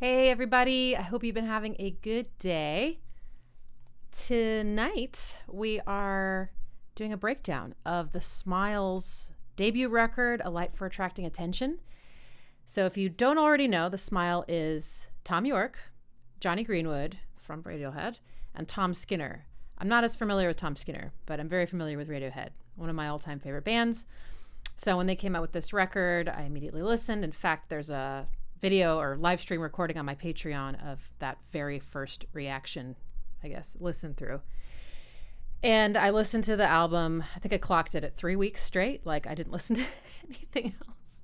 Hey, everybody. I hope you've been having a good day. Tonight, we are doing a breakdown of the Smiles debut record, A Light for Attracting Attention. So, if you don't already know, the Smile is Tom York, Johnny Greenwood from Radiohead, and Tom Skinner. I'm not as familiar with Tom Skinner, but I'm very familiar with Radiohead, one of my all-time favorite bands. So, when they came out with this record, I immediately listened. In fact, there's a video or live stream recording on my Patreon of that very first reaction, listen through. And I listened to the album. I think I clocked it at 3 weeks straight. Like I didn't listen to anything else.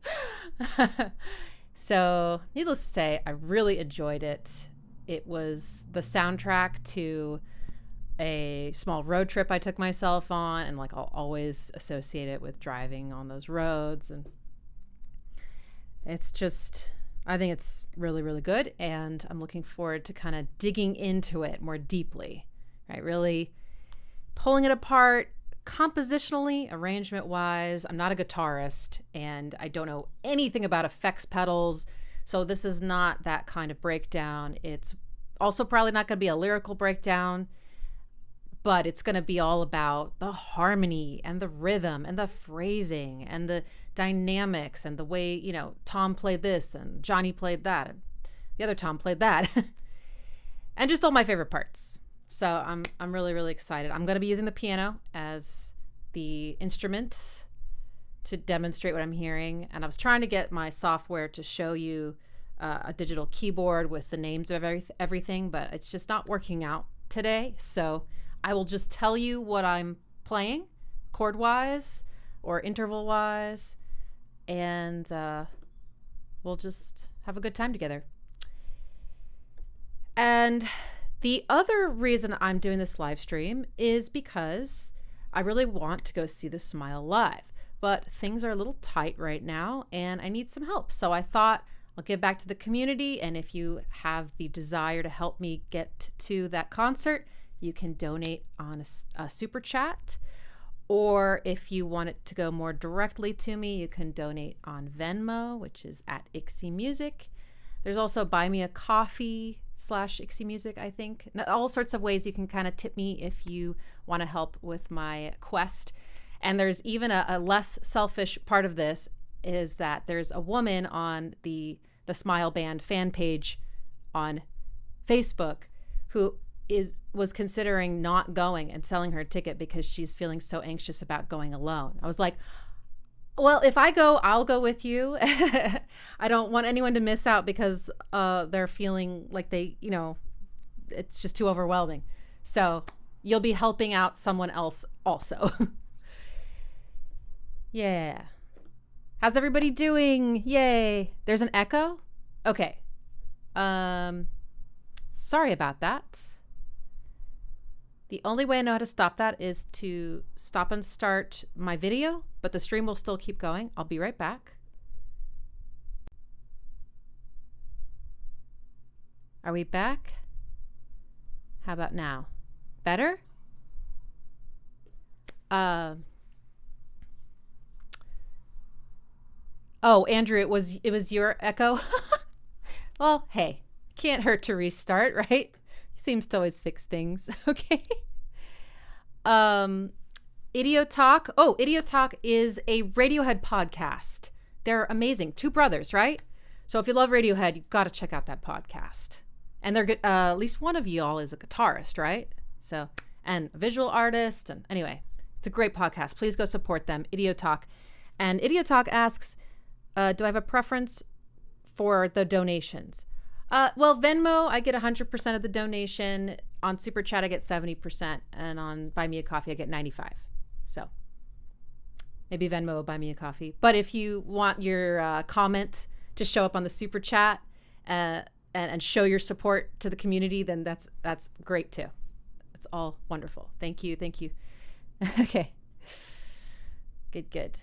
So needless to say, I really enjoyed it. It was the soundtrack to a small road trip I took myself on, and like I'll always associate it with driving on those roads. And it's just, I think it's really, really good, and I'm looking forward to kind of digging into it more deeply, right? Really pulling it apart compositionally, arrangement-wise. I'm not a guitarist, and I don't know anything about effects pedals, so this is not that kind of breakdown. It's also probably not going to be a lyrical breakdown, but it's going to be all about the harmony and the rhythm and the phrasing and the dynamics and the way, you know, Tom played this and Johnny played that and the other Tom played that. And just all my favorite parts. So I'm really, really excited. I'm going to be using the piano as the instrument to demonstrate what I'm hearing. And I was trying to get my software to show you a digital keyboard with the names of everything, but it's just not working out today. So I will just tell you what I'm playing chord-wise or interval-wise, and we'll just have a good time together. And the other reason I'm doing this live stream is because I really want to go see the Smile live, but things are a little tight right now and I need some help. So I thought I'll give back to the community, and if you have the desire to help me get to that concert, you can donate on a super chat, or if you want it to go more directly to me, you can donate on Venmo, which is at Ixie Music. There's also Buy Me a Coffee /Ixie Music, I think. All sorts of ways you can kind of tip me if you want to help with my quest. And there's even a less selfish part of this, is that there's a woman on the Smile Band fan page on Facebook who was considering not going and selling her ticket because she's feeling so anxious about going alone. I was like, well, if I go, I'll go with you. I don't want anyone to miss out because they're feeling like they, you know, it's just too overwhelming. So you'll be helping out someone else also. Yeah. How's everybody doing? Yay. There's an echo? Okay. Sorry about that. The only way I know how to stop that is to stop and start my video, but the stream will still keep going. I'll be right back. Are we back? How about now? Better? Oh, Andrew, it was your echo? Well, hey, can't hurt to restart, right? Seems to always fix things. Okay. Idiotalk. Oh, Idiotalk is a Radiohead podcast. They're amazing. Two brothers, right? So if you love Radiohead, you've got to check out that podcast. And they're good. At least one of y'all is a guitarist, right? So, and a visual artist. And anyway, it's a great podcast. Please go support them. Idiotalk. And Idiotalk asks, do I have a preference for the donations? Well, Venmo, I get 100% of the donation. On Super Chat, I get 70%. And on Buy Me a Coffee, I get 95%. So maybe Venmo will buy me a coffee. But if you want your comment to show up on the Super Chat and show your support to the community, then that's great too. It's all wonderful. Thank you. Thank you. Okay. Good.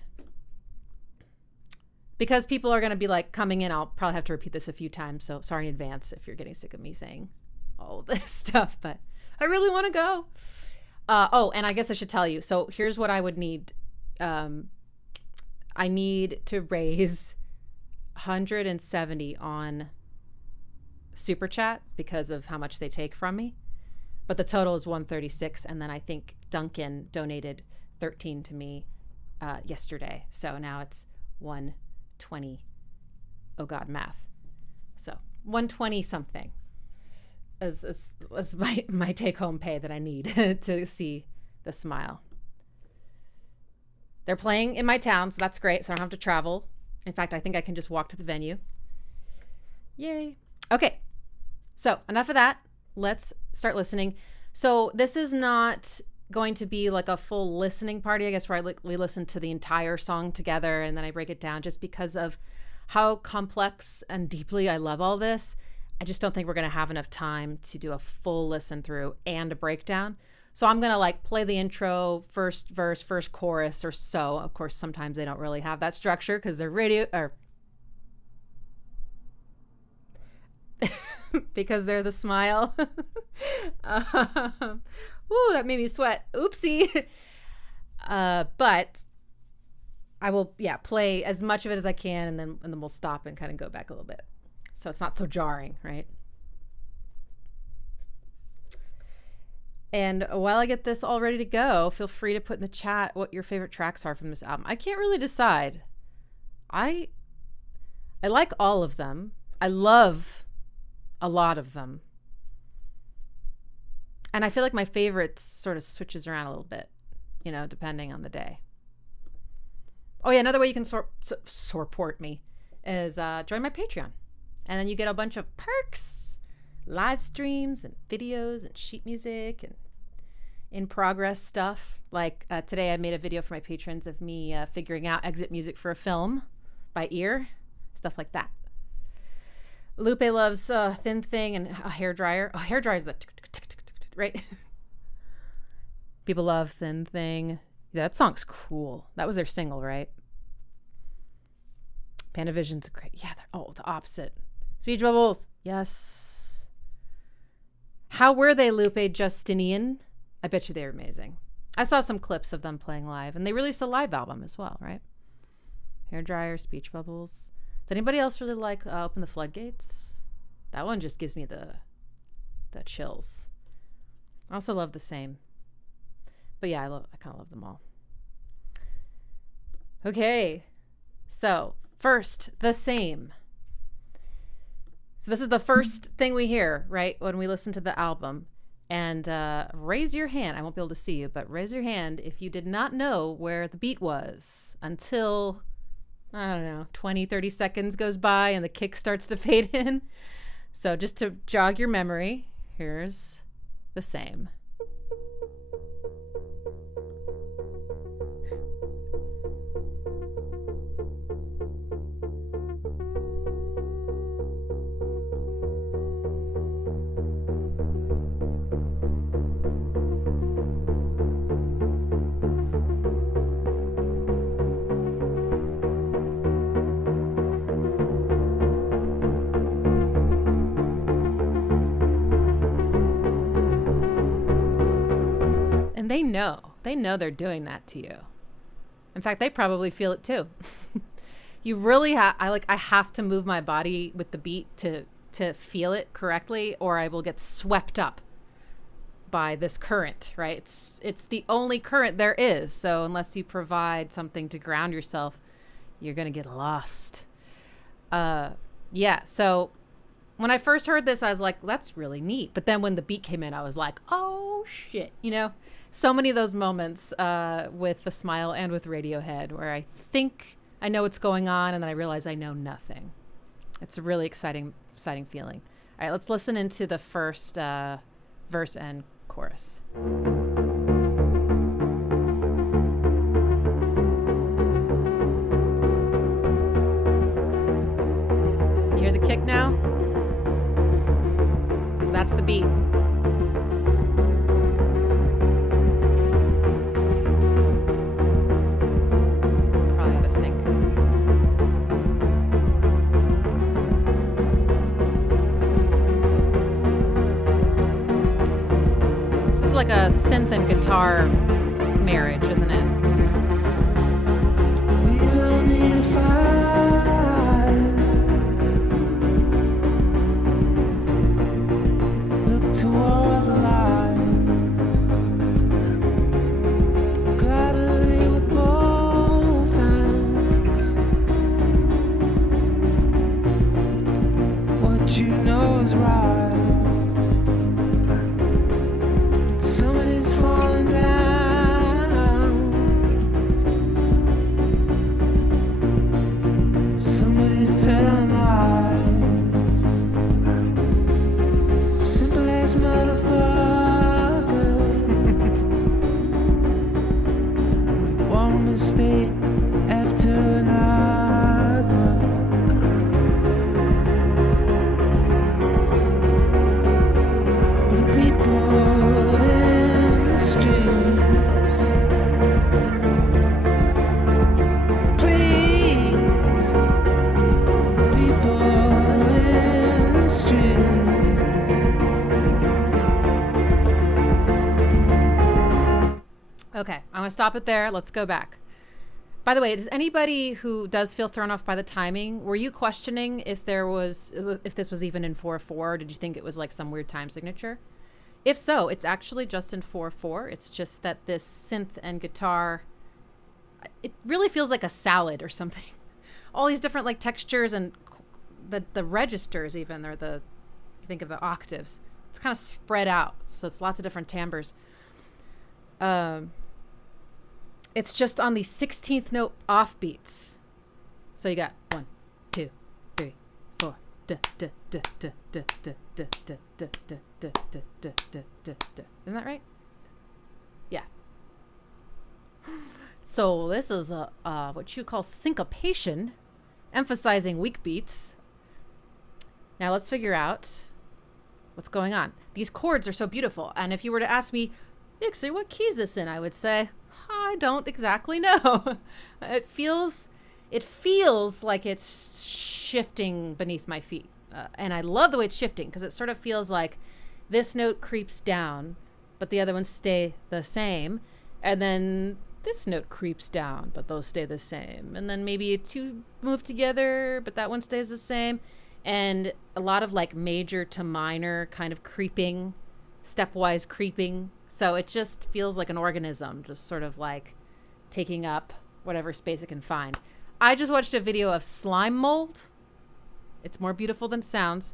Because people are going to be like coming in, I'll probably have to repeat this a few times. So sorry in advance if you're getting sick of me saying all of this stuff, but I really want to go. Oh, and I guess I should tell you. So here's what I would need. I need to raise 170 on super chat because of how much they take from me. But the total is 136, and then I think Duncan donated 13 to me yesterday. So now it's 120. Oh God, math. So 120 something is my take-home pay that I need to see the smile. They're playing in my town, so that's great. So I don't have to travel. In fact, I think I can just walk to the venue. Yay. Okay. So enough of that. Let's start listening. So this is not going to be like a full listening party, I guess, where we listen to the entire song together and then I break it down, just because of how complex and deeply I love all this. I just don't think we're going to have enough time to do a full listen through and a breakdown. So I'm going to like play the intro, first verse, first chorus or so. Of course, sometimes they don't really have that structure because they're because they're the smile. Ooh, that made me sweat. Oopsie. But I will, play as much of it as I can, and then we'll stop and kind of go back a little bit, so it's not so jarring, right? And while I get this all ready to go, feel free to put in the chat what your favorite tracks are from this album. I can't really decide. I like all of them. I love a lot of them. And I feel like my favorites sort of switches around a little bit, depending on the day. Oh yeah, another way you can support me is join my Patreon. And then you get a bunch of perks, live streams and videos and sheet music and in progress stuff. Like today I made a video for my patrons of me figuring out exit music for a film by ear, stuff like that. Lupe loves Thin Thing and a Hairdryer. Oh, Hairdryer is the right? People love Thin Thing. Yeah, that song's cool. That was their single, right? Pano-Vision's great. Yeah, the opposite. Speech bubbles. Yes. How were they, Lupe Justinian? I bet you they were amazing. I saw some clips of them playing live, and they released a live album as well, right? Hairdryer, Speech Bubbles. Does anybody else really like Open the Floodgates? That one just gives me the chills. I also love The Same. But yeah, I kind of love them all. Okay. So, first, The Same. So this is the first thing we hear, right, when we listen to the album. And raise your hand. I won't be able to see you, but raise your hand if you did not know where the beat was until, I don't know, 20, 30 seconds goes by and the kick starts to fade in. So just to jog your memory, here's The Same. They know they're doing that to you. In fact, they probably feel it too. You really I have to move my body with the beat to feel it correctly, or I will get swept up by this current, right? It's the only current there is. So unless you provide something to ground yourself, you're going to get lost. So when I first heard this, I was like, that's really neat. But then when the beat came in, I was like, oh shit, So many of those moments with The Smile and with Radiohead where I think I know what's going on and then I realize I know nothing. It's a really exciting feeling. All right, let's listen into the first verse and chorus. You hear the kick now? So that's the beat. Like a synth and guitar marriage, isn't it? We don't need to fight. Okay, I'm gonna stop it there. Let's go back. By the way, does anybody who does feel thrown off by the timing, were you questioning if this was even in 4/4? Or did you think it was like some weird time signature? If so, it's actually just in 4/4. It's just that this synth and guitar, it really feels like a salad or something. All these different like textures and the registers even, or think of the octaves. It's kind of spread out, so it's lots of different timbres. It's just on the 16th note offbeats. So you got 1, 2, 3, 4. Isn't that right? Yeah. So this is a what you call syncopation, emphasizing weak beats. Now let's figure out what's going on. These chords are so beautiful, and if you were to ask me, Nixie, what key is this in? I would say, I don't exactly know. It feels like it's shifting beneath my feet. And I love the way it's shifting, because it sort of feels like this note creeps down, but the other ones stay the same. And then this note creeps down, but those stay the same. And then maybe two move together, but that one stays the same. And a lot of like major to minor kind of creeping, stepwise creeping. So it just feels like an organism, just sort of like taking up whatever space it can find. I just watched a video of slime mold. It's more beautiful than it sounds.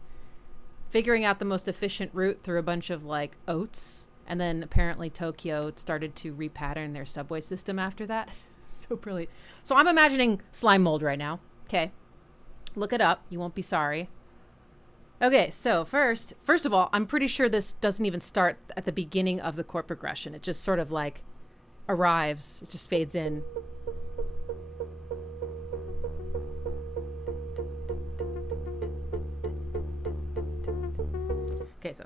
Figuring out the most efficient route through a bunch of like oats. And then apparently Tokyo started to repattern their subway system after that. So brilliant. So I'm imagining slime mold right now. Okay. Look it up. You won't be sorry. Okay, so first of all, I'm pretty sure this doesn't even start at the beginning of the chord progression. It just sort of like arrives. It just fades in. Okay, so.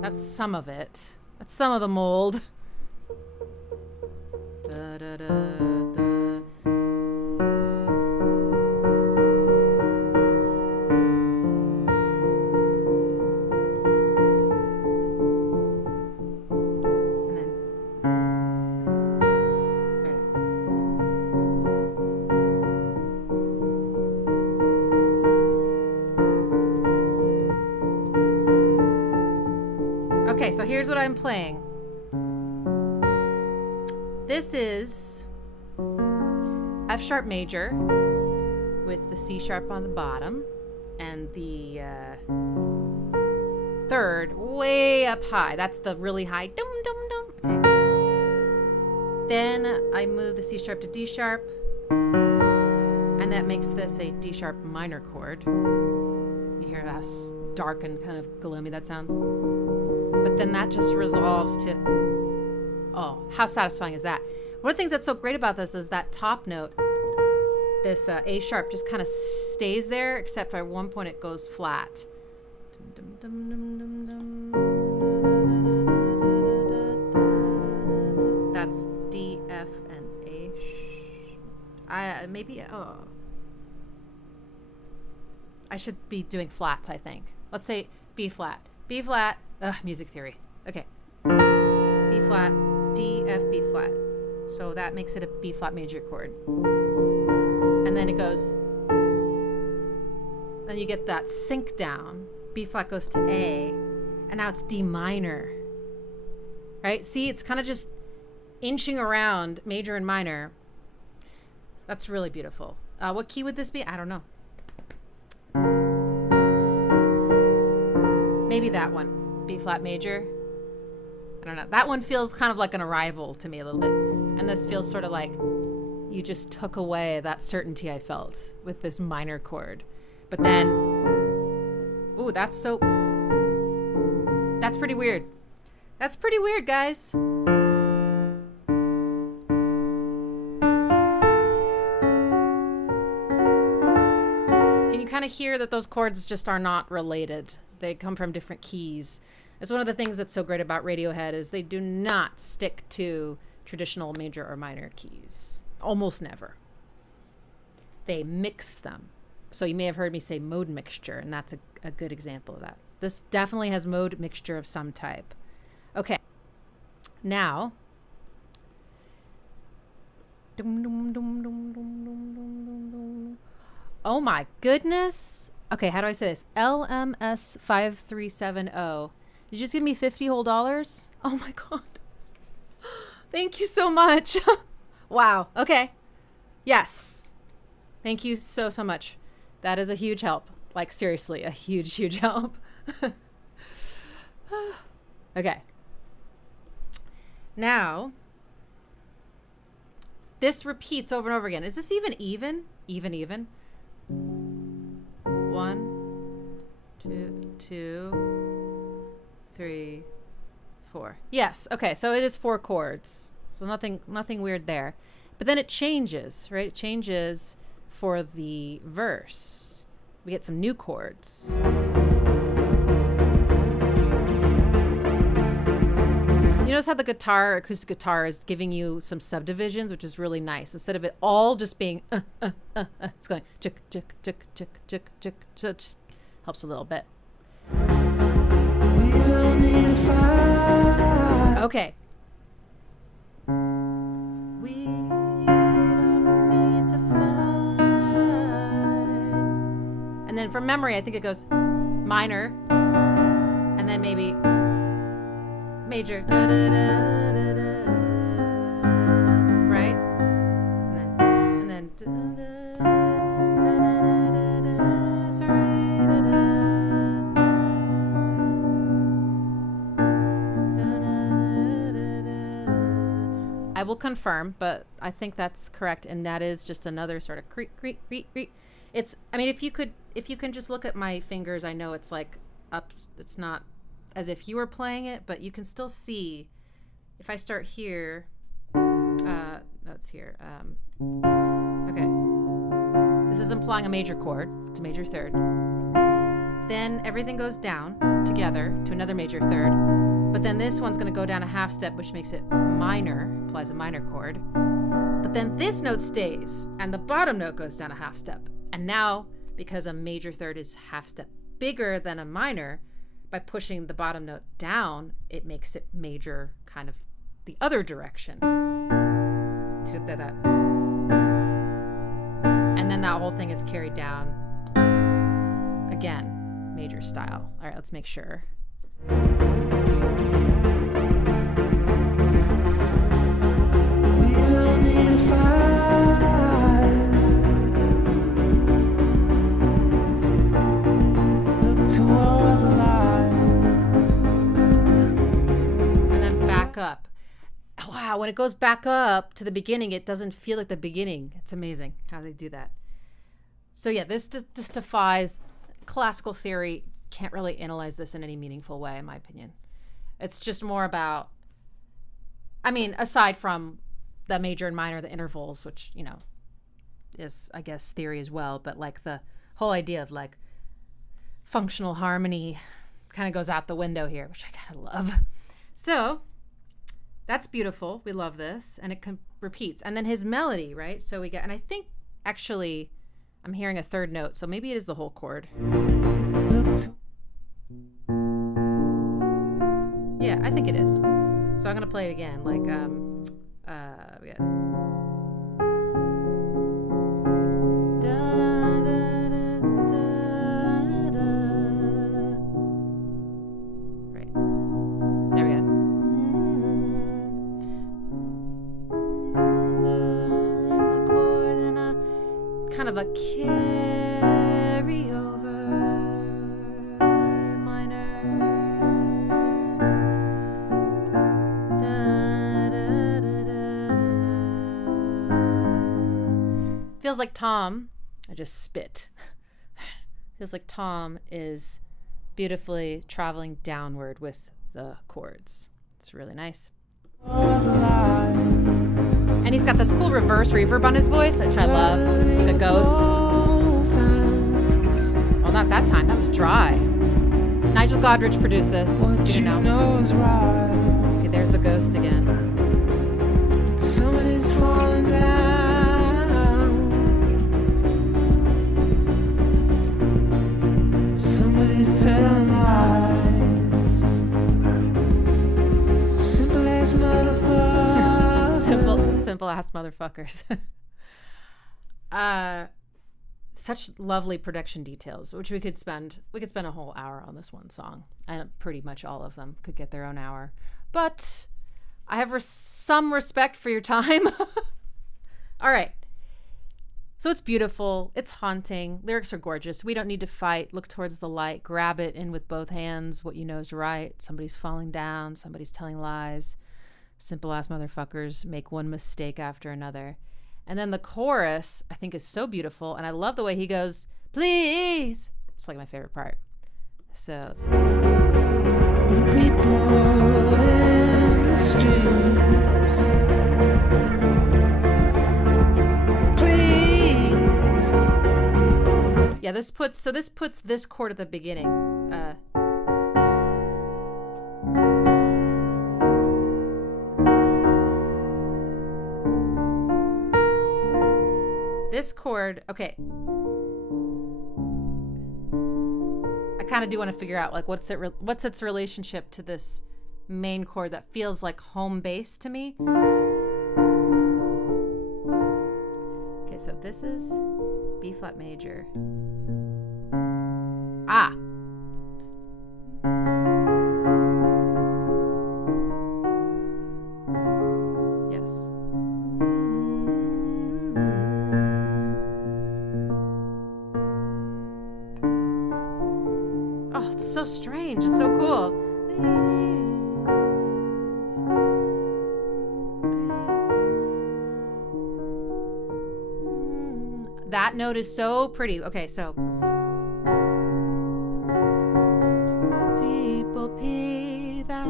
That's some of it. That's some of the mold. Da, da, da, da. And then okay, so here's what I'm playing. This is F sharp major with the C sharp on the bottom and the third way up high. That's the really high dum dum dum. Okay. Then I move the C sharp to D sharp, and that makes this a D sharp minor chord. You hear how dark and kind of gloomy that sounds? But then that just resolves to, oh, how satisfying is that? One of the things that's so great about this is that top note, this A sharp, just kind of stays there, except at one point it goes flat. That's D, F, and A. Maybe, oh. I should be doing flats, I think. Let's say B flat. B flat. Ugh, music theory. Okay. B flat, D, F, B flat. So that makes it a B flat major chord. And then it goes, then you get that sync down. B flat goes to A, and now it's D minor. Right? See, it's kind of just inching around major and minor. That's really beautiful. What key would this be? I don't know. Maybe that one. B flat major. I don't know. That one feels kind of like an arrival to me a little bit. And this feels sort of like you just took away that certainty I felt with this minor chord. But then, ooh, that's pretty weird. That's pretty weird, guys. Can you kind of hear that those chords just are not related? They come from different keys. It's one of the things that's so great about Radiohead is they do not stick to traditional major or minor keys. Almost never. They mix them. So you may have heard me say mode mixture, and that's a good example of that. This definitely has mode mixture of some type. Okay. Now. Oh my goodness. Okay, how do I say this? LMS5370. Did you just give me $50 whole? Oh my God. Thank you so much. Wow. Okay. Yes. Thank you so much. That is a huge help. Like, seriously, a huge help. Okay. Now, this repeats over and over again. Is this even? Even. 1, 2, 3, 4. Yes. Okay. So it is 4 chords. So nothing weird there. But then it changes, right? It changes for the verse. We get some new chords. You notice how the acoustic guitar is giving you some subdivisions, which is really nice. Instead of it all just being, it's going chick, chick, chick, chick, chick, chick. So it just helps a little bit. We don't need to fight. Okay. We don't need to fight. And then from memory, I think it goes minor, and then maybe major, da, da, da, da, da, right? And then da, da, da, da, da, da, sorry, da, da, da, da, da, da. I will confirm, but I think that's correct, and that is just another sort of creak, creak, creak, creak. It's, I mean, if you can just look at my fingers, I know it's like up. It's not as if you were playing it, but you can still see if I start here, no, it's here. Okay. This is implying a major chord. It's a major third. Then everything goes down together to another major third, but then this one's going to go down a half step, which makes it minor, implies a minor chord. But then this note stays, and the bottom note goes down a half step. And now, because a major third is half step bigger than a minor, by pushing the bottom note down, it makes it major kind of the other direction. And then that whole thing is carried down. Again, major style. All right, let's make sure. We don't need to fight. Look towards the light. Up. Wow, when it goes back up to the beginning, it doesn't feel like the beginning. It's amazing how they do that. So yeah, this just defies classical theory. Can't really analyze this in any meaningful way, in my opinion. It's just more about, I mean, aside from the major and minor, the intervals, which, you know, is, I guess, theory as well, but like the whole idea of like functional harmony kind of goes out the window here, which I kind of love. So that's beautiful. We love this. And it repeats. And then his melody, right? So we get, and I think actually I'm hearing a third note. So maybe it is the whole chord. Yeah, I think it is. So I'm going to play it again. Like, we got. Kind of a carryover minor. Da, da, da, da. Feels like Tom, I just spit. Feels like Tom is beautifully traveling downward with the chords. It's really nice. And he's got this cool reverse reverb on his voice, which I love. Like a ghost. Well, not that time. That was dry. Nigel Godrich produced this. If you didn't know. Okay, there's the ghost again. Somebody's falling down. Somebody's telling lies. Simple as motherfuckers. Simple ass motherfuckers. Such lovely production details, which we could spend a whole hour on this one song, and pretty much all of them could get their own hour. But I have some respect for your time. All right. So it's beautiful. It's haunting. Lyrics are gorgeous. We don't need to fight. Look towards the light. Grab it in with both hands. What you know is right. Somebody's falling down. Somebody's telling lies. Simple ass motherfuckers make one mistake after another. And then the chorus, I think, is so beautiful. And I love the way he goes, please. It's like my favorite part. So, People in the streets, please. yeah, this puts this chord at the beginning. This chord, okay. I kind of do want to figure out like what's its relationship to this main chord that feels like home base to me. Okay, so this is B flat major. Ah. Yes. Oh, it's so strange. It's so cool. That note is so pretty. Okay, so people pee that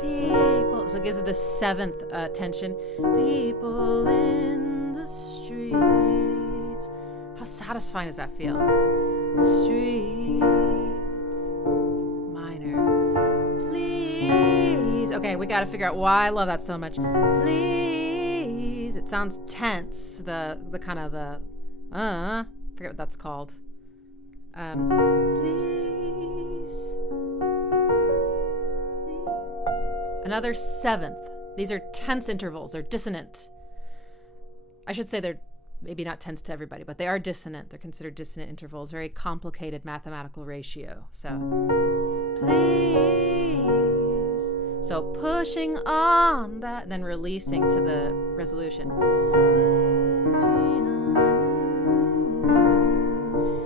people. So it gives it the seventh tension. People in the streets. How satisfying does that feel? Streets, minor, please. Okay, we got to figure out why I love that so much. Please, it sounds tense. The kind of the forget what that's called. Please. Another seventh. These are tense intervals. They're dissonant. I should say they're maybe not tense to everybody, but they are dissonant. They're considered dissonant intervals, very complicated mathematical ratio. So, please. So pushing on that, then releasing to the resolution.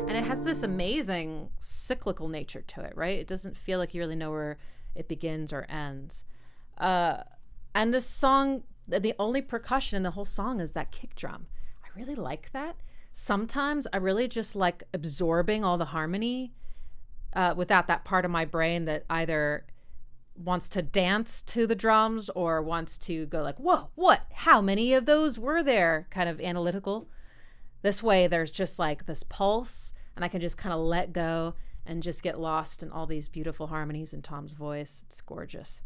And it has this amazing cyclical nature to it, right? It doesn't feel like you really know where it begins or ends. And this song, the only percussion in the whole song is that kick drum. Really like that. Sometimes I really just like absorbing all the harmony without that part of my brain that either wants to dance to the drums or wants to go like, whoa, what? How many of those were there? Kind of analytical. This way there's just like this pulse and I can just kind of let go and just get lost in all these beautiful harmonies in Tom's voice. It's gorgeous.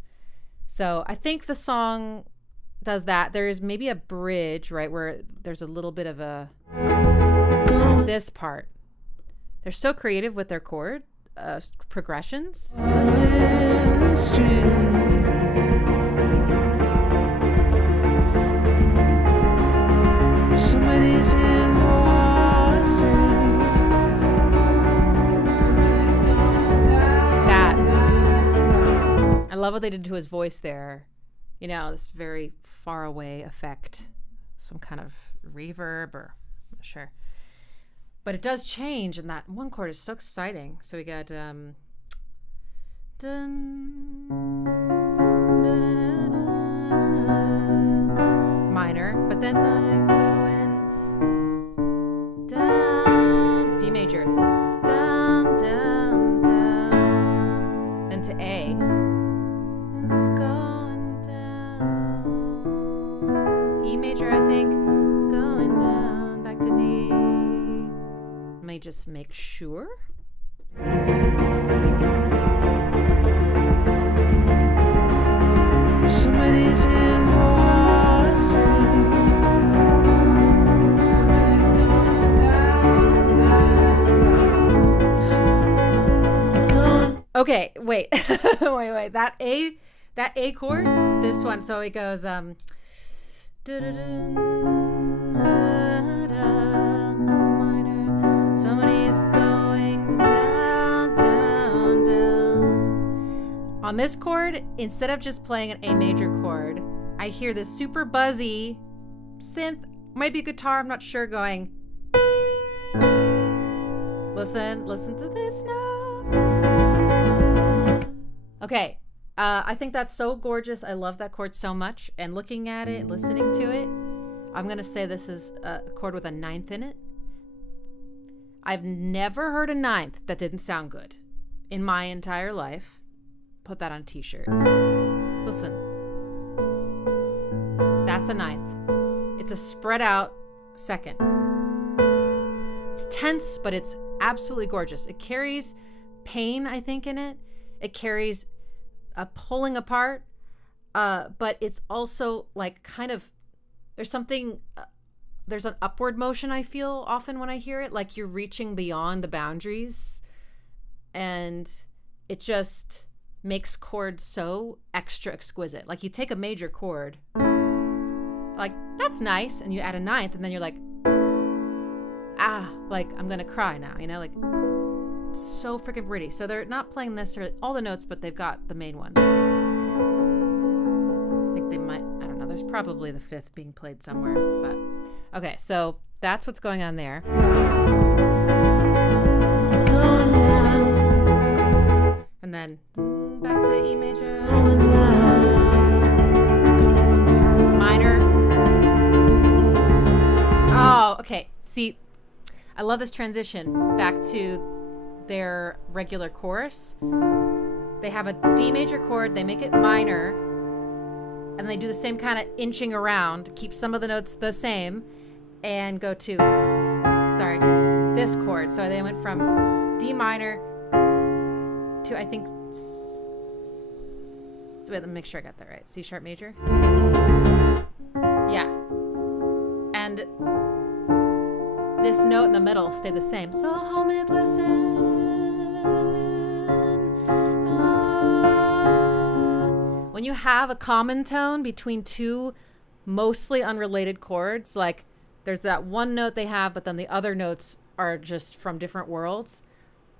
So I think the song does that. There is maybe a bridge, right, where there's a little bit of a this part. They're so creative with their chord progressions. That I love what they did to his voice there. You know, this very far away effect, some kind of reverb or I'm not sure. But it does change, and that one chord is so exciting. So we got dun, dun, dun, minor, but then I go in down, D major, down, down, down, then to A. Let's go. E major, I think, going down, back to D. Let me just make sure. Somebody's invoices. Somebody's going down. Okay, wait. wait. That A chord, this one, so it goes minor. Somebody's going down, down, down. On this chord, instead of just playing an A major chord, I hear this super buzzy synth, might be a guitar, I'm not sure, going. Listen to this now. Okay, I think that's so gorgeous. I love that chord so much. And looking at it, listening to it, I'm going to say this is a chord with a ninth in it. I've never heard a ninth that didn't sound good in my entire life. Put that on a t-shirt. Listen. That's a ninth. It's a spread out second. It's tense, but it's absolutely gorgeous. It carries pain, I think, in it. It carries a pulling apart, but it's also like kind of, there's something, there's an upward motion I feel often when I hear it, like you're reaching beyond the boundaries, and it just makes chords so extra exquisite. Like you take a major chord, like that's nice, and you add a ninth, and then you're like, like I'm gonna cry now, you know, like so freaking pretty. So they're not playing necessarily all the notes, but they've got the main ones. I think they might, I don't know, there's probably the fifth being played somewhere, but okay, so that's what's going on there. And then back to E major, minor. Oh, okay, see, I love this transition back to their regular chorus. They have a D major chord, they make it minor, and they do the same kind of inching around, keep some of the notes the same, and go to, this chord. So they went from D minor to, I think, wait, let me make sure I got that right. C sharp major. Yeah. And this note in the middle stayed the same. So homie, listen. When you have a common tone between two mostly unrelated chords, like there's that one note they have, but then the other notes are just from different worlds.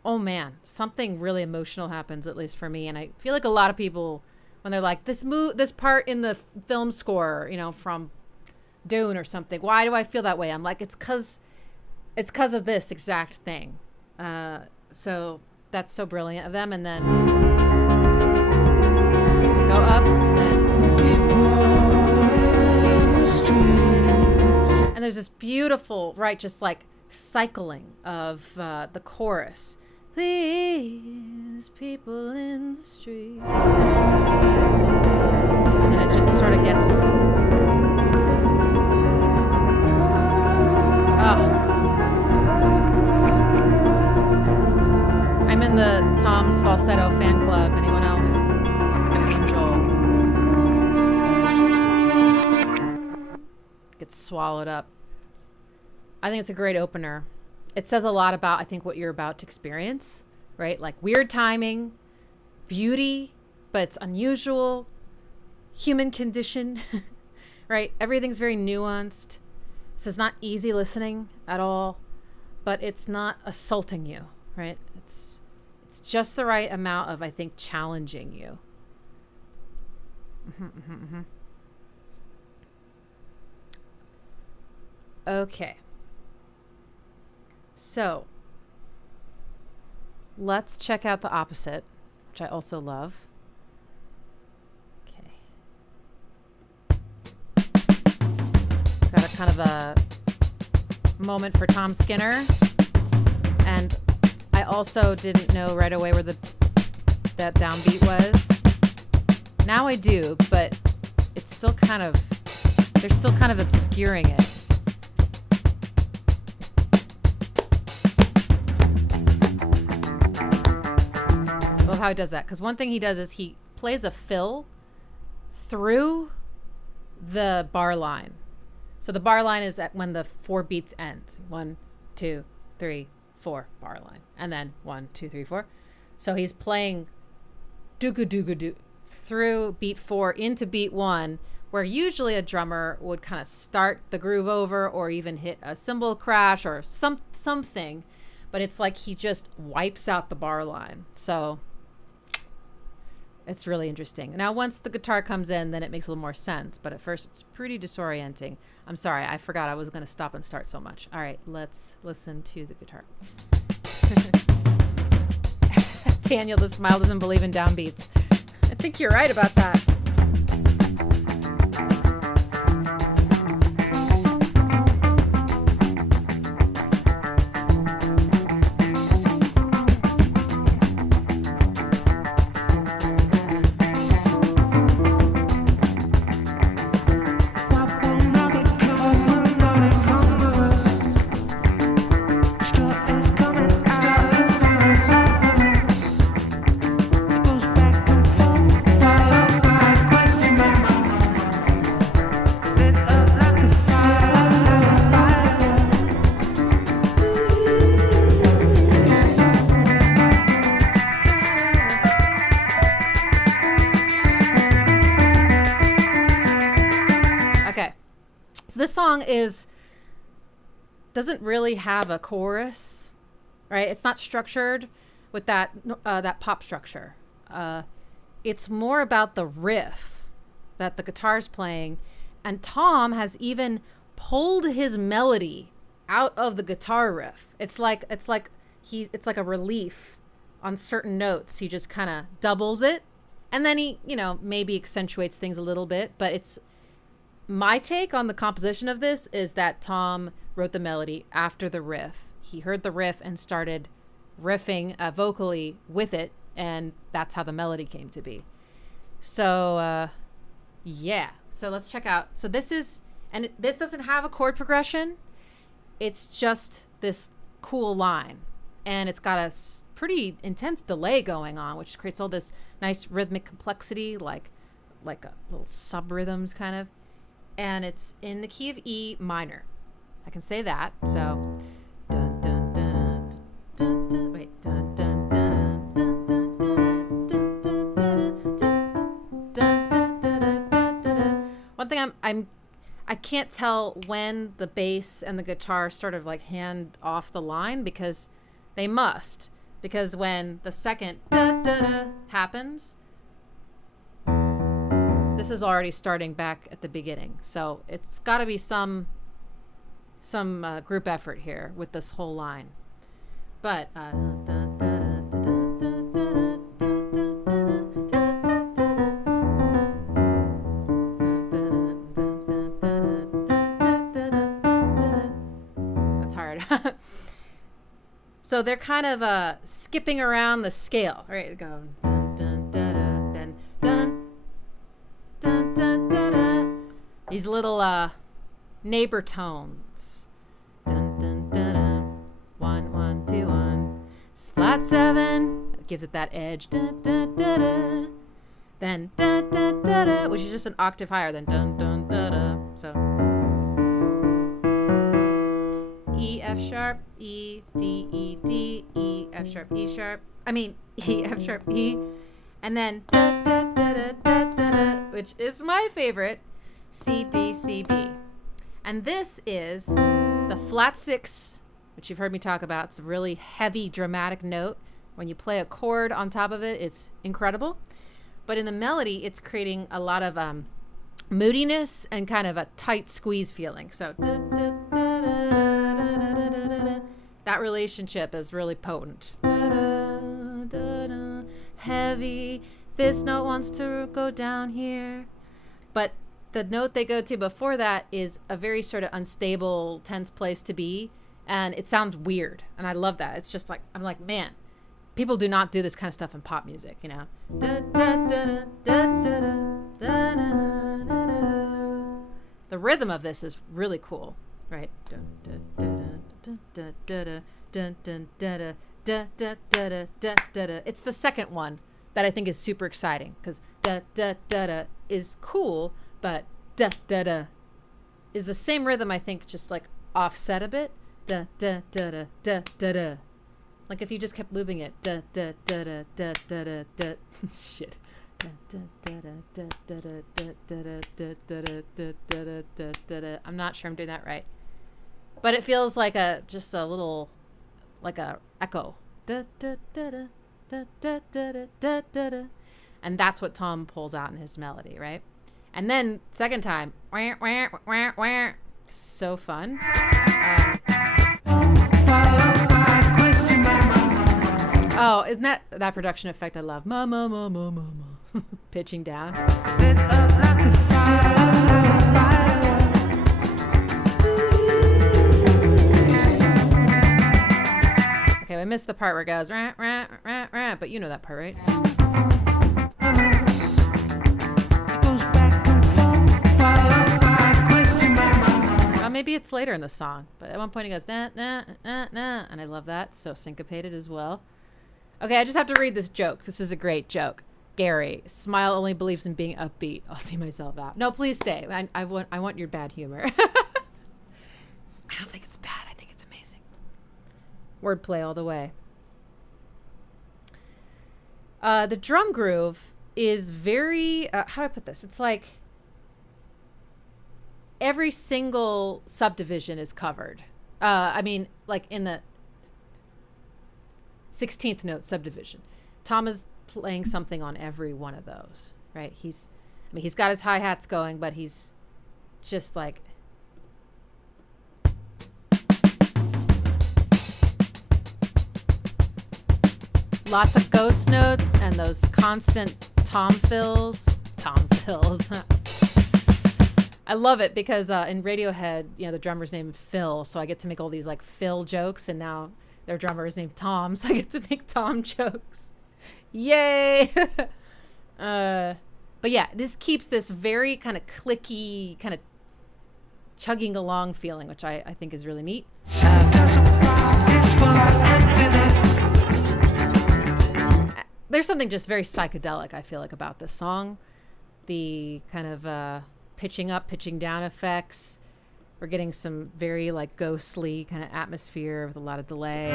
Oh man, something really emotional happens, at least for me. And I feel like a lot of people, when they're like, this part in the film score, you know, from Dune or something, why do I feel that way? I'm like, it's because of this exact thing. So that's so brilliant of them. And then they go up, and there's this beautiful, right, just like cycling of the chorus. Please, people in the streets. And then it just sort of gets, I'm in the Tom's Falsetto fan club. Anyone else? Just like an angel. Gets swallowed up. I think it's a great opener. It says a lot about, I think, what you're about to experience, right? Like weird timing, beauty, but it's unusual, human condition, right? Everything's very nuanced. This is not easy listening at all, but it's not assaulting you, right? It's just the right amount of, I think, challenging you. Okay. So, let's check out the opposite, which I also love. Okay. Got a kind of a moment for Tom Skinner. And I also didn't know right away where that downbeat was. Now I do, but it's still kind of, they're still kind of obscuring it. how he does that. Because one thing he does is he plays a fill through the bar line. So the bar line is at when the 4 beats end. 1, 2, 3, 4 bar line. And then 1, 2, 3, 4. So he's playing doo-ga-doo-ga-doo through beat 4 into beat 1, where usually a drummer would kind of start the groove over or even hit a cymbal crash or something. But it's like he just wipes out the bar line. So it's really interesting. Now, once the guitar comes in, then it makes a little more sense. But at first, it's pretty disorienting. I'm sorry. I forgot I was going to stop and start so much. All right, let's listen to the guitar. Daniel, the smile doesn't believe in downbeats. I think you're right about that. This song doesn't really have a chorus, right? It's not structured with that pop structure. It's more about the riff that the guitar's playing, and Tom has even pulled his melody out of the guitar riff. It's like a relief on certain notes. He just kind of doubles it, and then he, maybe accentuates things a little bit, but it's my take on the composition of this is that Tom wrote the melody after the riff. He heard the riff and started riffing vocally with it, and that's how the melody came to be. So, yeah. So let's check out. So this doesn't have a chord progression. It's just this cool line, and it's got a pretty intense delay going on, which creates all this nice rhythmic complexity, like a little sub rhythms kind of. And it's in the key of E minor. I can say that. So, dun dun dun dun dun. Wait, dun dun dun dun dun dun dun dun dun. One thing I can't tell when the bass and the guitar sort of like hand off the line, because they must. Because when the second da da da happens, this is already starting back at the beginning. So it's got to be some group effort here with this whole line. But that's hard. So they're kind of skipping around the scale. All right, go dun dun da da, then dun. Dun, dun, dun, dun. These little neighbor tones. Dun, dun, dun, dun. 1, 1, 2, 1. It's flat 7. It gives it that edge. Dun, dun, dun, dun. Then dun, dun, dun, dun, which is just an octave higher than dun, dun, dun, dun. So E, F sharp, E, D, E, D, E, F sharp, E sharp. I mean E, F sharp, E. And then da, da, da, da, da, da, da, which is my favorite, C, D, C, B. And this is the flat 6, which you've heard me talk about. It's a really heavy, dramatic note. When you play a chord on top of it, it's incredible. But in the melody, it's creating a lot of moodiness and kind of a tight squeeze feeling. So da, da, da, da, da, da, da, da, da. That relationship is really potent. Da, da, da, da. Heavy, this note wants to go down here, but the note they go to before that is a very sort of unstable, tense place to be, and it sounds weird, and I love that. It's just like, I'm like, man, people do not do this kind of stuff in pop music, Da, da, da, da, da, da, da, da, da, da. The rhythm of this is really cool, right? Dun, dun, dun, dun, dun, dun, dun, dun, dun, dun, dun, dun, dun, dun, dun, dun. It's the second one that I think is super exciting, because da da da da is cool, but da da da is the same rhythm, I think, just like offset a bit. Da da da da da da da. Like if you just kept looping it, da da da da da da da da. Shit. I'm not sure I'm doing that right, but it feels like just a little, like a echo. And that's what Tom pulls out in his melody, right? And then second time, so fun. Oh, isn't that production effect I love? Ma ma ma ma ma ma. Pitching down. Okay, I missed the part where it goes rah, rah, rah, rah, but you know that part, right? Maybe it's later in the song, but at one point he goes nah nah nah nah, and I love that. So syncopated as well. Okay, I just have to read this joke. This is a great joke. Gary, smile only believes in being upbeat. I'll see myself out. No, please stay. I want your bad humor. I don't think it's bad. I think it's amazing. Wordplay all the way. The drum groove is very, how do I put this? It's like every single subdivision is covered. I mean, like in the 16th note subdivision. Tom is playing something on every one of those, right? He's got his hi-hats going, but he's just like... lots of ghost notes and those constant tom fills. I love it because in Radiohead, the drummer's named Phil, so I get to make all these like Phil jokes, and now their drummer is named Tom, so I get to make Tom jokes. Yay! But yeah, this keeps this very kind of clicky, kind of chugging along feeling, which I think is really neat. There's something just very psychedelic, I feel like, about this song. The kind of pitching up, pitching down effects. We're getting some very like ghostly kind of atmosphere with a lot of delay.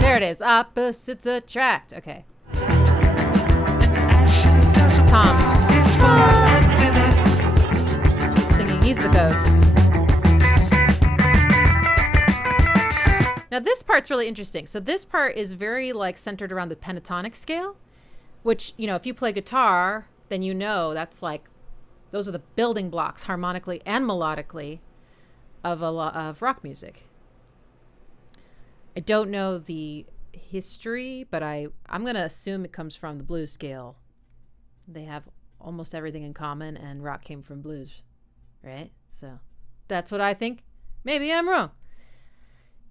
There it is. Opposites attract. Okay. It's Tom. He's singing. He's the ghost. Now this part's really interesting. So this part is very like centered around the pentatonic scale, which, if you play guitar, then that's like, those are the building blocks harmonically and melodically of a lot of rock music. I don't know the history, but I'm going to assume it comes from the blues scale. They have almost everything in common, and rock came from blues, right? So that's what I think. Maybe I'm wrong.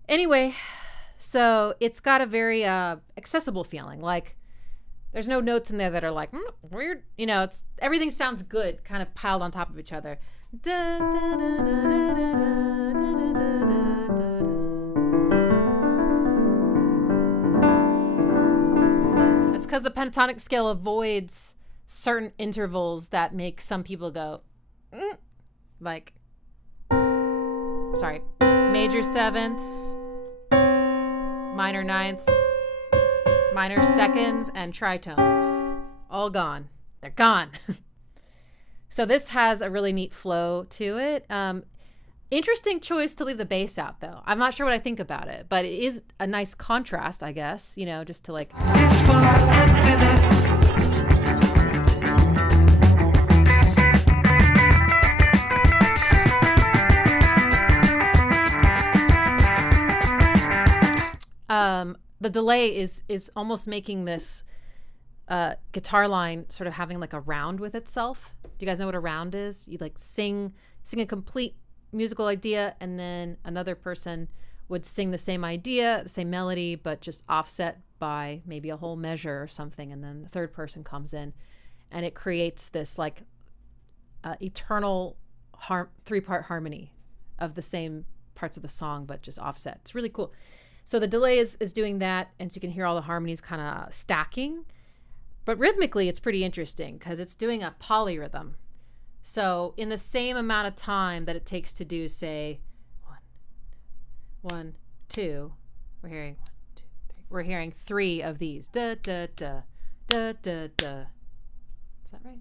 Anyway, so it's got a very accessible feeling. Like, there's no notes in there that are like weird. It's everything sounds good, kind of piled on top of each other. It's because the pentatonic scale avoids certain intervals that make some people go, like, sorry, major sevenths, minor ninths, minor seconds, and tritones. All gone. They're gone. So this has a really neat flow to it. Interesting choice to leave the bass out, though. I'm not sure what I think about it, but it is a nice contrast, I guess, just to like... The delay is almost making this guitar line sort of having like a round with itself. Do you guys know what a round is? You like sing a complete musical idea, and then another person would sing the same idea, the same melody, but just offset by maybe a whole measure or something, and then the third person comes in, and it creates this like eternal three-part harmony of the same parts of the song, but just offset. It's really cool. So the delay is doing that, and so you can hear all the harmonies kind of stacking. But rhythmically, it's pretty interesting because it's doing a polyrhythm. So in the same amount of time that it takes to do, say, 1, 2, we're hearing 1, 2, 3. We're hearing 3 of these. Da da da da da da. Is that right?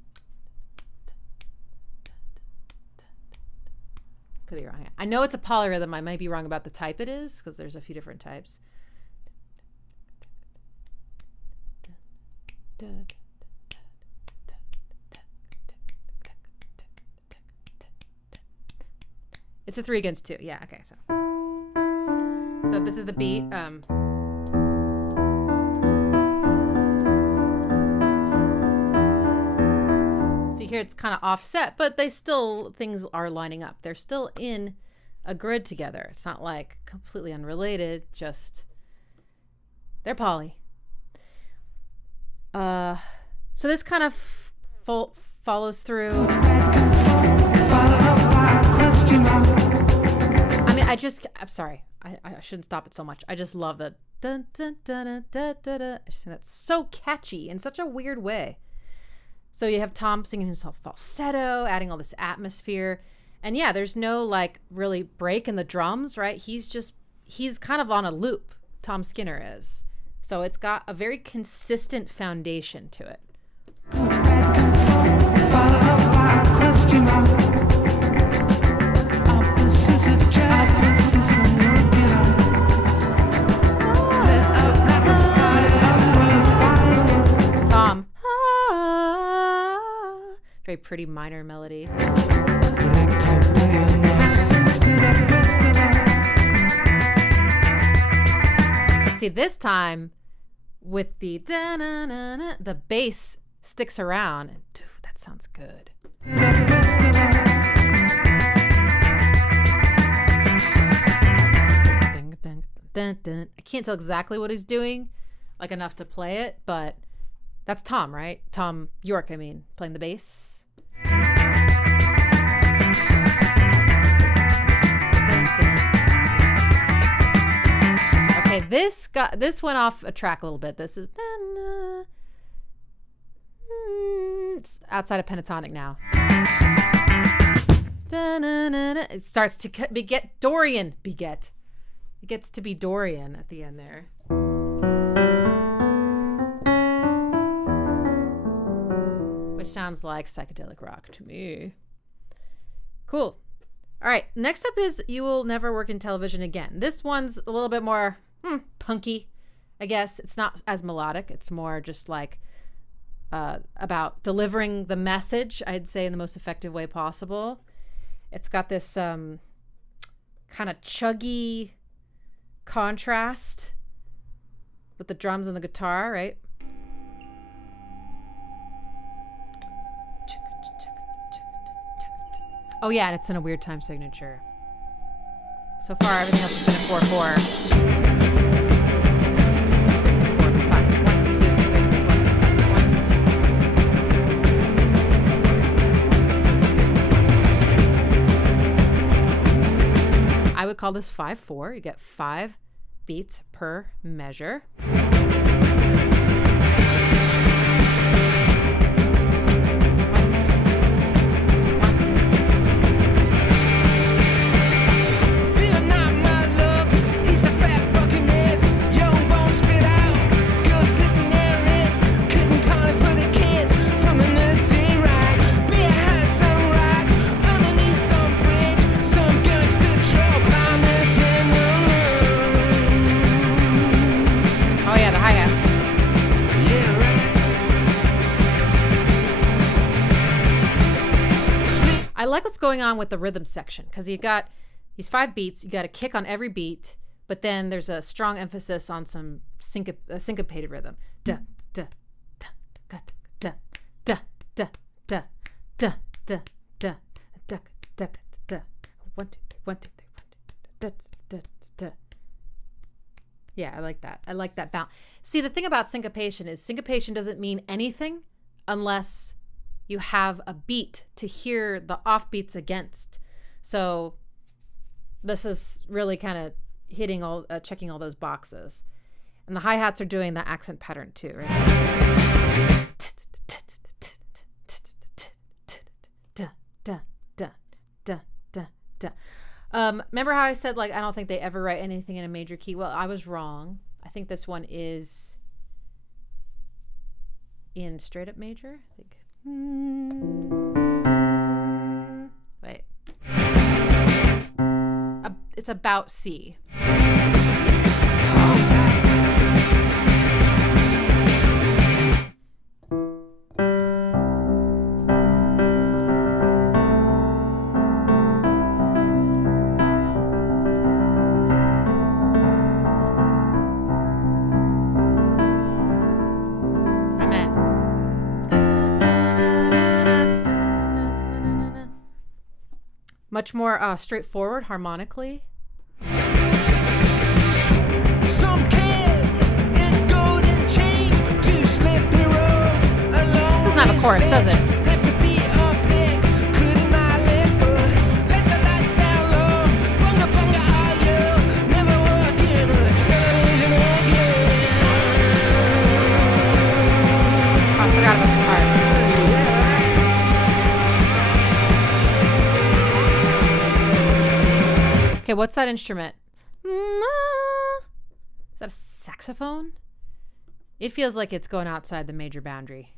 Could be wrong. I know it's a polyrhythm. I might be wrong about the type it is because there's a few different types. It's a 3 against 2. Yeah, okay. So this is the beat. So you hear it's kind of offset, but things are lining up. They're still in a grid together. It's not like completely unrelated, just they're poly. So this kind of follows through. I mean, I'm sorry. I shouldn't stop it so much. I just love the dun dun dun dun dun dun dun. I just think that's so catchy in such a weird way. So you have Tom singing himself falsetto, adding all this atmosphere. And yeah, there's no like really break in the drums, right? He's kind of on a loop, Tom Skinner is. So it's got a very consistent foundation to it. Tom. Very pretty minor melody. See, this time with the da-na-na-na, the bass sticks around. And, dude, that sounds good. Dun, dun, dun, dun. I can't tell exactly what he's doing, like enough to play it, but that's Tom, right? Tom York, I mean, playing the bass. Okay, this went off a track a little bit. This is it's outside of pentatonic now. It starts to beget Dorian. It gets to be Dorian at the end there. Which sounds like psychedelic rock to me. Cool. All right, next up is You Will Never Work in Television Again. This one's a little bit more punky, I guess. It's not as melodic. It's more just like about delivering the message, I'd say, in the most effective way possible. It's got this kind of chuggy contrast with the drums and the guitar, right? Oh yeah, and it's in a weird time signature. So far, everything else has been a 4/4. 4/5. 1, 2, 3, 4, 5. 1, 2, 3, 4. I would call this 5/4. You get 5 beats per measure. I like what's going on with the rhythm section because you got these 5 beats. You got a kick on every beat, but then there's a strong emphasis on some syncopated rhythm. Da da da da da da da da da da da da da da. 1 2 1 2 3 1 2 da da. Yeah, I like that. I like that bounce. See, the thing about syncopation is syncopation doesn't mean anything unless you have a beat to hear the offbeats against. So This is really kind of hitting all, checking all those boxes. And the hi-hats are doing the accent pattern too, right? Remember how I said, like, I don't think they ever write anything in a major key? Well, I was wrong. I think this one is in straight up major. I think. Wait. It's about C. Much more straightforward harmonically. Some kid in golden chain to slippery roads along. This doesn't have a chorus, does it? Left to be unpicked, couldn't I live for? Let the lights down low. Bunga bunga are you? Never working on a television again. Oh, I forgot about the part. Okay, what's that instrument? Is that a saxophone? It feels like it's going outside the major boundary.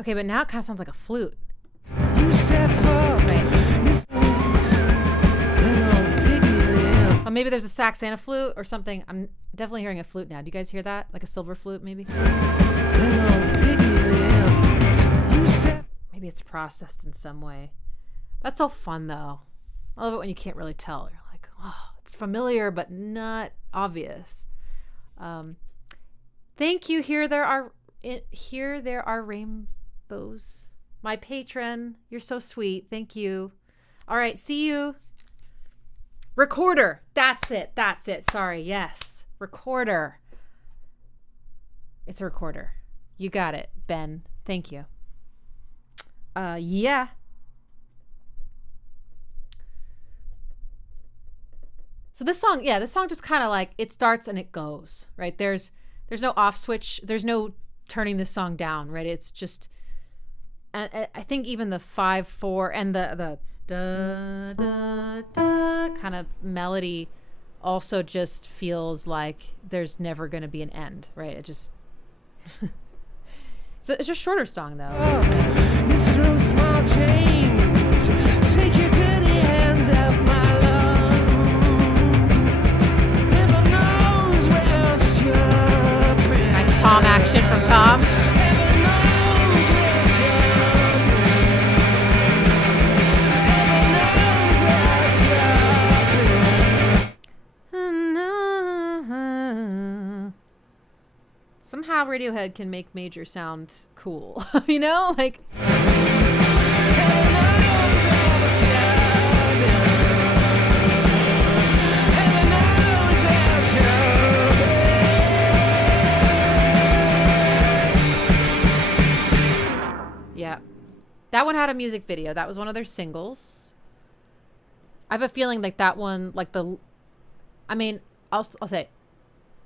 Okay, but now it kind of sounds like a flute. Oh, maybe there's a sax and a flute or something. I'm definitely hearing a flute now. Do you guys hear that? Like a silver flute, maybe? Maybe it's processed in some way. That's so fun, though. I love it when you can't really tell. You're like, oh, it's familiar, but not obvious. Thank you. Here there are rainbows. My patron, you're so sweet. Thank you. All right, see you. Recorder. That's it. Sorry. Yes. Recorder. It's a recorder. You got it, Ben. Thank you. Yeah. So this song just kind of like, it starts and it goes, right? There's no off switch. There's no turning this song down, right? It's just, and I think even the 5/4 and the da da da kind of melody also just feels like there's never going to be an end, right? It just it's a shorter song though. You throw small change, take your dirty hands off my love. Heaven knows where else you've been. Nice Tom action from Tom. Heaven knows where else you've been. Heaven knows where else you've been. Somehow Radiohead can make major sound cool. You know, like yeah. That one had a music video. That was one of their singles. I have a feeling like that one, like I'll say,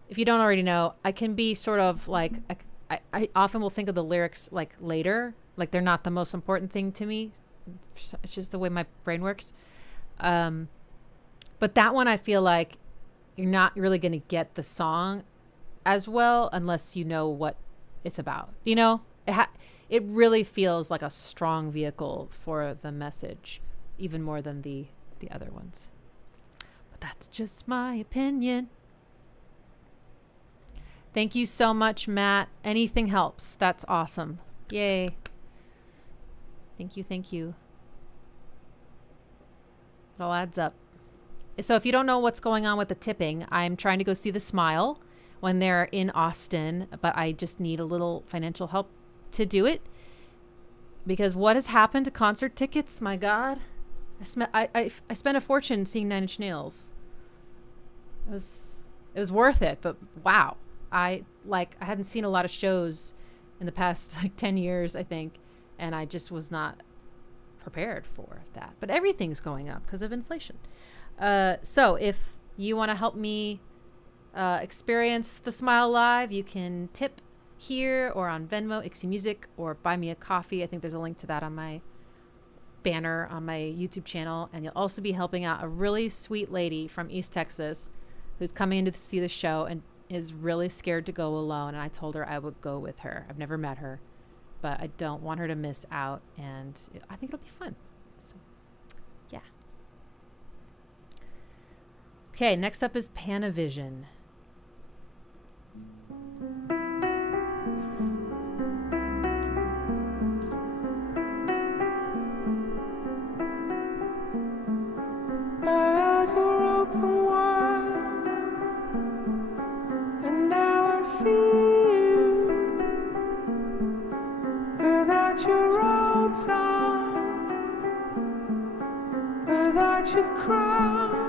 if you don't already know, I can be sort of like, I often will think of the lyrics like later, like they're not the most important thing to me. It's just the way my brain works. But that one, I feel like you're not really going to get the song as well unless you know what it's about. You know, it really feels like a strong vehicle for the message, even more than the other ones. But that's just my opinion. Thank you so much, Matt. Anything helps. That's awesome. Yay. Thank you. It all adds up. So if you don't know what's going on with the tipping, I'm trying to go see The Smile when they're in Austin, but I just need a little financial help to do it. Because what has happened to concert tickets? My God. I spent a fortune seeing Nine Inch Nails. It was worth it, but wow. I hadn't seen a lot of shows in the past 10 years, I think, and I just was not prepared for that. But everything's going up because of inflation. So if you want to help me experience The Smile live, you can tip here or on Venmo, Ixie Music, or buy me a coffee. I think there's a link to that on my banner on my YouTube channel. And you'll also be helping out a really sweet lady from East Texas who's coming in to see the show and is really scared to go alone. And I told her I would go with her. I've never met her, but I don't want her to miss out. And I think it'll be fun. So, yeah. Okay, next up is Pano-Vision. Eyes were open wide, and now I see you without your robes on, without your crown.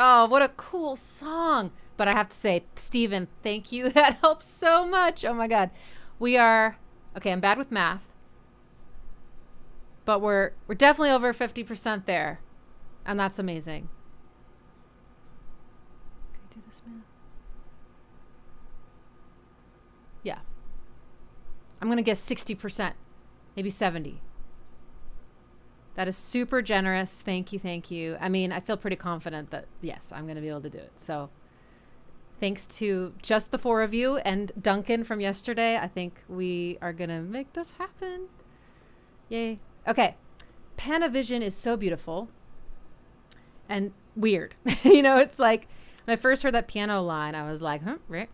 Oh, what a cool song. But I have to say, Steven, thank you. That helps so much. Oh my God. Okay, I'm bad with math. But we're definitely over 50% there. And that's amazing. Can I do this math? Yeah. I'm going to guess 60%, maybe 70. That is super generous. Thank you. Thank you. I mean, I feel pretty confident that, yes, I'm going to be able to do it. So thanks to just the 4 of you and Duncan from yesterday, I think we are going to make this happen. Yay. Okay. Pano-Vision is so beautiful and weird. You know, it's like when I first heard that piano line, I was like, wait.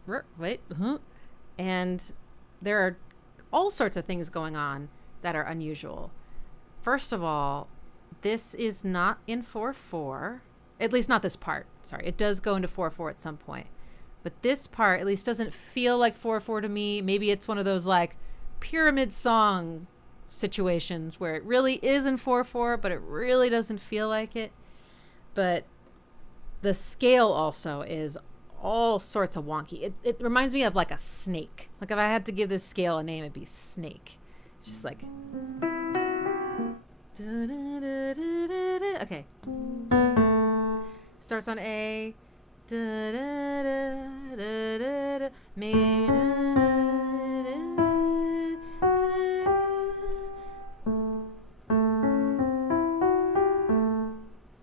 And there are all sorts of things going on that are unusual. First of all, this is not in 4/4, at least not this part. Sorry, it does go into 4/4 at some point. But this part at least doesn't feel like 4/4 to me. Maybe it's one of those like pyramid song situations where it really is in 4/4, but it really doesn't feel like it. But the scale also is all sorts of wonky. It reminds me of like a snake. Like if I had to give this scale a name, it'd be snake. It's just like... Okay. Starts on A. Is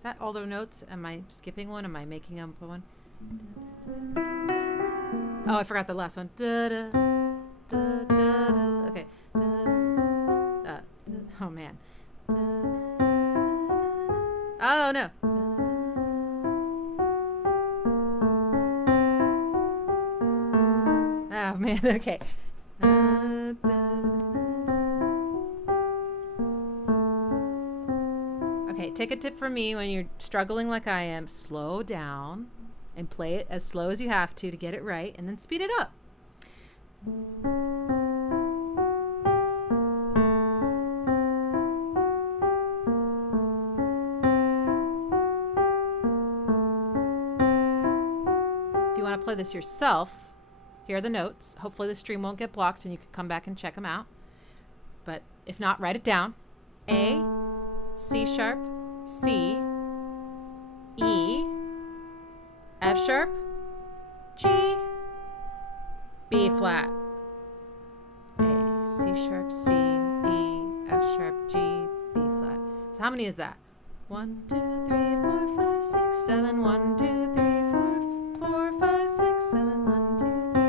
that all the notes? Am I skipping one? Am I making up one? Oh, I forgot the last one. Okay. Oh man. Oh no. Oh man, okay. Okay, take a tip from me when you're struggling like I am. Slow down and play it as slow as you have to get it right, and then speed it up. Play this yourself, here are the notes. Hopefully the stream won't get blocked and you can come back and check them out. But if not, write it down. A, C sharp, C, E, F sharp, G, B flat. A, C sharp, C, E, F sharp, G, B flat. So how many is that? 1, 2, 3, 4, 5, 6, 7. 1, 2, 3, 4, 4, 5, 6, 7. 1, 2, 3.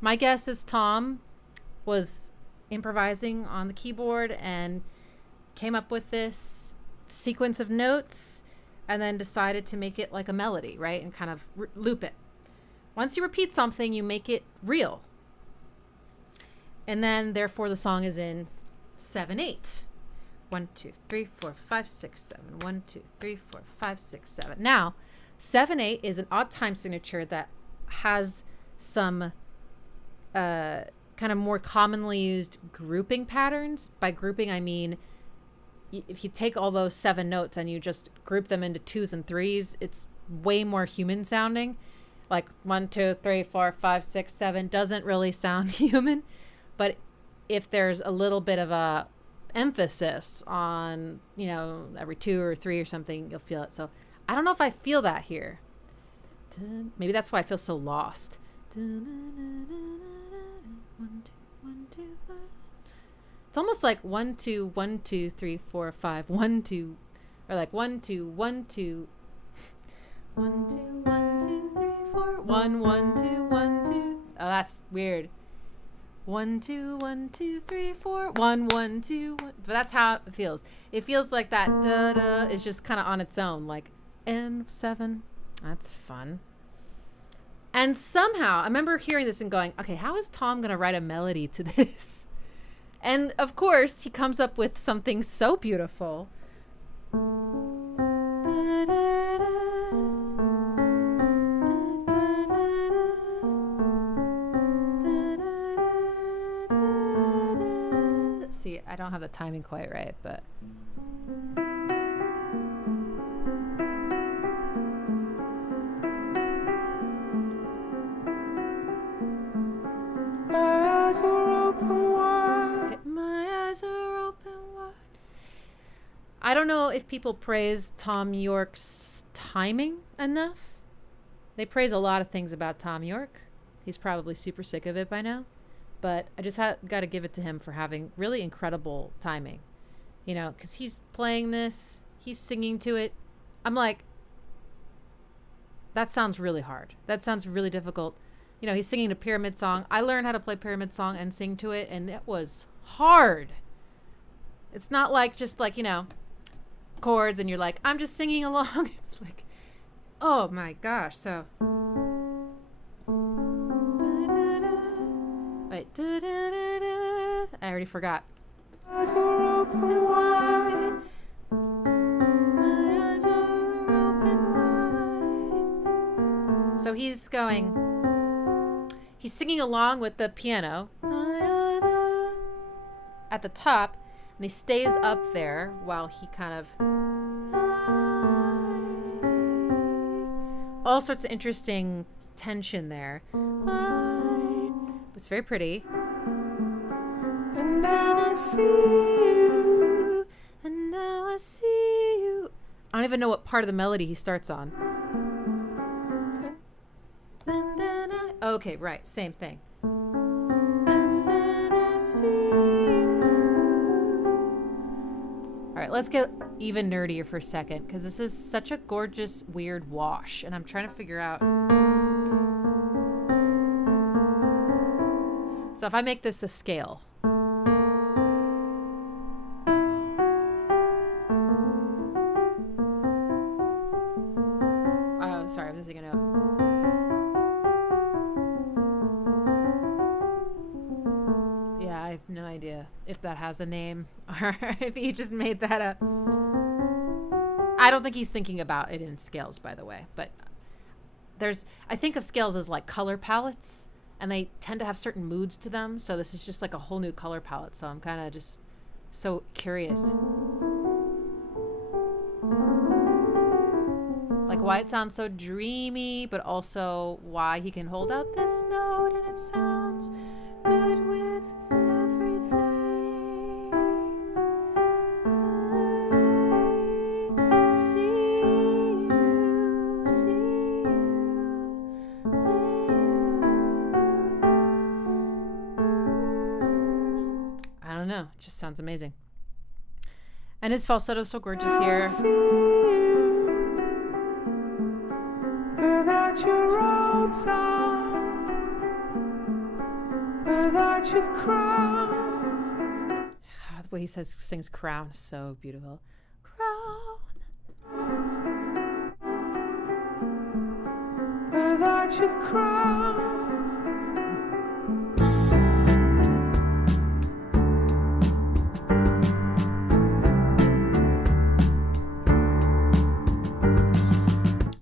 My guess is Tom was improvising on the keyboard and came up with this sequence of notes and then decided to make it like a melody, right? And kind of loop it. Once you repeat something, you make it real. And then, therefore, the song is in 7/8. 1, 2, 3, 4, 5, 6, 7. 1, 2, 3, 4, 5, 6, 7. Now, 7/8 is an odd time signature that has some kind of more commonly used grouping patterns. By grouping, I mean if you take all those 7 notes and you just group them into 2s and 3s, it's way more human sounding. Like 1, 2, 3, 4, 5, 6, 7 doesn't really sound human. But if there's a little bit of a emphasis on, you know, every 2 or 3 or something, you'll feel it. So I don't know if I feel that here. Maybe that's why I feel so lost. 1, 2, 1, 2, 5. It's almost like 1, 2, 1, 2, 3, 4, 5, 1, 2, or like 1, 2, 1, 2, 1, 2, 1, 2, 3, 4, 1, 1, 2, 1, 2. Oh, that's weird. 1, 2, 1, 2, 3, 4, 1, 1, 2, 1. But that's how it feels. It feels like that da da is just kind of on its own, like N7. That's fun. And somehow, I remember hearing this and going, okay, how is Tom going to write a melody to this? And of course, he comes up with something so beautiful. Let's see, I don't have the timing quite right, but. My eyes are open wide. My eyes are open wide. I don't know if people praise Tom York's timing enough. They praise a lot of things about Tom York. He's probably super sick of it by now. But I just got to give it to him for having really incredible timing. You know, because he's playing this, he's singing to it. I'm like, that sounds really hard. That sounds really difficult. You know, he's singing a Pyramid Song. I learned how to play Pyramid Song and sing to it, and it was hard. It's not like just like, you know, chords and you're like, I'm just singing along. It's like, oh my gosh. So, wait, I already forgot. Eyes are open wide. My eyes are open wide. So he's going. He's singing along with the piano at the top, and he stays up there while he kind of all sorts of interesting tension there. It's very pretty. And now I see you. And now I see you. I don't even know what part of the melody he starts on. And then okay, right, same thing. And then I see you. All right, let's get even nerdier for a second, because this is such a gorgeous, weird wash, and I'm trying to figure out. So if I make this a scale. Oh, sorry, I'm missing a note. I have no idea if that has a name or if he just made that up. I don't think he's thinking about it in scales, by the way. But I think of scales as like color palettes, and they tend to have certain moods to them. So this is just like a whole new color palette. So I'm kind of just so curious. Like why it sounds so dreamy, but also why he can hold out this note and it sounds good with everything. don't know. It just sounds amazing. And his falsetto is so gorgeous here. Without your robes on, without your crown. The way he sings crown is so beautiful. Crown. Without your crown.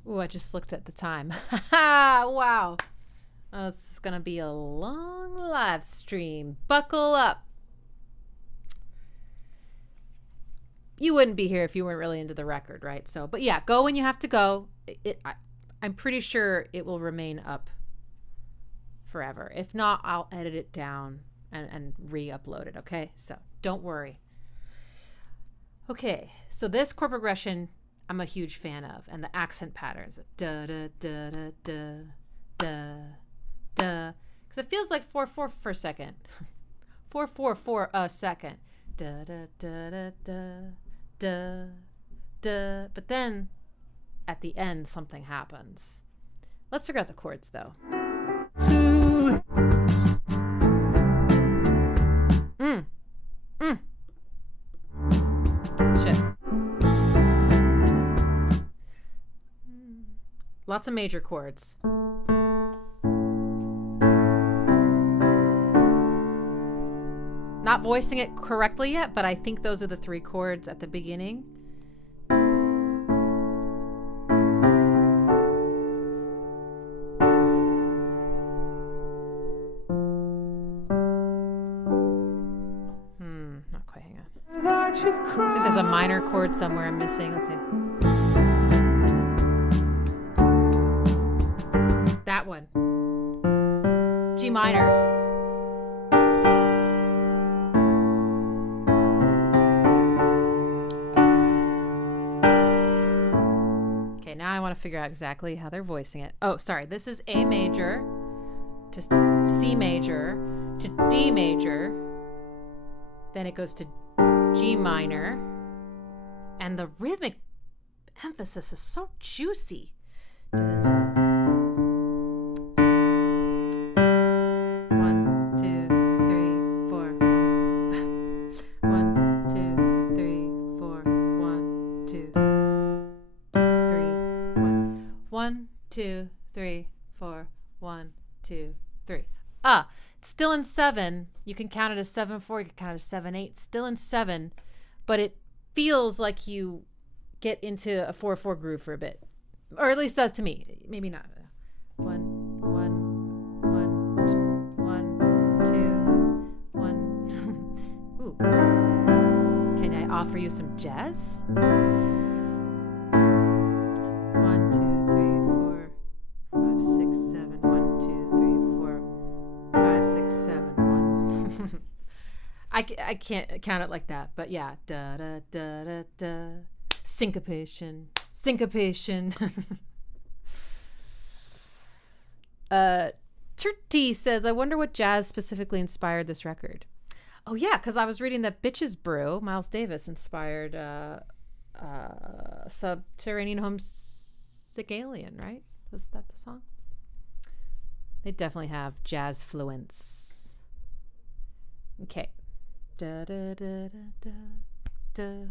Ooh, I just looked at the time. Wow. Oh, this is going to be a long live stream. Buckle up. You wouldn't be here if you weren't really into the record, right? So, but yeah, go when you have to go. I'm pretty sure it will remain up forever. If not, I'll edit it down and re-upload it, okay? So don't worry. Okay, so this chord progression I'm a huge fan of, and the accent patterns. Da da da da da da da. Because it feels like 4/4 for a second. 4/4 for a second. Da da da da da da da. But then at the end something happens. Let's figure out the chords though. Shit. Lots of major chords. Not voicing it correctly yet, but I think those are the 3 chords at the beginning. Not quite, hang on. I think there's a minor chord somewhere I'm missing. Let's see. That one. G minor. Okay, now I want to figure out exactly how they're voicing it. Oh, sorry. This is A major to C major to D major. Then it goes to G minor. And the rhythmic emphasis is so juicy. 1, 2, 3, 4. 1, 2, 3, 4. 1, 2, 3, 1. 1, 2, 3, 4. 1, 2, 3. It's still in 7. You can count it as 7/4. You can count it as 7/8. Still in 7, but it feels like you get into a 4/4 groove for a bit, or at least does to me. Maybe not. 1, 1, 1, 1, 2, 1. Ooh. Can I offer you some jazz? 1, 2, 3, 4, 5, 6, 7. 1, 2, 3, 4, 5, 6, 7. 1. I can't count it like that, but yeah. Da da da da da. Syncopation. Syncopation. Turty says, I wonder what jazz specifically inspired this record. Oh yeah, because I was reading that Bitches Brew, Miles Davis, inspired Subterranean Homesick Alien, right? Was that the song? They definitely have jazz fluence. Okay. Da da da da da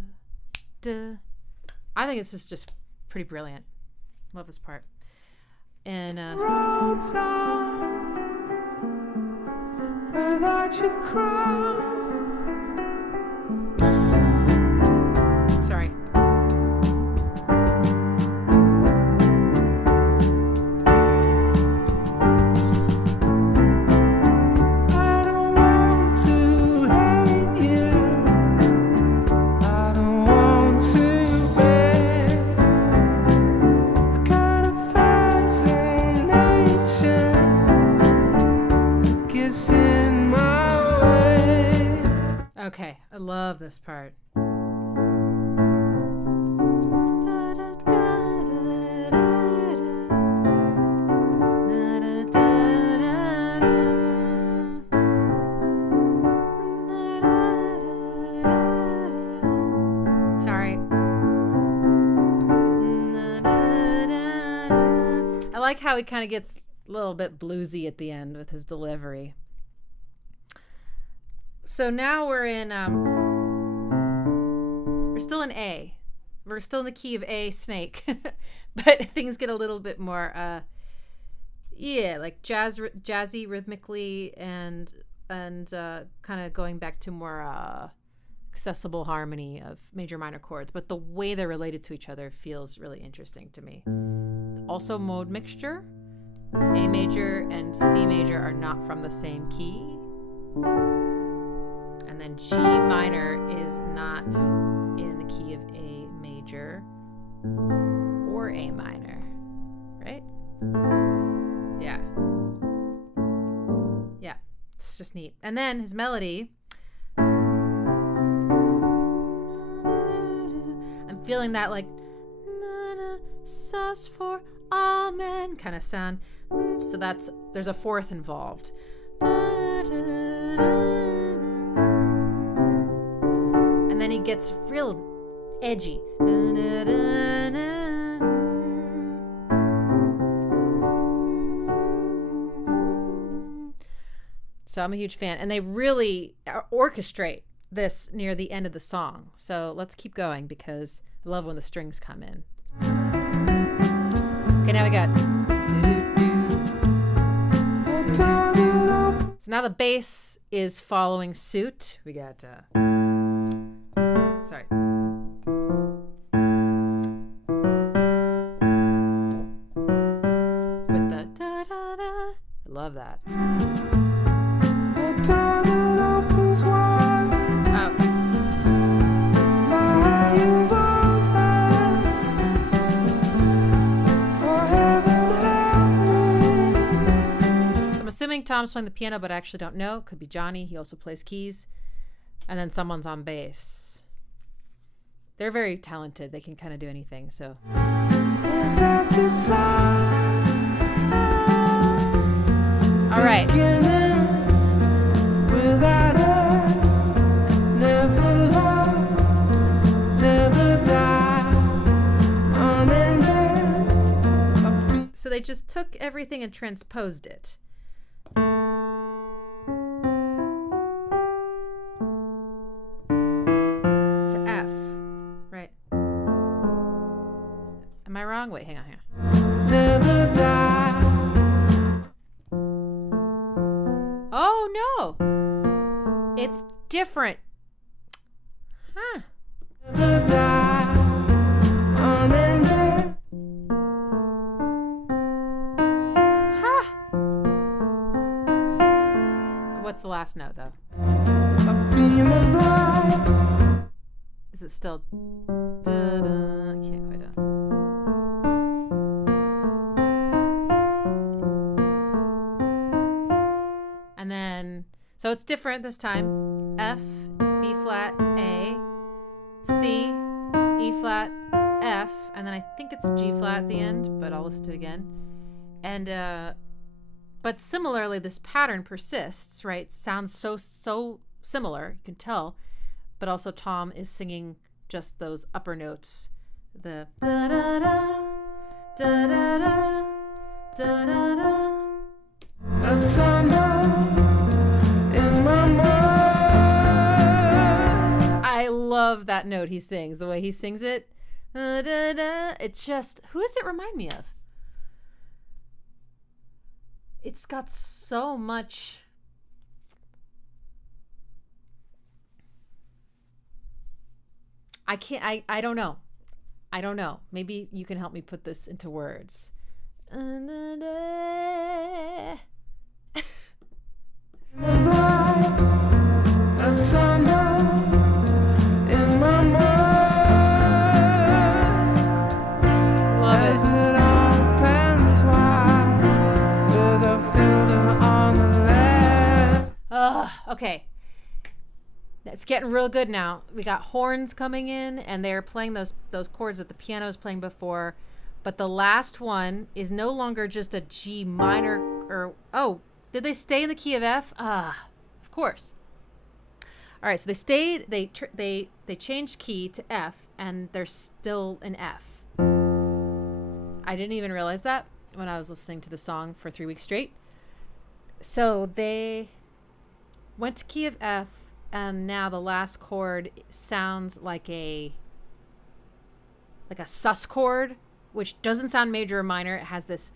da. I think this is just pretty brilliant. Love this part. And Robes on, without your crown. sorry. Okay, I love this part. how he kind of gets a little bit bluesy at the end with his delivery. So now we're in, we're still in A. We're still in the key of A snake, but things get a little bit more, like jazzy rhythmically and kind of going back to more accessible harmony of major minor chords. But the way they're related to each other feels really interesting to me. Also, mode mixture. A major and C major are not from the same key. And then G minor is not in the key of A major or A minor, right? Yeah. Yeah, it's just neat. And then his melody, I'm feeling that like sus for amen kind of sound. So there's a fourth involved. And then he gets real edgy. So I'm a huge fan. And they really orchestrate this near the end of the song. So let's keep going because I love when the strings come in. Okay, now we got. So now the bass is following suit. We got. Sorry. With the da da da. I love that. Assuming Tom's playing the piano, but I actually don't know. Could be Johnny. He also plays keys. And then someone's on bass. They're very talented. They can kind of do anything. So. All right. So they just took everything and transposed it. Am I wrong? Wait, hang on here. Oh, no. It's different. Huh. Huh. What's the last note, though? Is it still... I can't quite... And then, so it's different this time. F, B flat, A, C, E flat, F, and then I think it's G flat at the end, but I'll listen to it again. And, but similarly, this pattern persists, right? Sounds so similar, you can tell, but also Tom is singing just those upper notes. The da da da, da da da, da da da. That's I love that note he sings, the way he sings it. It's just, who does it remind me of? It's got so much. I don't know. I don't know. Maybe you can help me put this into words. Okay. It's getting real good now. We got horns coming in, and they're playing those chords that the piano was playing before. But the last one is no longer just a G minor, or did they stay in the key of F? Of course. All right, so they stayed. They changed key to F, and they're still in F. I didn't even realize that. when I was listening to the song for 3 weeks straight. So they went to key of F, and now the last chord sounds like a sus chord, which doesn't sound major or minor. It has this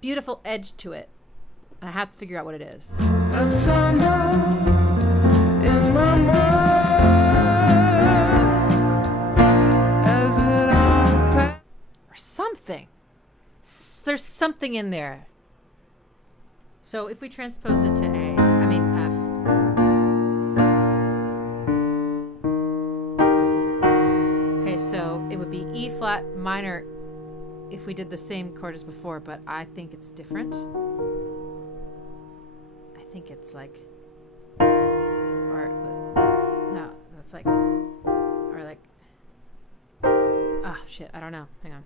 beautiful edge to it, and I have to figure out what it is. That's enough in my mind. As it all passes. Or something. There's something in there. So if we transpose it to F. Okay, so it would be E flat minor if we did the same chord as before, but I think it's different. I think it's like, no, that's like, or like, ah, shit, I don't know. Hang on.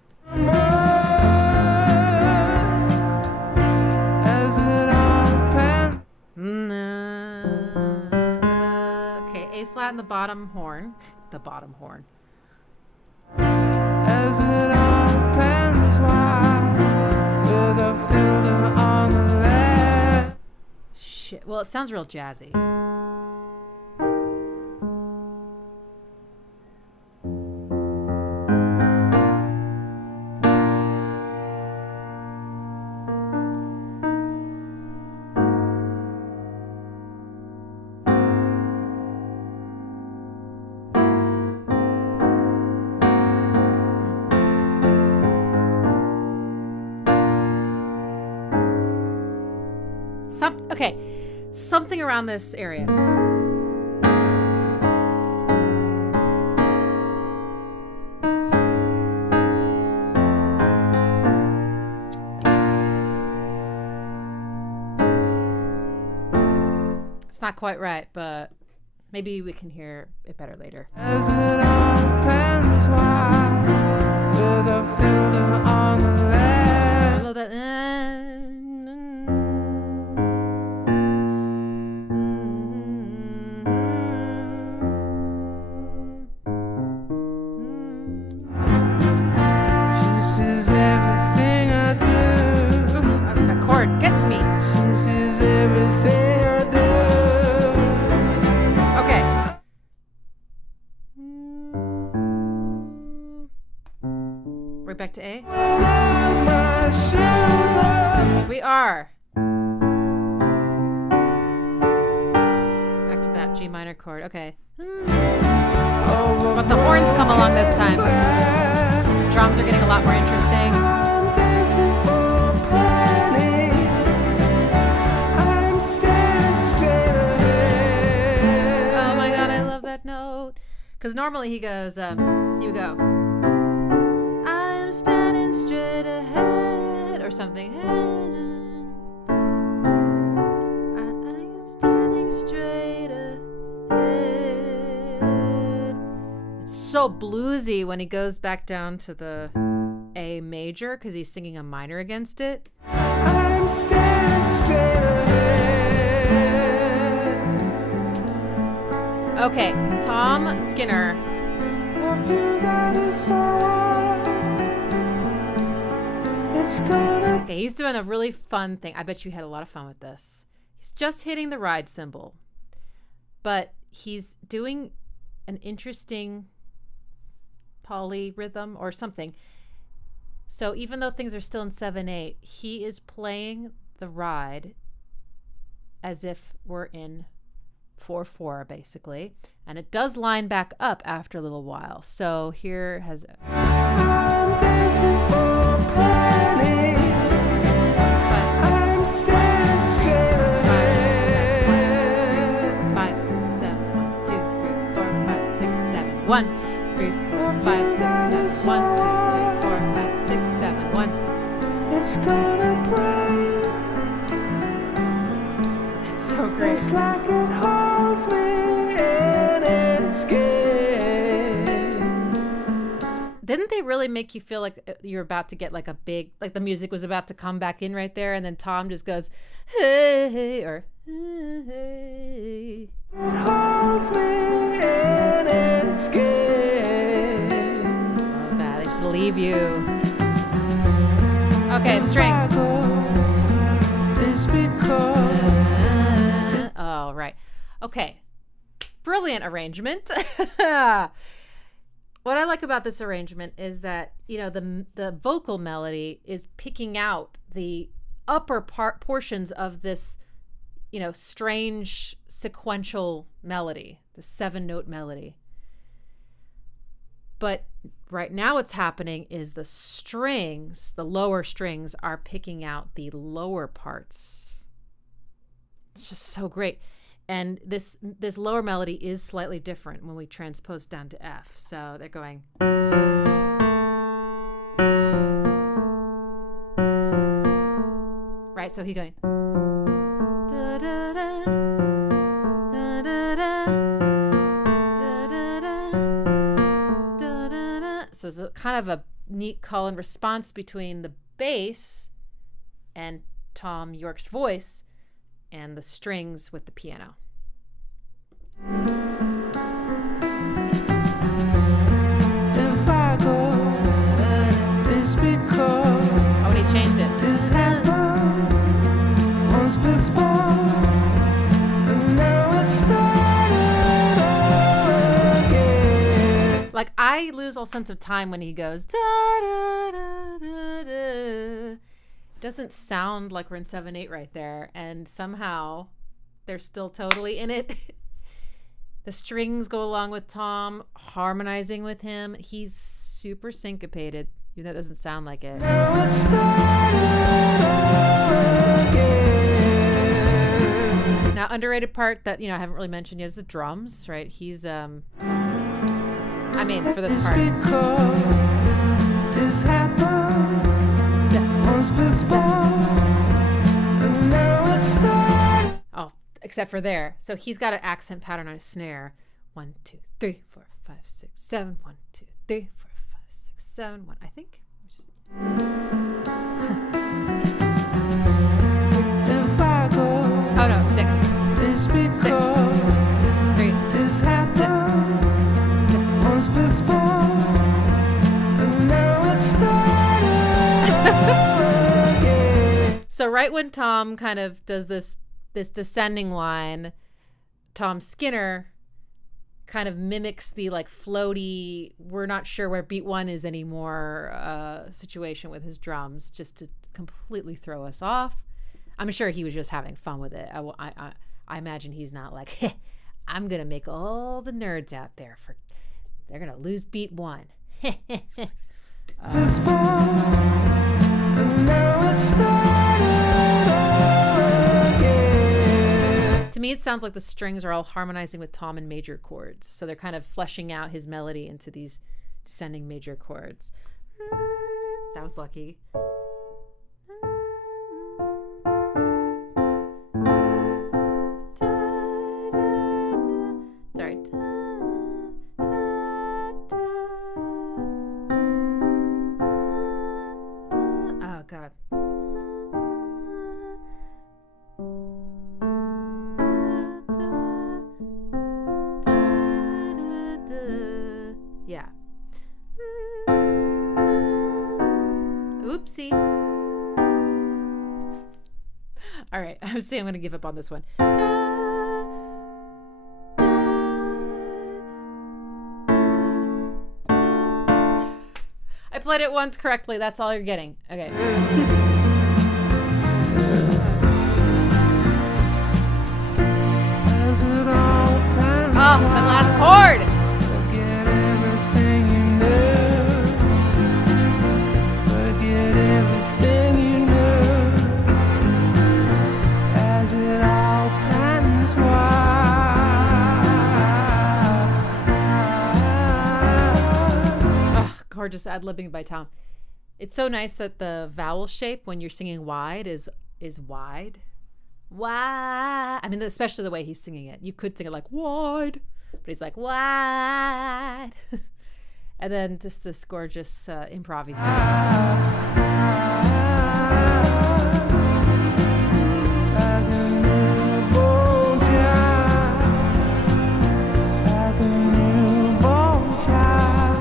As it all passes. Okay, A flat in the bottom horn. The bottom horn. As it all passes wide, with a feeling on the left. Shit. Well, it sounds real jazzy. Okay, something around this area. It's not quite right, but maybe we can hear it better later. As it all passes wide, with a feeling on the left. I love that. Gets me. She sees everything I do. Okay. Right back to A. Without my shoes on. We are. Back to that G minor chord. Okay. But the horns come along this time. Drums are getting a lot more interesting. I'm dancing for pennies. I'm standing straight ahead. Oh my god, I love that note. Because normally he goes, you go, I'm standing straight ahead, or something. I am standing straight ahead. It's so bluesy when he goes back down to the A major because he's singing a minor against it. I'm standing straight ahead. Okay, Tom Skinner. I feel that it's all. It's gonna. Okay, he's doing a really fun thing. I bet you had a lot of fun with this. He's just hitting the ride cymbal, but he's doing an interesting polyrhythm or something. So even though things are still in 7/8, he is playing the ride as if we're in 4/4 basically, and it does line back up after a little while. So here has I'm dancing for pennies. I'm standing straight ahead. 5, 6, 7, 1, 2, 3, 4, 5, 6, 7, 1, 3, 4, 5, 6, 7, 1, 2, 3, 4, 5, 6, 7, 1. It's gonna break. It's so great. It's like it holds me in its skin. Didn't they really make you feel like you're about to get like a big, like the music was about to come back in right there, and then Tom just goes, hey, or hey. It holds me in its skin. Love that. They just leave you. Okay. Okay, strings. It's because Oh, right. Okay. Brilliant arrangement. What I like about this arrangement is that, the vocal melody is picking out the upper portions of this, strange sequential melody, the 7-note melody. But right now what's happening is the strings, the lower strings, are picking out the lower parts. It's just so great. And this lower melody is slightly different when we transpose down to F. So they're going. Right, so he's going. Da, da, da, da, da, da, da, da, da, da, da. So it's a kind of a neat call and response between the bass and Tom York's voice and the strings with the piano. if I go, it's because Oh, and he's changed it. this happened once before, and now it's started again. Like, I lose all sense of time when he goes da da da da da. Doesn't sound like we're in 7/8 right there, and somehow they're still totally in it. The strings go along with Tom, harmonizing with him. He's super syncopated. Even though it doesn't sound like it. Now it's started again. Now, underrated part that I haven't really mentioned yet is the drums, right? He's for this It's part. because this happened once before, and now it's started. Oh, except for there. So he's got an accent pattern on his snare. 1, 2, 3, 4, 5, 6, 7. 1, 2, 3, 4, 5, 6, 7. 1, I think. If I go, Oh no, 6. it's because 3. this happened once before, and now it's started again. So right when Tom kind of does this descending line, Tom Skinner kind of mimics the floaty, we're not sure where beat 1 is anymore situation with his drums, just to completely throw us off. I'm sure he was just having fun with it. I imagine he's not like, I'm gonna make all the nerds out there they're gonna lose beat 1. Before, and now it's started again. To me, it sounds like the strings are all harmonizing with Tom in major chords. So they're kind of fleshing out his melody into these descending major chords. That was lucky. Sorry. Oh, God. Yeah. Oopsie. All right, I was saying I'm going to give up on this one. I played it once correctly. That's all you're getting. Okay. As it all pans Oh, that last chord. forget everything you knew. Forget everything you knew. As it all pans wide. Oh, gorgeous ad-libbing by Tom. It's so nice that the vowel shape when you're singing wide is wide. Wide. I mean, especially the way he's singing it. You could sing it like wide, but he's like wide. And then just this gorgeous improv he's doing. Like a newborn child. Like a newborn child.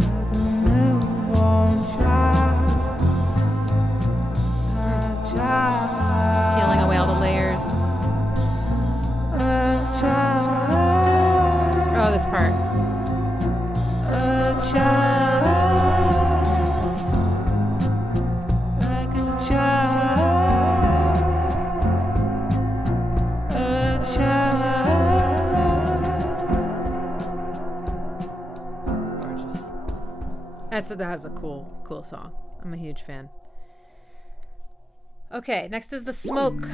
Like a newborn child. this part. A child, like a child, a child. Gorgeous. That's a cool song. I'm a huge fan. Okay, next is the smoke.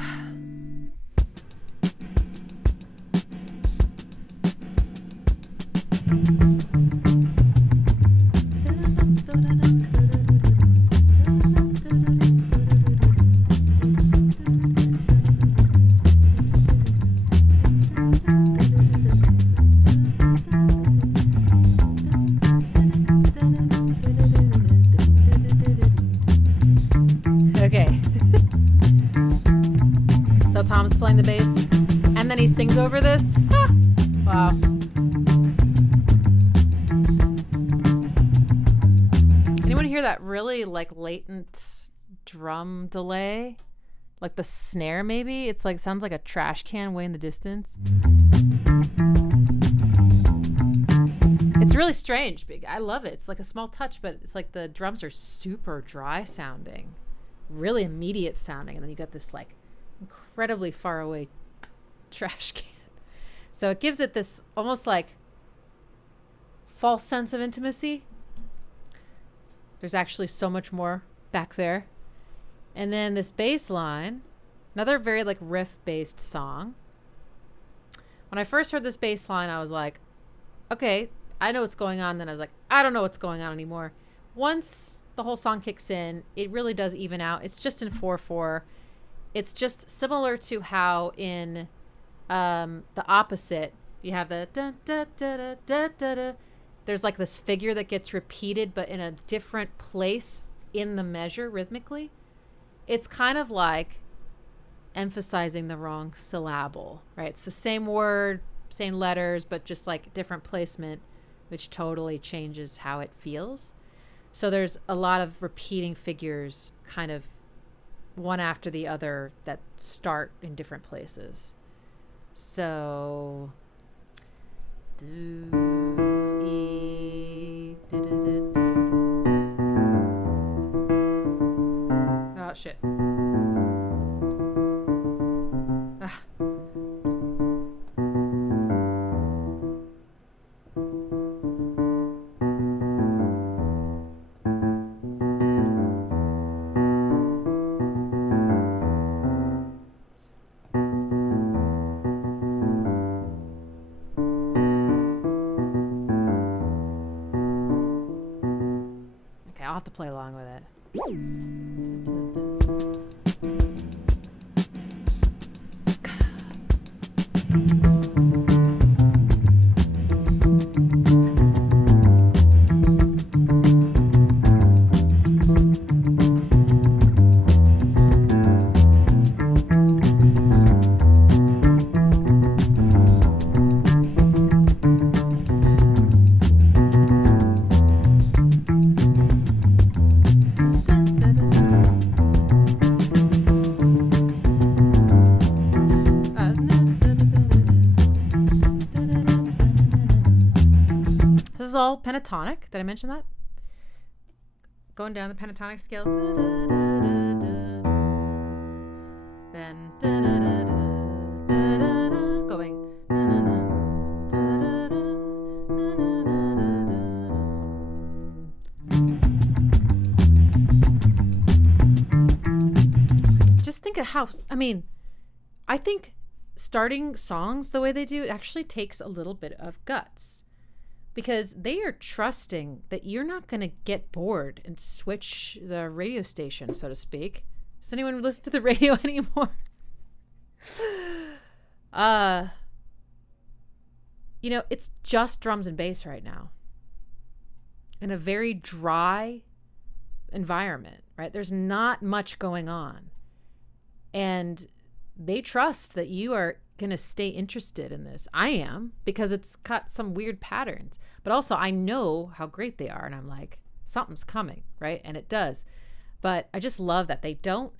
Okay. So Tom's playing the bass, and then he sings over this. Ah, wow. Anyone hear that really like latent drum delay? Like the snare maybe? It's like sounds like a trash can way in the distance. It's really strange. I love it. It's like a small touch, but it's like the drums are super dry sounding, really immediate sounding, and then you got this like incredibly far away trash can. So it gives it this almost like false sense of intimacy. There's actually so much more back there. And then this bass line, another very like riff based song. When I first heard this bass line, I was like, okay, I know what's going on. Then I was like, I don't know what's going on anymore. Once the whole song kicks in, it really does even out. It's just in 4/4. It's just similar to how in the opposite, you have the da da da da da da da. There's like this figure that gets repeated, but in a different place in the measure rhythmically. It's kind of like emphasizing the wrong syllable, right? It's the same word, same letters, but just like different placement, which totally changes how it feels. So there's a lot of repeating figures kind of one after the other that start in different places. So do, E, do, do, do, do, do. Oh shit. Ah. I'll have to play along with it. This is all pentatonic. Did I mention that? Going down the pentatonic scale. Then going. Just think of how, I think starting songs the way they do actually takes a little bit of guts. Because they are trusting that you're not going to get bored and switch the radio station, so to speak. Does anyone listen to the radio anymore? It's just drums and bass right now. In a very dry environment, right? There's not much going on. And they trust that you are going to stay interested in this. I am, because it's got some weird patterns, but also I know how great they are, and I'm like, something's coming, right? And it does. But I just love that they don't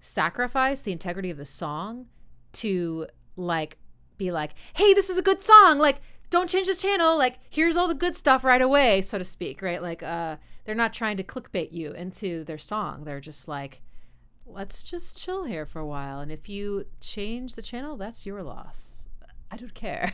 sacrifice the integrity of the song to like be like, hey, this is a good song, like don't change the channel. Like, here's all the good stuff right away, so to speak, right? Like, they're not trying to clickbait you into their song. They're just like, let's just chill here for a while. And if you change the channel, that's your loss. I don't care.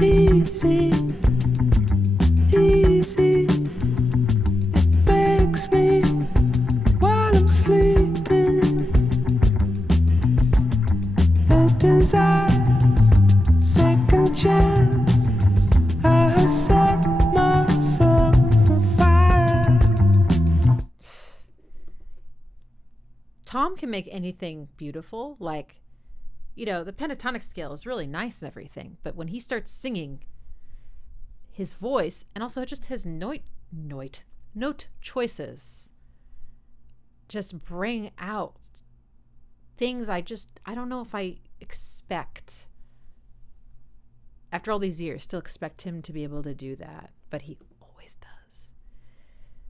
Easy, easy, it begs me while I'm sleeping. A desire, second chance. I have set myself on fire. Tom can make anything beautiful. Like, you know, the pentatonic scale is really nice and everything, but when he starts singing, his voice and also just his note choices just bring out things I don't know if I expect. After all these years, still expect him to be able to do that, but he always does.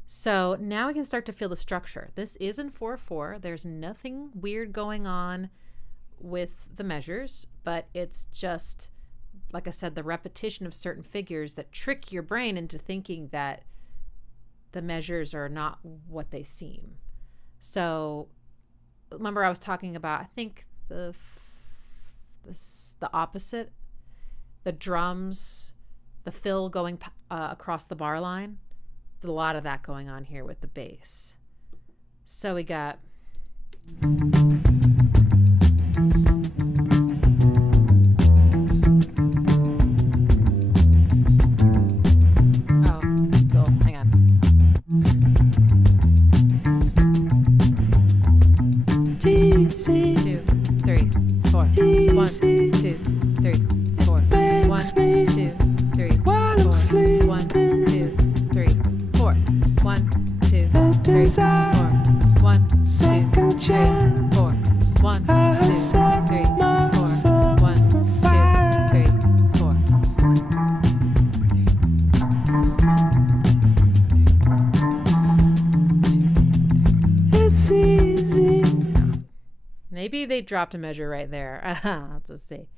So now we can start to feel the structure. This is in 4/4. There's nothing weird going on with the measures, but it's just, like I said, the repetition of certain figures that trick your brain into thinking that the measures are not what they seem. So remember I was talking about, I think the opposite, the drums, the fill going across the bar line. There's a lot of that going on here with the bass. So we got Easy, 2, 3, 4. 1, 2, 3, 4. 1, 2, 3, 4. 1, 2, 3, 4. 1, 2, 3, 4. 1, 2, 3, 4. 1, 2, 3, 4. 1, 2, 3, 4. it's easy. Maybe they dropped a measure right there. Let's see.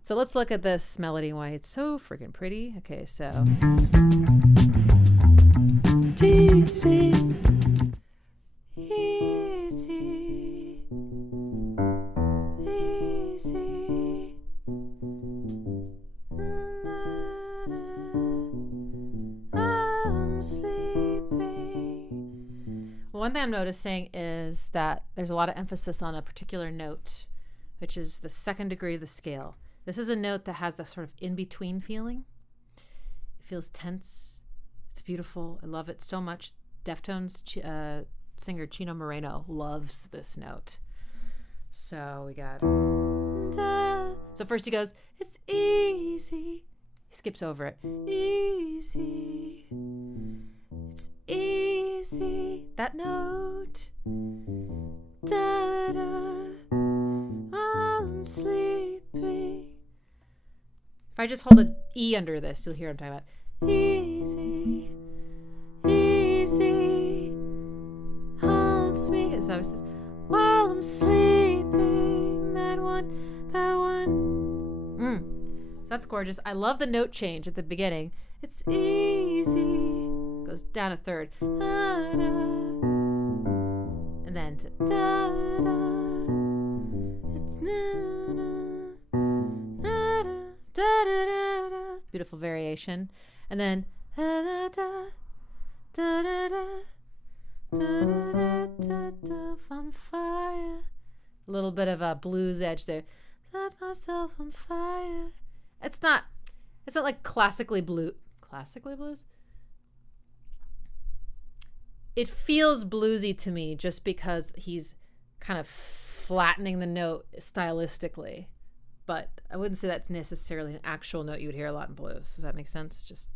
So let's look at this melody. Why it's so freaking pretty. Okay, so Easy, easy, easy. I'm sleeping. One thing I'm noticing is that there's a lot of emphasis on a particular note, which is the second degree of the scale. This is a note that has the sort of in-between feeling. It feels tense. It's beautiful. I love it so much. Deftones singer Chino Moreno loves this note. So we got... So first he goes, it's easy. He skips over it. Easy. It's easy. That note. Da-da. I'm sleeping. If I just hold an E under this, you'll hear what I'm talking about. Easy. Easy. Haunts me. Is that what it says? While I'm sleeping. That one. So that's gorgeous. I love the note change at the beginning. It's easy. Goes down a third. Da-da. And then to da-da. It's na-na. Da-da. Da-da-da-da. Beautiful variation. And then da-da-da. Da-da-da. Da-da-da-da-da. On fire. A little bit of a blues edge there. Set myself on fire. It's not like classically blues. It feels bluesy to me just because he's kind of flattening the note stylistically. But I wouldn't say that's necessarily an actual note you would hear a lot in blues. Does that make sense? Just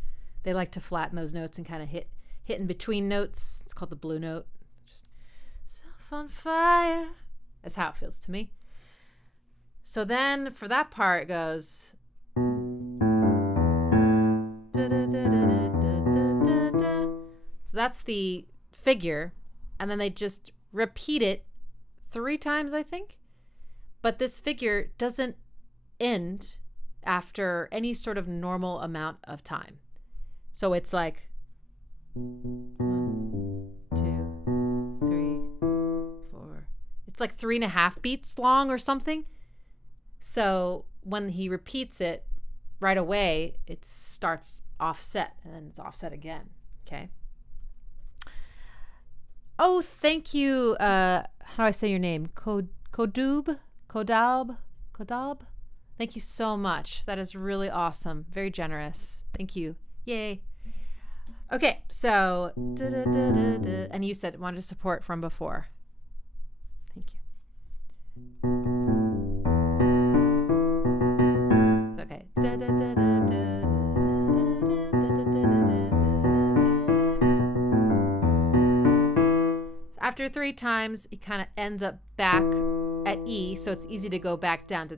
they like to flatten those notes and kind of hit in between notes. It's called the blue note. Just self on fire. That's how it feels to me. So then for that part it goes that's the figure. And then they just repeat it 3 times, I think. But this figure doesn't end after any sort of normal amount of time. So it's like 1, 2, 3, 4. It's like 3.5 beats long or something. So when he repeats it right away, it starts offset and then it's offset again. Okay. Oh, thank you. How do I say your name? Kodab? Thank you so much. That is really awesome. Very generous. Thank you. Yay. Okay, so and you said wanted support from before. Thank you. It's okay. After 3 times, he kind of ends up back at E, so it's easy to go back down to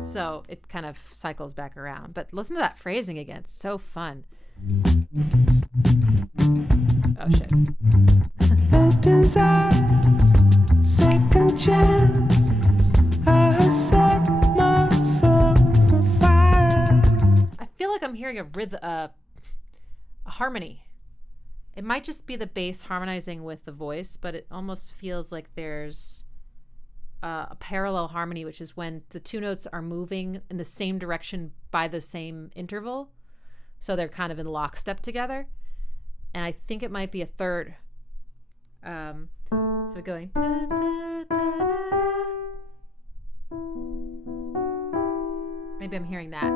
so it kind of cycles back around. But listen to that phrasing again. It's so fun. Oh, shit. A desire, second chance. I have set myself on fire. I feel like I'm hearing a rhythm, a harmony. It might just be the bass harmonizing with the voice, but it almost feels like there's a parallel harmony, which is when the 2 notes are moving in the same direction by the same interval. So they're kind of in lockstep together. And I think it might be a third. So we're going. Da, da, da, da, da. Maybe I'm hearing that.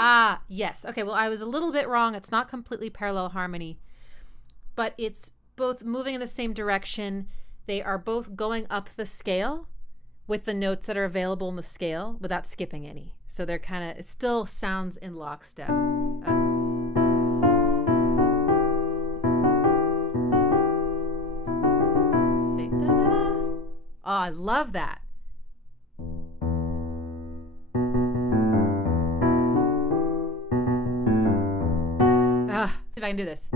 Ah, yes. Okay, well, I was a little bit wrong. It's not completely parallel harmony, but it's both moving in the same direction. They are both going up the scale with the notes that are available in the scale without skipping any. So they're kind of, it still sounds in lockstep. See? Da-da-da. Oh, I love that. See if I can do this.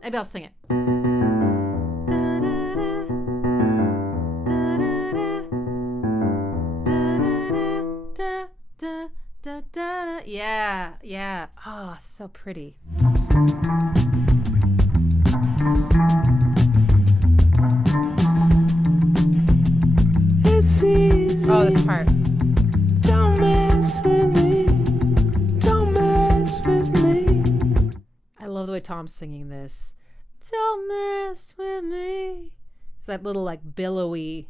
Maybe I'll sing it. Yeah, yeah. Oh, so pretty. It's easy. Oh, this part. Don't mess with me. Don't mess with me. I love the way Tom's singing this. Don't mess with me. It's that little like billowy,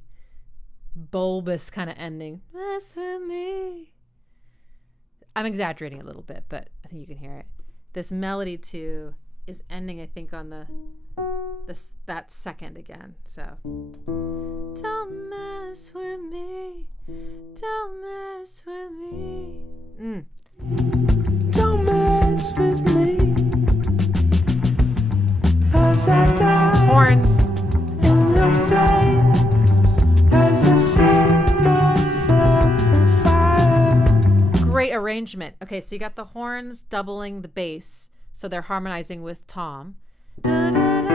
bulbous kind of ending. Mess with me. I'm exaggerating a little bit, but I think you can hear it. This melody too is ending, I think, on that second again. So don't mess with me. Don't mess with me. Don't mess with me. As I die Horns. in the flames, as I set myself on fire. Great arrangement. Okay, so you got the horns doubling the bass, so they're harmonizing with Tom. Da, da, da,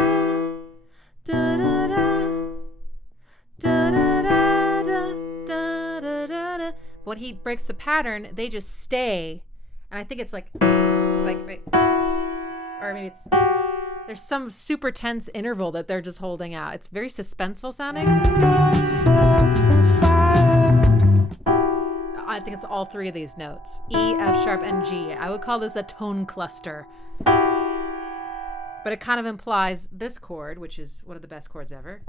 da, da, da, da, da, da, da, da, da, da. When he breaks the pattern, they just stay, and I think it's like right, or maybe it's there's some super tense interval that they're just holding out. It's very suspenseful sounding. Myself on fire. I think it's all 3 of these notes. E, F sharp, and G. I would call this a tone cluster. But it kind of implies this chord, which is one of the best chords ever.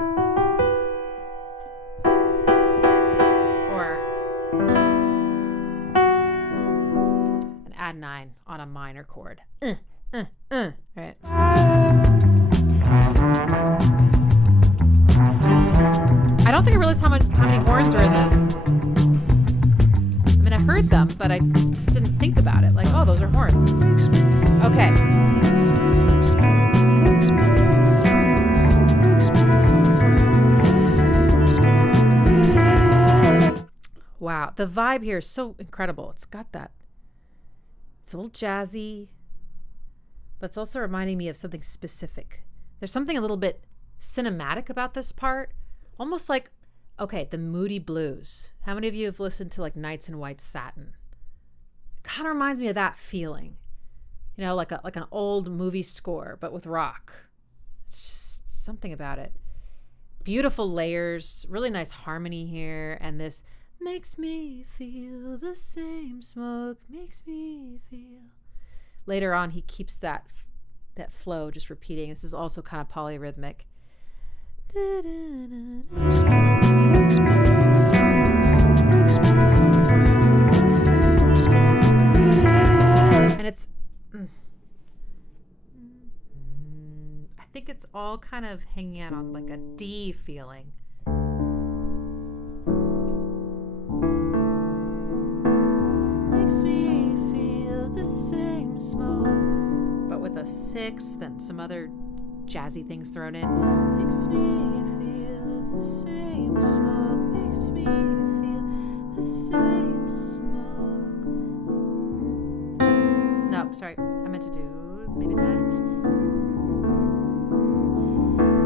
Or an add 9 on a minor chord. Right. I don't think I realized how many horns were in this. I mean, I heard them, but I just didn't think about it. Like, oh, those are horns. Okay. Wow. The vibe here is so incredible. It's got that. It's a little jazzy, but it's also reminding me of something specific. There's something a little bit cinematic about this part. Almost like, okay, the Moody Blues. How many of you have listened to like Nights in White Satin? It kind of reminds me of that feeling. You know, like an old movie score, but with rock. It's just something about it. Beautiful layers, really nice harmony here, and this makes me feel the same smoke, makes me feel. Later on, he keeps that flow just repeating. This is also kind of polyrhythmic. And it's I think it's all kind of hanging out on like a D feeling. Makes me feel the same smoke, but with a sixth and some other jazzy things thrown in. Makes me feel the same smoke, makes me feel the same smoke. No, sorry, I meant to do maybe that.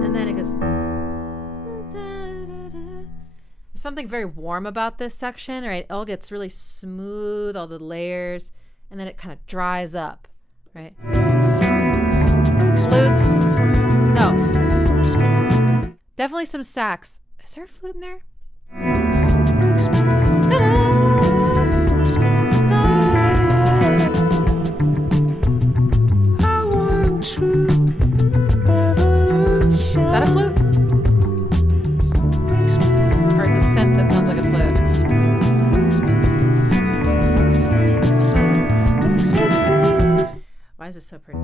And then it goes. There's something very warm about this section, right? It all gets really smooth, all the layers, and then it kind of dries up, right? Flutes. No. Definitely some sax. Is there a flute in there? Is that a flute? Or is it a synth that sounds like a flute? Why is it so pretty?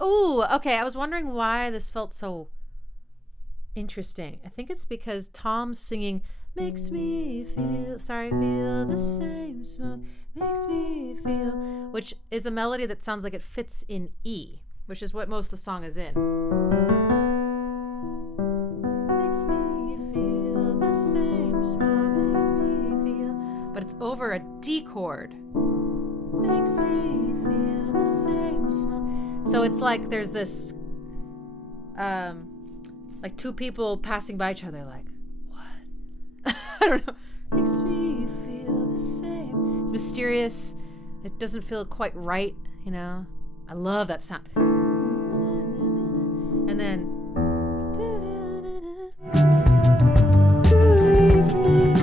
Oh, okay. I was wondering why this felt so interesting. I think it's because Tom's singing makes me feel the same smoke, makes me feel, which is a melody that sounds like it fits in E, which is what most of the song is in. Makes me feel the same smoke, makes me feel, but it's over a D chord. Makes me feel the same smoke. So it's like there's this like two people passing by each other like, what? I don't know. Makes me feel the same. It's mysterious. It doesn't feel quite right, you know? I love that sound. And then to leave me,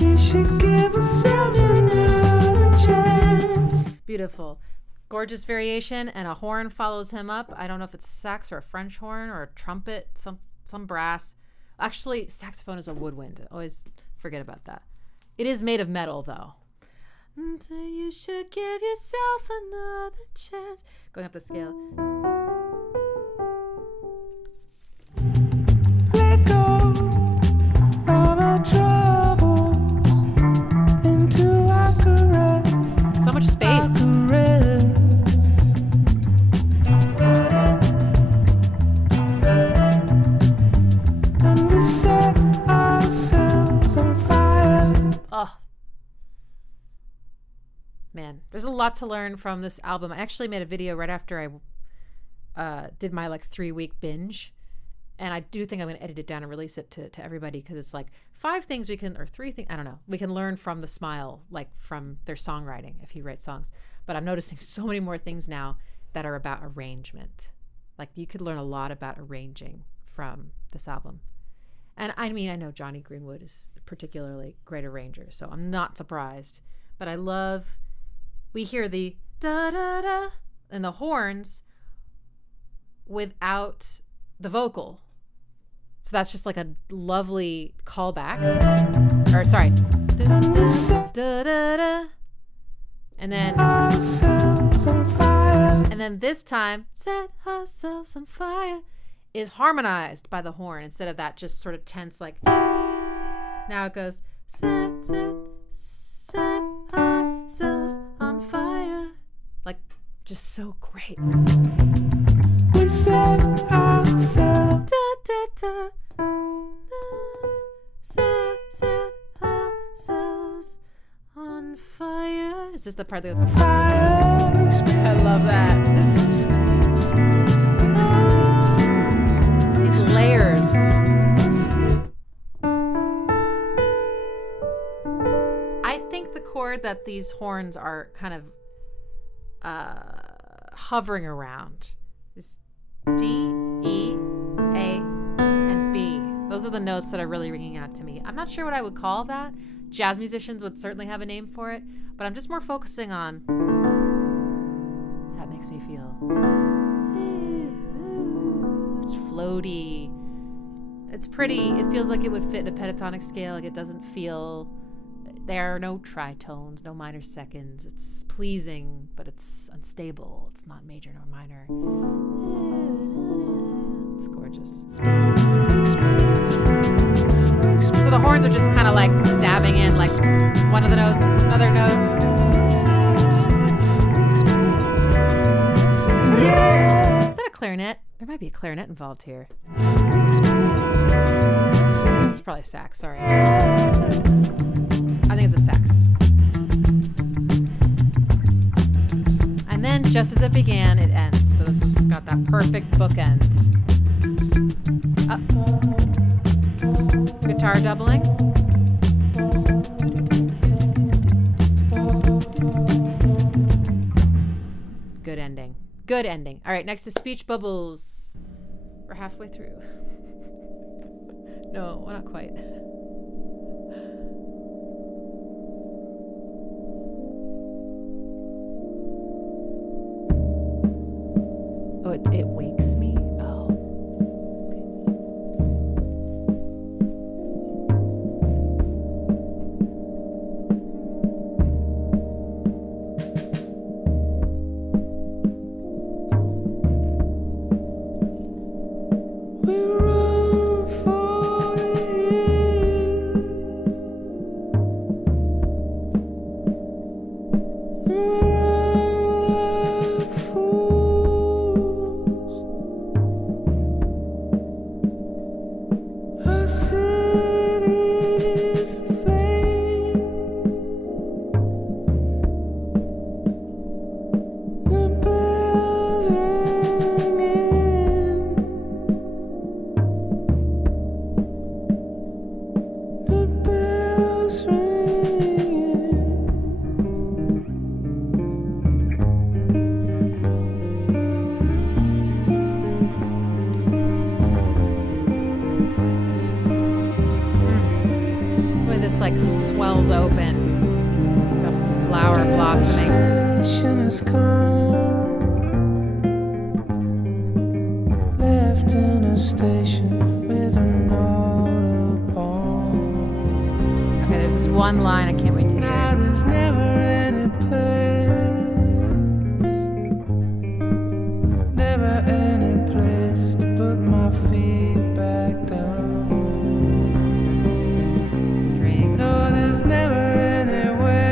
you should give yourself another chance. Beautiful. Gorgeous variation, and a horn follows him up. I don't know if it's sax or a French horn or a trumpet, some brass. Actually, saxophone is a woodwind. I always forget about that. It is made of metal, though. You should give yourself another chance. Going up the scale. Let go of our troubles into our caress. So much space. Oh, man, there's a lot to learn from this album. I actually made a video right after I did my like 3-week binge, and I do think I'm going to edit it down and release it to everybody, because it's like 5 things we can, or 3 things, I don't know, we can learn from the Smile, like from their songwriting if he writes songs. But I'm noticing so many more things now that are about arrangement. Like you could learn a lot about arranging from this album. And I mean, I know Johnny Greenwood is a particularly great arranger, so I'm not surprised. But I love, we hear the da-da-da and the horns without the vocal. So that's just like a lovely callback. Or sorry. Da-da-da. And then this time, set ourselves on fire, is harmonized by the horn instead of that just sort of tense, like, now it goes, set ourselves on fire. Like, just so great. We set ourselves. Set ourselves on fire. Is this the part that goes? I love that. These layers. I think the chord that these horns are kind of hovering around is D, E, A, and B. Those are the notes that are really ringing out to me. I'm not sure what I would call that. Jazz musicians would certainly have a name for it, but I'm just more focusing on how it makes me feel. It's floaty. It's pretty. It feels like it would fit in a pentatonic scale. Like, it doesn't feel... There are no tritones, no minor seconds. It's pleasing, but it's unstable. It's not major nor minor. It's gorgeous. So the horns are just kind of like stabbing in, like one of the notes, another note. Is that a clarinet? There might be a clarinet involved here. It's probably sax, sorry. I think it's a sax. And then, just as it began, it ends. So this has got that perfect bookend. Guitar doubling. Good ending. Good ending. All right, next is Speech Bubbles. We're halfway through. No, we're not quite. Oh, it wakes me? Oh. We run for years. We run like fools. Our city's aflame. The bells ringing. The bells ringing. The way this like swells open. The flower blossoming. Devastation has come. Left in a station with a note upon. Okay, there's this one line I can't wait to Now hear. there's never any place. Never any place to put my feet back down. Strings. No, there's never anywhere.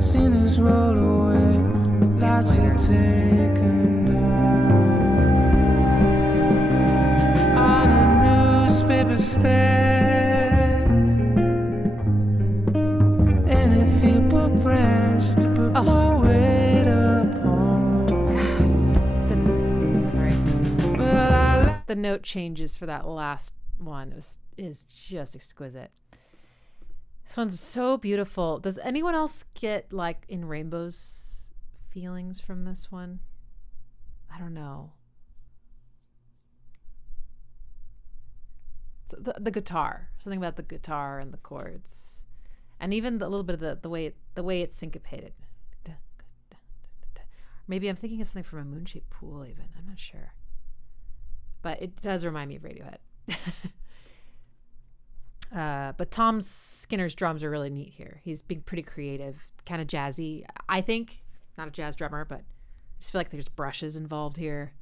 Seen us roll away, lots are taken down. On a newspaper stand, any feeble branch to put Oh. my weight upon. Sorry. Well, I The note changes for that last one is just exquisite. This one's so beautiful. Does anyone else get like In Rainbows feelings from this one? I don't know. So the guitar, something about the guitar and the chords, and even the little bit of the way it's syncopated. Maybe I'm thinking of something from A Moon-Shaped Pool. Even I'm not sure, but it does remind me of Radiohead. But Tom Skinner's drums are really neat here. He's being pretty creative, kind of jazzy. I think, not a jazz drummer, but I just feel like there's brushes involved here,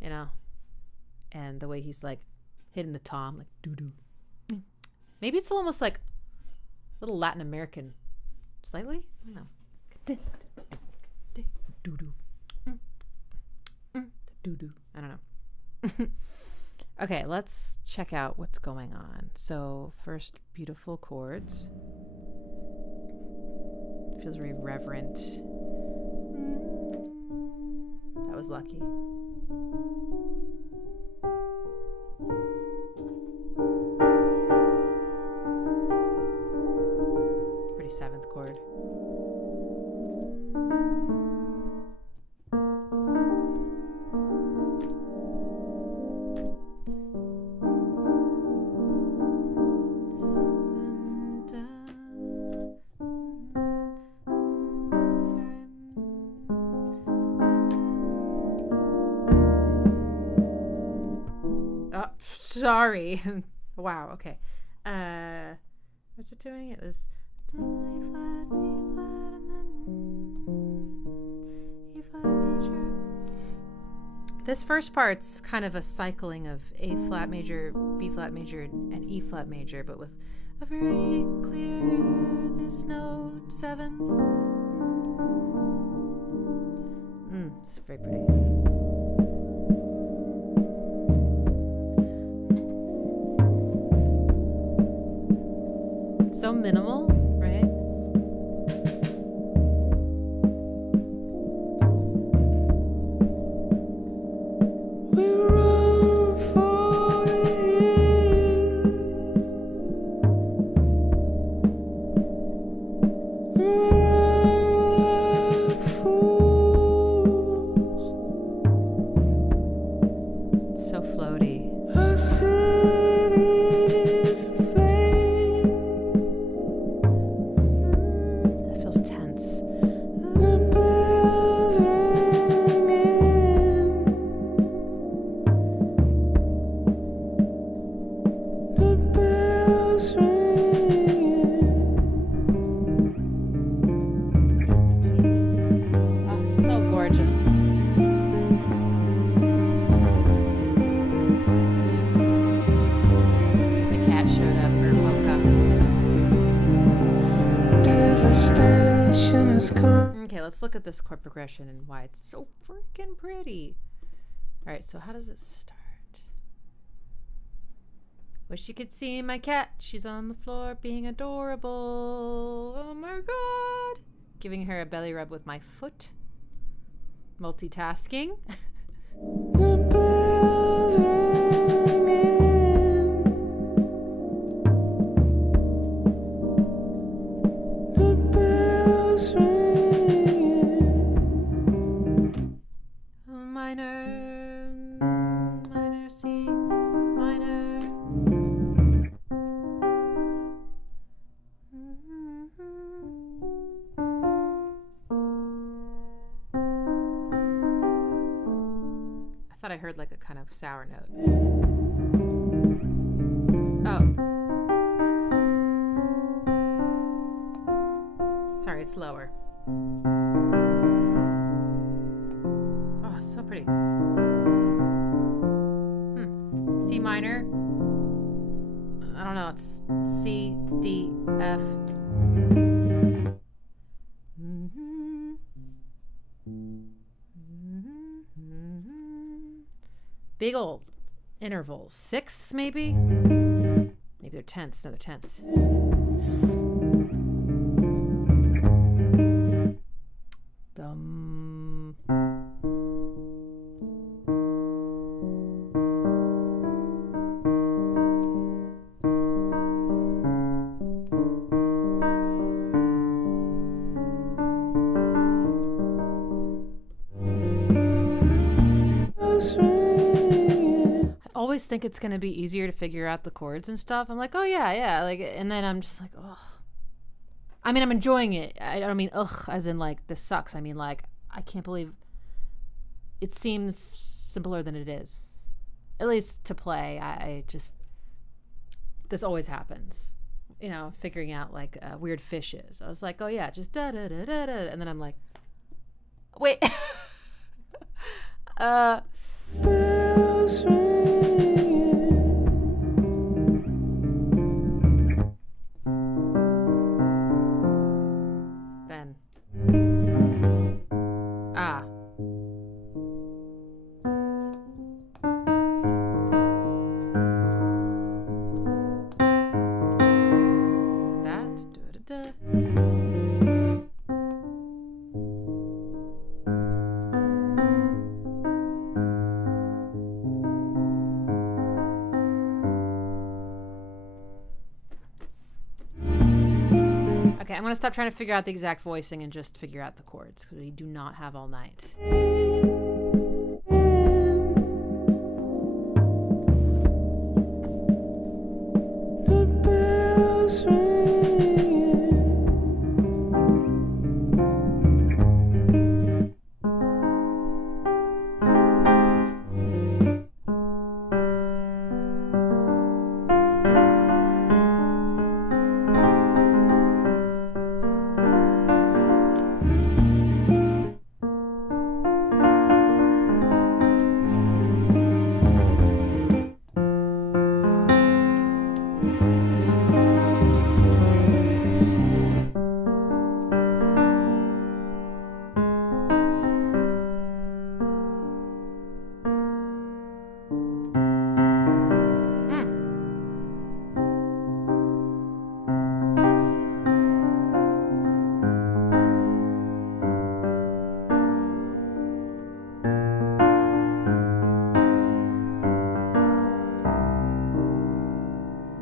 you know. And the way he's like hitting the tom, like doo-doo. Maybe it's almost like a little Latin American, slightly. I don't know. Doo-doo. Doo-doo. I don't know. Okay, let's check out what's going on. So first, beautiful chords. Feels very reverent. That was lucky. Pretty seventh chord. Sorry. Wow. Okay. What's it doing? It was A flat, B flat, and then E flat major. This first part's kind of a cycling of A flat major, B flat major, and E flat major, but with a very clear this note seventh. It's very pretty. So minimal, right? We run for the hills. We run like fools. So floaty. Our city's aflame. That feels tense. The bells ringing. The bells ringing. Oh, so gorgeous. My cat showed up or woke up. Devastation has come. Okay, let's look at this chord progression and why it's so freaking pretty. All right, so how does it start? Wish you could see my cat. She's on the floor being adorable. Oh my god. Giving her a belly rub with my foot. Multitasking. The bells ringing. The bells ringing. Minor, minor C, minor. I thought I heard like a kind of sour note. Oh. Sorry, it's lower. Oh, so pretty. C minor. I don't know. It's C, D, F. Big old intervals. Sixths, maybe? Maybe they're tenths. No, they're tenths. Dum. Bells ringing. I always think it's gonna be easier to figure out the chords and stuff. I'm like, oh yeah, like, and then I'm just like, ugh. I mean, I'm enjoying it. I don't mean ugh, as in like this sucks. I mean like I can't believe it seems simpler than it is. At least to play, I just this always happens. You know, figuring out like weird fishes. I was like, oh yeah, just da da da da da, and then I'm like, wait. Bells ringing. going to stop trying to figure out the exact voicing and just figure out the chords because we do not have all night.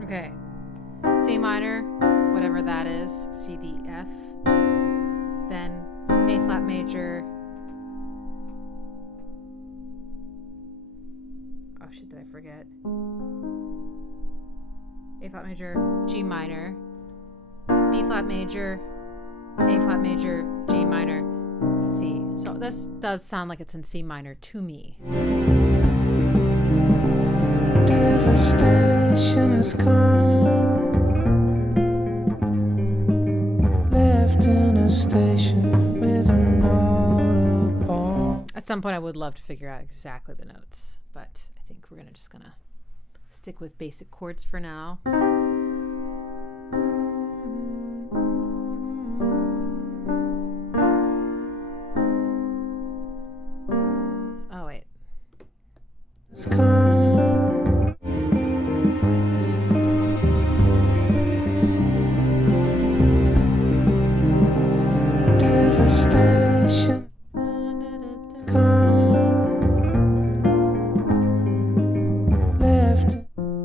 Okay, C minor, whatever that is, C, D, F, then A flat major. Oh shit, did I forget? A flat major, G minor, B flat major, A flat major, G minor, C. So this does sound like it's in C minor to me. Devastation has come, left in a station with a note of bomb. At some point I would love to figure out exactly the notes, but I think we're just gonna stick with basic chords for now. Oh wait.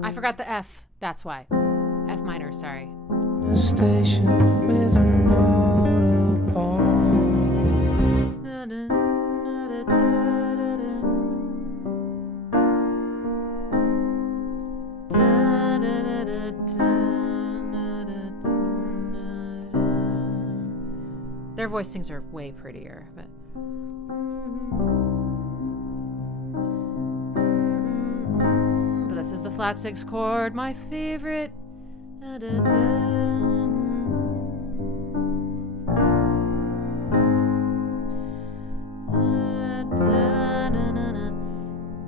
I forgot the F. That's why. F minor, sorry. A station with a note of bomb. Their voicings are way prettier, but this is the flat 6 chord, my favorite.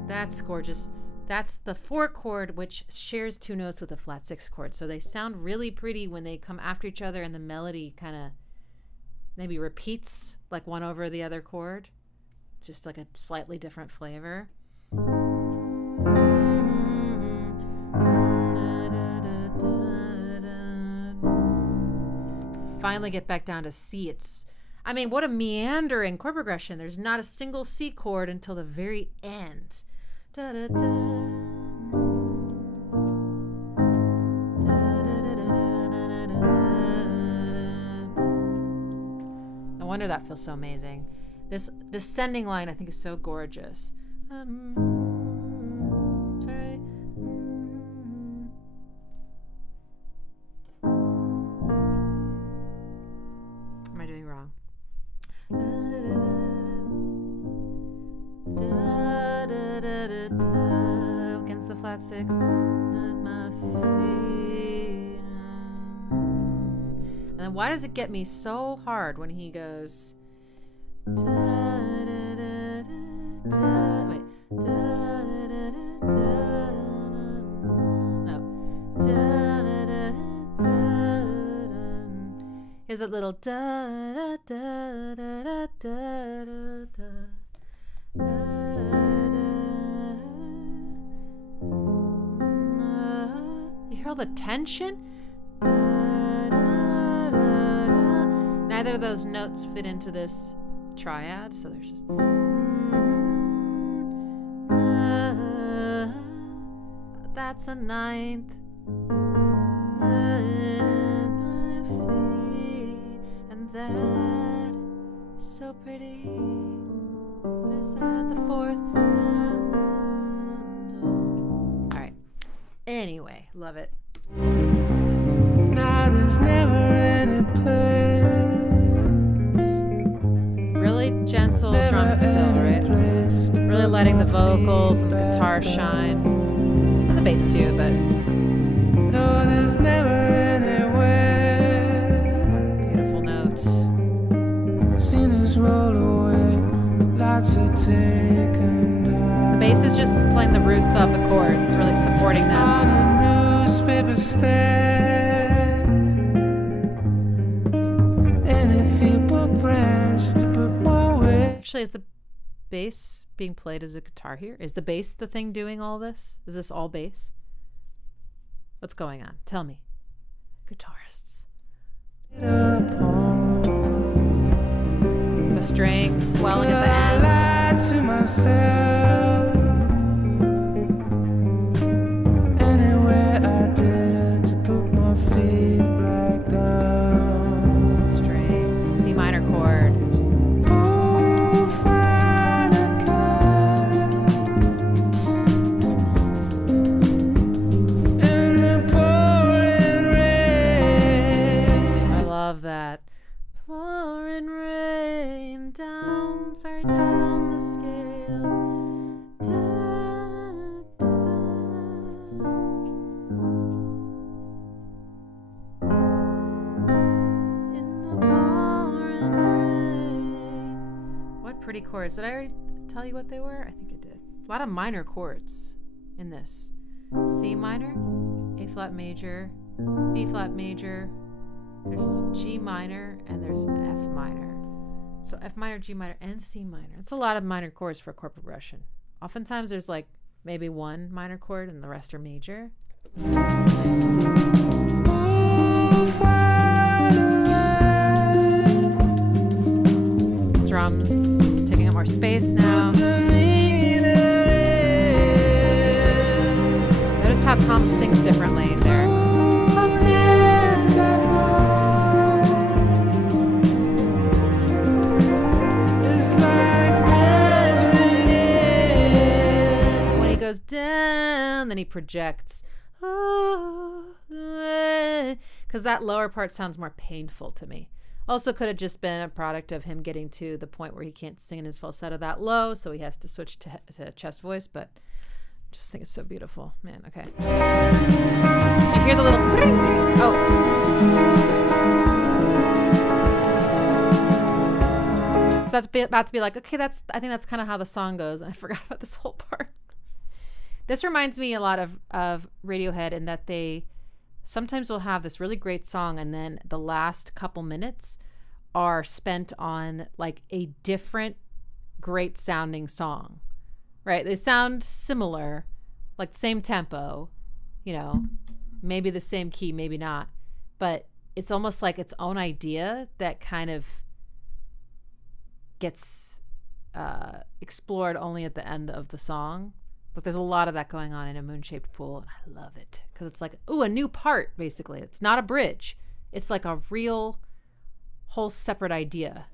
That's gorgeous. That's the 4 chord, which shares 2 notes with a flat 6 chord. So they sound really pretty when they come after each other and the melody kind of maybe repeats like one over the other chord. It's just like a slightly different flavor. Finally get back down to C. I mean, what a meandering chord progression. There's not a single C chord until the very end. Da, da, da. No wonder that feels so amazing. This descending line I think is so gorgeous. Sorry. Am I doing wrong? Against the flat 6. At my feet. And then why does it get me so hard when he goes? Wait. Is it little da da da da da da da da. You hear all the tension? Neither of those notes fit into this triad, so there's just. That's a 9th. so pretty. What is that? The fourth. All right. Anyway, love it. Now there's never any place. Really gentle drum still, right? Really letting the vocals and the guitar shine. And the bass too, but No, there's never anywhere. beautiful notes. Seen us roll away. Lots of taken The bass is just playing the roots of the chords, really supporting them. on a newspaper stand. Any feeble branch to put my way. Actually, is the bass being played as a guitar here? Is the bass the thing doing all this? Is this all bass? What's going on? Tell me. Guitarists. The strings swelling at the ends. I lied to myself. Anywhere I did to put my feet back down. Strings. C minor chord. Oh, find a kind in the pouring rain. I love that. Pouring rain down, sorry, down the scale. Da, da. In the pouring rain. What pretty chords. Did I already tell you what they were? I think I did. A lot of minor chords in this. C minor, A flat major, B flat major. There's G minor and there's F minor. So F minor, G minor, and C minor. It's a lot of minor chords for a chord progression. Oftentimes there's like maybe one minor chord and the rest are major. Drums taking up more space now. Notice how Tom sings differently there. When he goes down, then he projects. Because that lower part sounds more painful to me. Also could have just been a product of him getting to the point where he can't sing in his falsetto that low, so he has to switch to chest voice, but I just think it's so beautiful. Man, okay. Did you hear the little... Oh. So that's about to be like, okay, I think that's kind of how the song goes. I forgot about this whole part. This reminds me a lot of Radiohead in that they sometimes will have this really great song and then the last couple minutes are spent on like a different great sounding song, right? They sound similar, like same tempo, you know, maybe the same key, maybe not, but it's almost like its own idea that kind of gets explored only at the end of the song. But there's a lot of that going on in A Moon-Shaped Pool, and I love it because it's like, ooh, a new part, basically. It's not a bridge. It's like a real whole separate idea.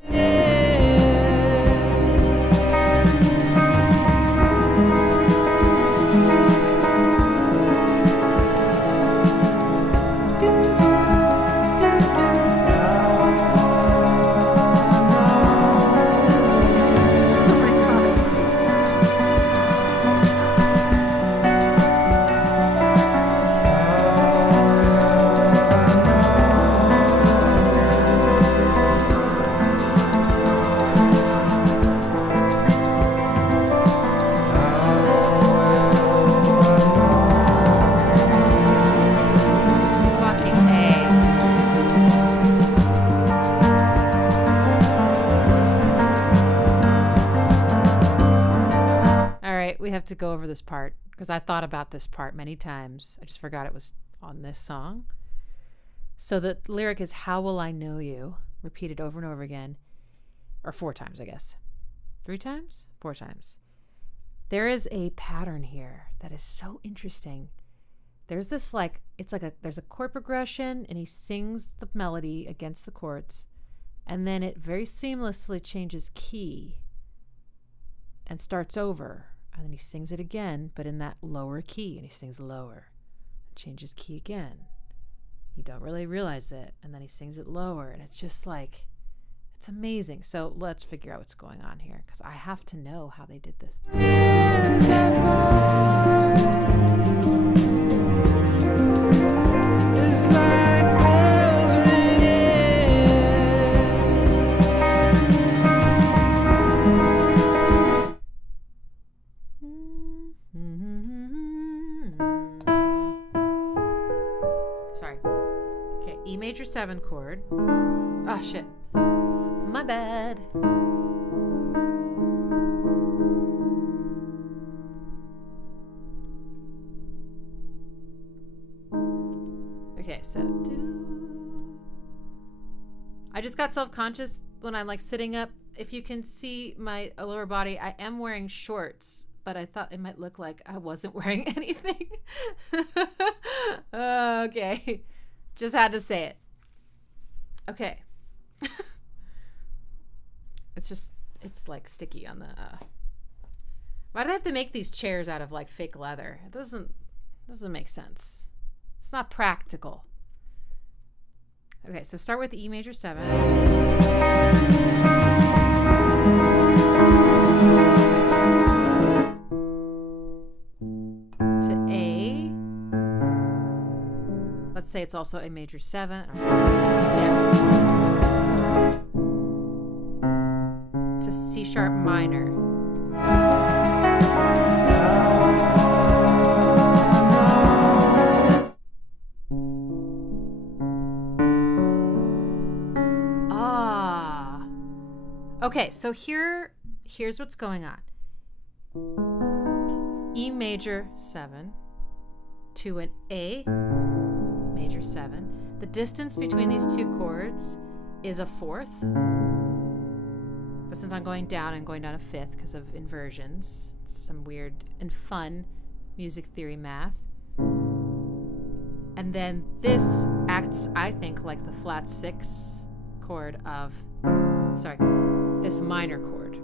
To go over this part because I thought about this part many times. I just forgot it was on this song. So the lyric is "How will I know you?" repeated over and over again, or 4 times, I guess. 3 times? 4 times. There is a pattern here that is so interesting. There's this there's a chord progression and he sings the melody against the chords, And then it very seamlessly changes key and starts over. And then he sings it again, but in that lower key, and he sings lower. Changes key again. You don't really realize it, and then he sings it lower, and it's just like, it's amazing. So let's figure out what's going on here, because I have to know how they did this. It's like bells Sorry. Okay, E major 7 chord. Ah, shit. My bad. Okay, so I just got self-conscious when I'm like sitting up. If you can see my lower body, I am wearing shorts, but I thought it might look like I wasn't wearing anything. Okay. Just had to say it. Okay. It's like sticky on the why do they have to make these chairs out of like fake leather? It doesn't make sense. It's not practical. Okay, so start with the E major 7. To A. Let's say it's also A major 7. Yes. To C sharp minor. Okay, so here's what's going on. E major 7 to an A major 7. The distance between these two chords is a fourth. But since I'm going down a fifth because of inversions, it's some weird and fun music theory math. And then this acts, I think, like the flat 6 chord of, this minor chord.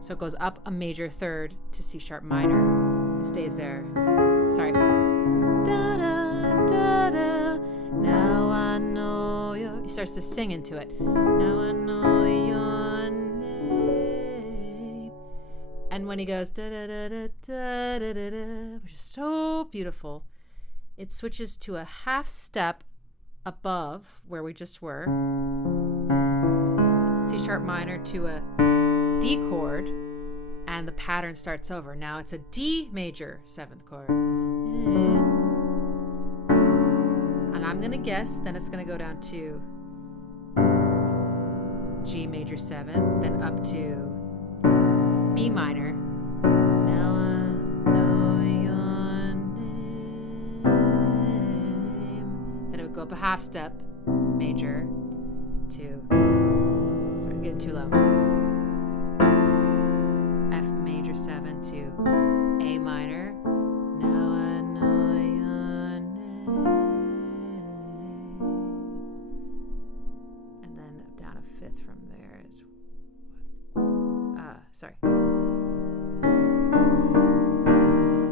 So it goes up a major third to C sharp minor. It stays there. Sorry. Da da da da. Now I know you. He starts to sing into it. Now I know your name. And when he goes da da da da da da da da, which is so beautiful, it switches to a half step above where we just were. C sharp minor to a D chord, and the pattern starts over. Now it's a D major 7th chord. And I'm going to guess then it's going to go down to G major 7, then up to B minor. Now I know your name. Then it would go up a half step major to, sorry, I'm getting too low. F major 7 to A minor. Now I know your name. And then down a fifth from there is sorry.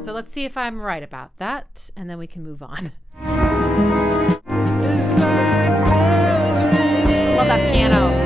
So let's see if I'm right about that, and then we can move on. Love that piano.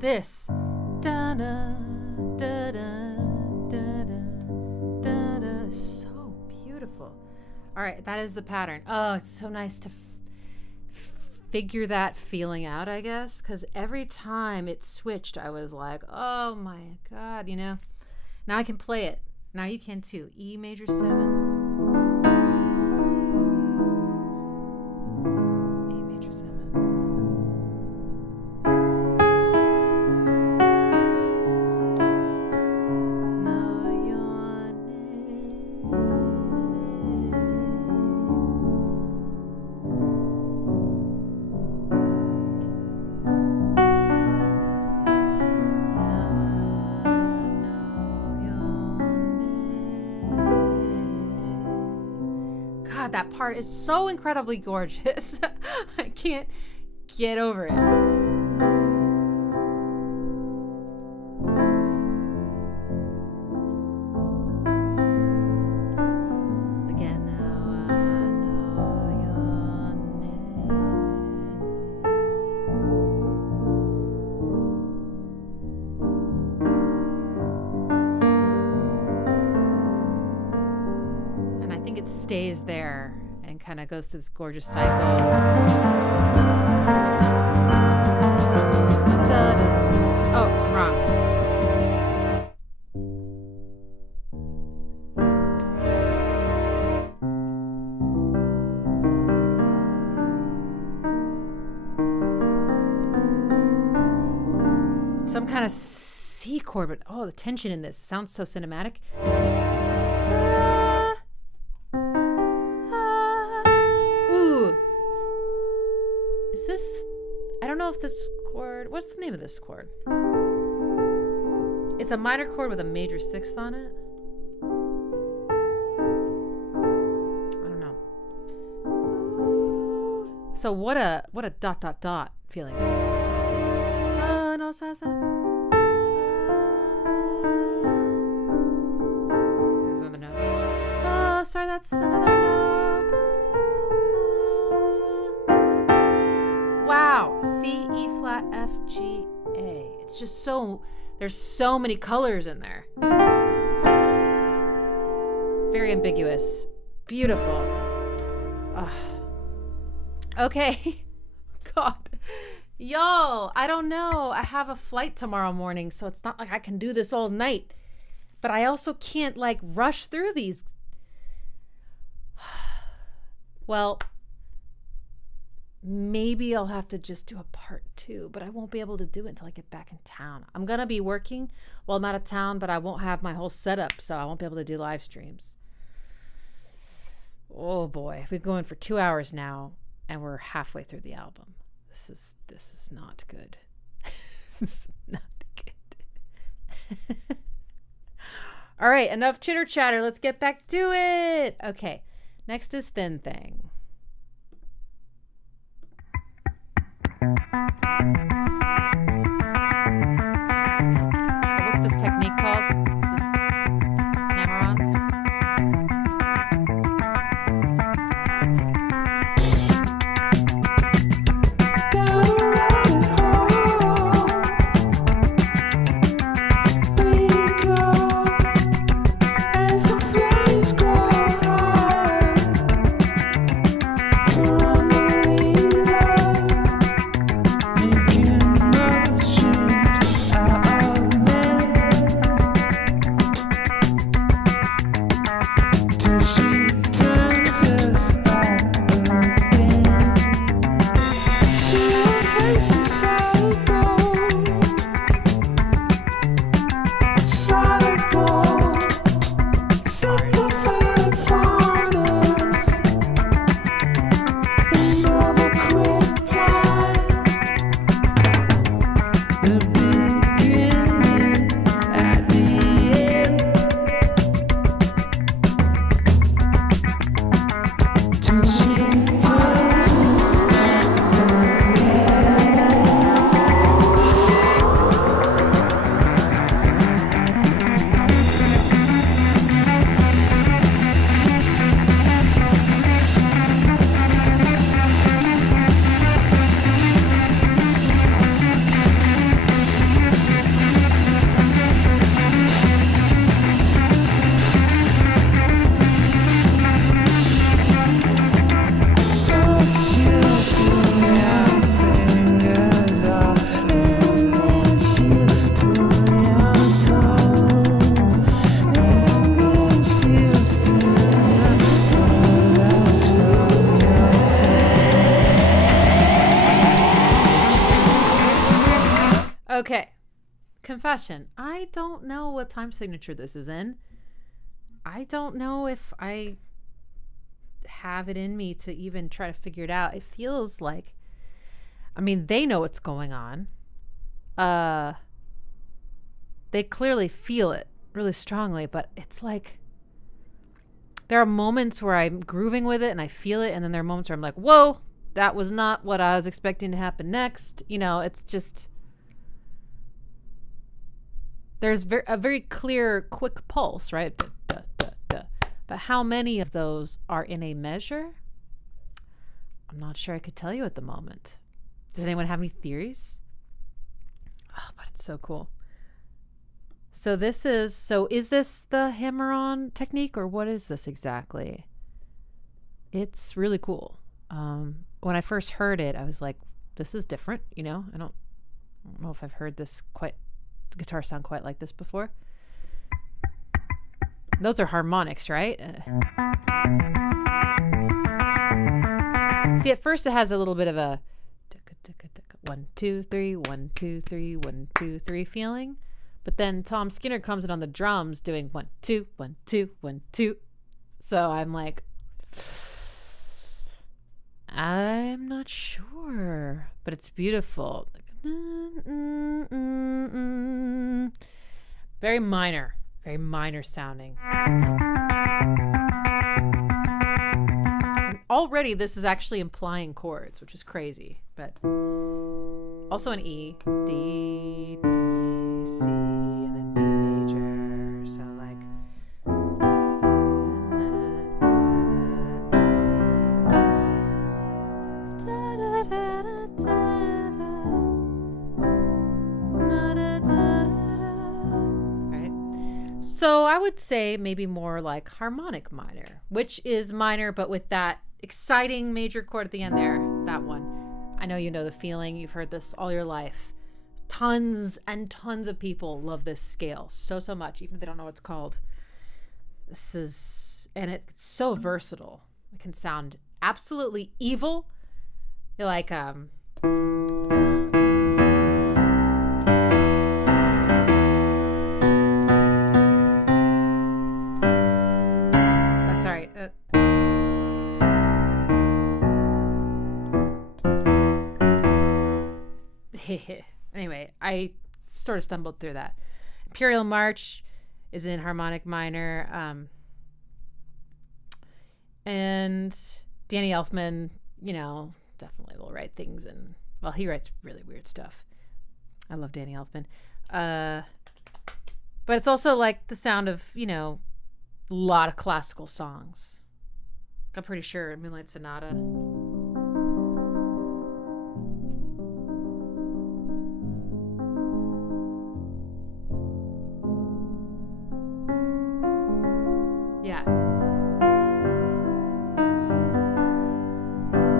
This da da da da da da da, so beautiful. All right, that is the pattern. Oh, it's so nice to figure that feeling out, I guess, because every time it switched, I was like, oh my God, you know? Now I can play it. Now you can too. E major 7. A major 7. Know your name. God, that part is so incredibly gorgeous. I can't get over it. Again, now I know your name. And I think it stays there and kind of goes through this gorgeous cycle. Oh, wrong. Some kind of C chord, but oh, the tension in this sounds so cinematic. Ooh. Is this, I don't know if this chord, what's the name of this chord? It's a minor chord with a major 6th on it. I don't know. So what a dot dot dot feeling. Oh, no, there's another note. Oh, sorry, that's another note. Wow. C, E flat, F, G, A. It's just so, there's so many colors in there. Very ambiguous. Beautiful. Okay. God. Y'all, I don't know. I have a flight tomorrow morning, so it's not like I can do this all night. But I also can't, like, rush through these. Well, maybe I'll have to just do a part 2, but I won't be able to do it until I get back in town. I'm going to be working while I'm out of town, but I won't have my whole setup, so I won't be able to do live streams. Oh boy, we're going for 2 hours now, and we're halfway through the album. This is not good. This is not good. All right, enough chitter chatter. Let's get back to it. Okay, next is Thin Thing. So what's this technique called? Is this hammer-ons? Make Okay. Confession. I don't know what time signature this is in. I don't know if I have it in me to even try to figure it out. It feels like, I mean, they know what's going on. They clearly feel it really strongly, but it's like there are moments where I'm grooving with it and I feel it, and then there are moments where I'm like, whoa, that was not what I was expecting to happen next. You know, it's just, there's a very clear, quick pulse, right? Duh, duh, duh. But how many of those are in a measure? I'm not sure I could tell you at the moment. Does anyone have any theories? Oh, but it's so cool. So is this the hammer-on technique, or what is this exactly? It's really cool. When I first heard it, I was like, this is different, you know? I don't know if I've heard the guitar sound quite like this before. Those are harmonics, right? See, at first it has a little bit of a 1, 2, 3, 1, 2, 3, 1, 2, 3 feeling. But then Tom Skinner comes in on the drums doing 1, 2, 1, 2, 1, 2. So I'm like, I'm not sure, but it's beautiful. Very minor sounding. And already this is actually implying chords, which is crazy, but also an E, D, C, and then B major. So like, right? So I would say maybe more like harmonic minor, which is minor, but with that exciting major chord at the end there, that one. I know you know the feeling. You've heard this all your life. Tons and tons of people love this scale so much, even if they don't know what it's called. And it's so versatile. It can sound absolutely evil. You're like, sorry. Anyway, I sort of stumbled through that. Imperial March is in harmonic minor. And Danny Elfman, you know, definitely will write things, and well, he writes really weird stuff. I love Danny Elfman. But it's also like the sound of, you know, a lot of classical songs. I'm pretty sure Moonlight Sonata. Yeah.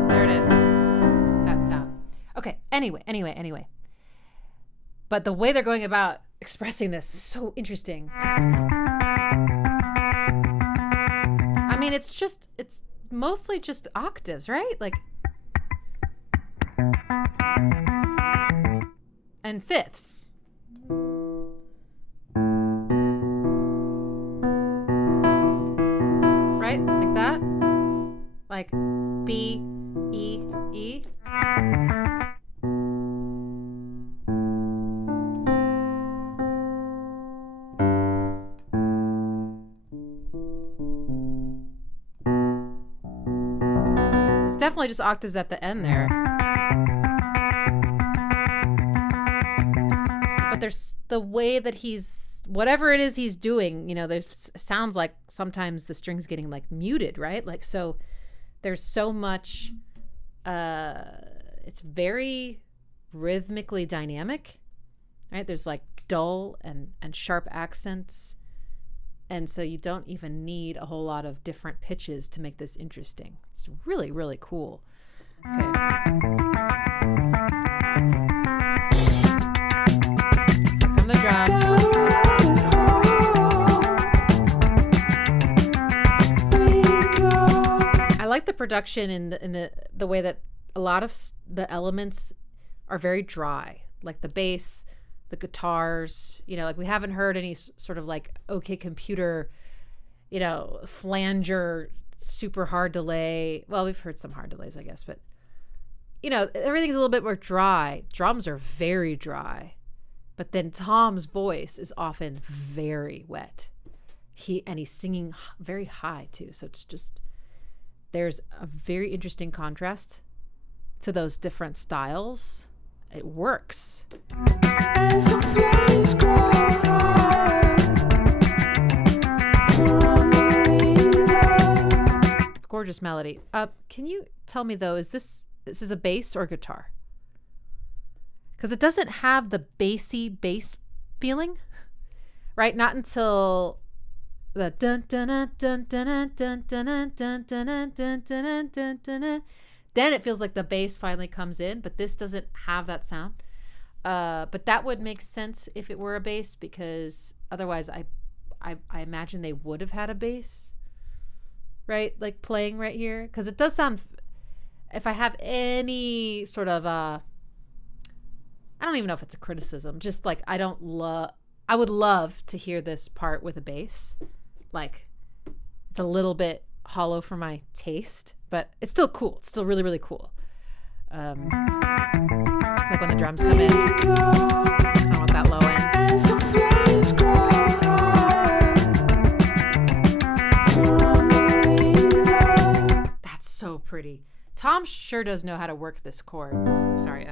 There it is. That sound. Okay. Anyway. But the way they're going about expressing this is so interesting. I mean, it's mostly just octaves, right? Like, and fifths. Right? Like that? Like B, E, E. It's definitely just octaves at the end there. But there's the way that whatever it is he's doing, you know, there's sounds like sometimes the strings getting like muted, right? Like, so there's so much, it's very rhythmically dynamic, right? There's like dull and sharp accents. And so you don't even need a whole lot of different pitches to make this interesting. It's really, really cool. Okay. From the drums. I like the production in the way that a lot of the elements are very dry. Like the bass the guitars, like we haven't heard any sort of like OK Computer, flanger, super hard delay. Well, we've heard some hard delays, I guess, but everything's a little bit more dry. Drums are very dry, but then Tom's voice is often very wet. He's singing very high too. So it's just, there's a very interesting contrast to those different styles. It works. As the flames grow high, gorgeous melody. Can you tell me though, is this is a bass or guitar? Because it doesn't have the bassy bass feeling, right? Not until the dun dun dun dun dun dun dun dun dun dun dun dun dun dun. Then it feels like the bass finally comes in, but this doesn't have that sound. But that would make sense if it were a bass, because otherwise I imagine they would have had a bass, right? Like playing right here. Because it does sound, if I have any sort of, I don't even know if it's a criticism, just like I would love to hear this part with a bass. Like it's a little bit hollow for my taste, but it's still cool. It's still really, really cool. Like when the drums come in, just kind of want that low end. as the flames grow high. That's so pretty. Tom sure does know how to work this chord. Sorry.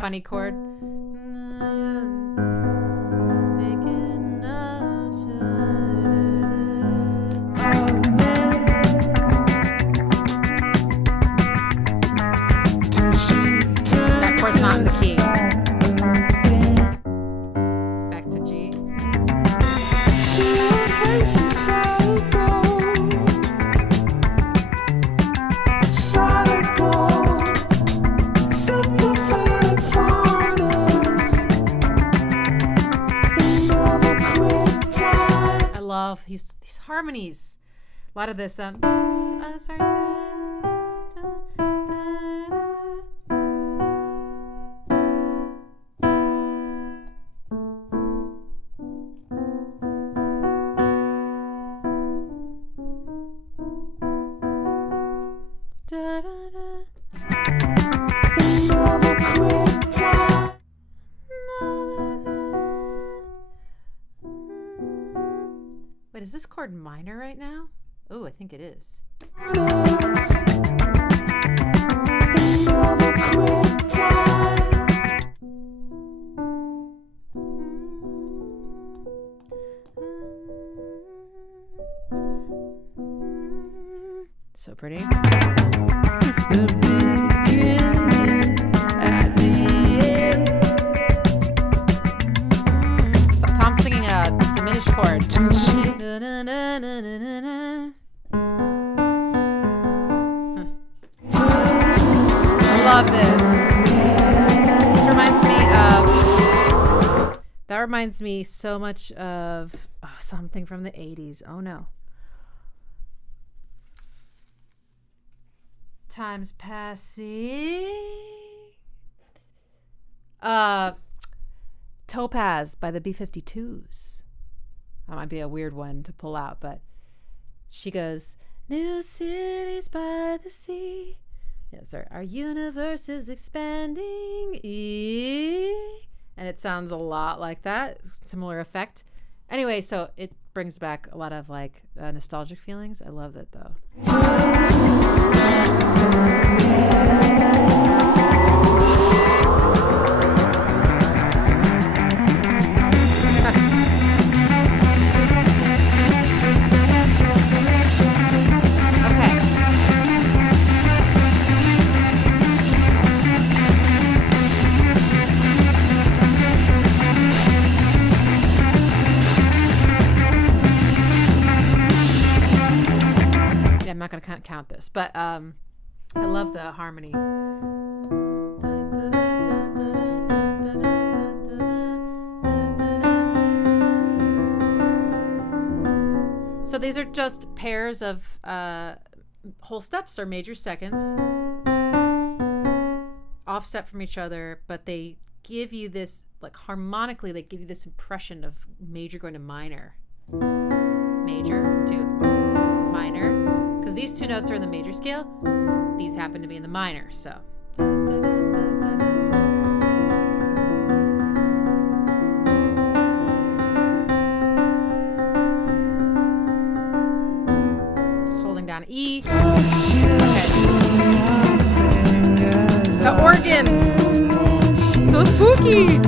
Funny chord. That chord's not in the key. Back to G. These harmonies, a lot of this sorry, Wait, is this chord minor right now? Oh, I think it is. So pretty. So Tom's singing a diminished chord. I love this. That reminds me so much of something from the 80s. Oh no. Time's passing. Topaz by the B-52s. That might be a weird one to pull out, but she goes, new cities by the sea. Yes, our universe is expanding. And it sounds a lot like that. Similar effect. Anyway, so it brings back a lot of like nostalgic feelings. I love that though. I'm not going to count this, but I love the harmony. So these are just pairs of whole steps or major seconds, offset from each other, but they give you this, like harmonically, they give you this impression of major going to minor. Major to minor. Because these two notes are in the major scale, these happen to be in the minor, so. Just holding down E. Okay. The organ! So spooky!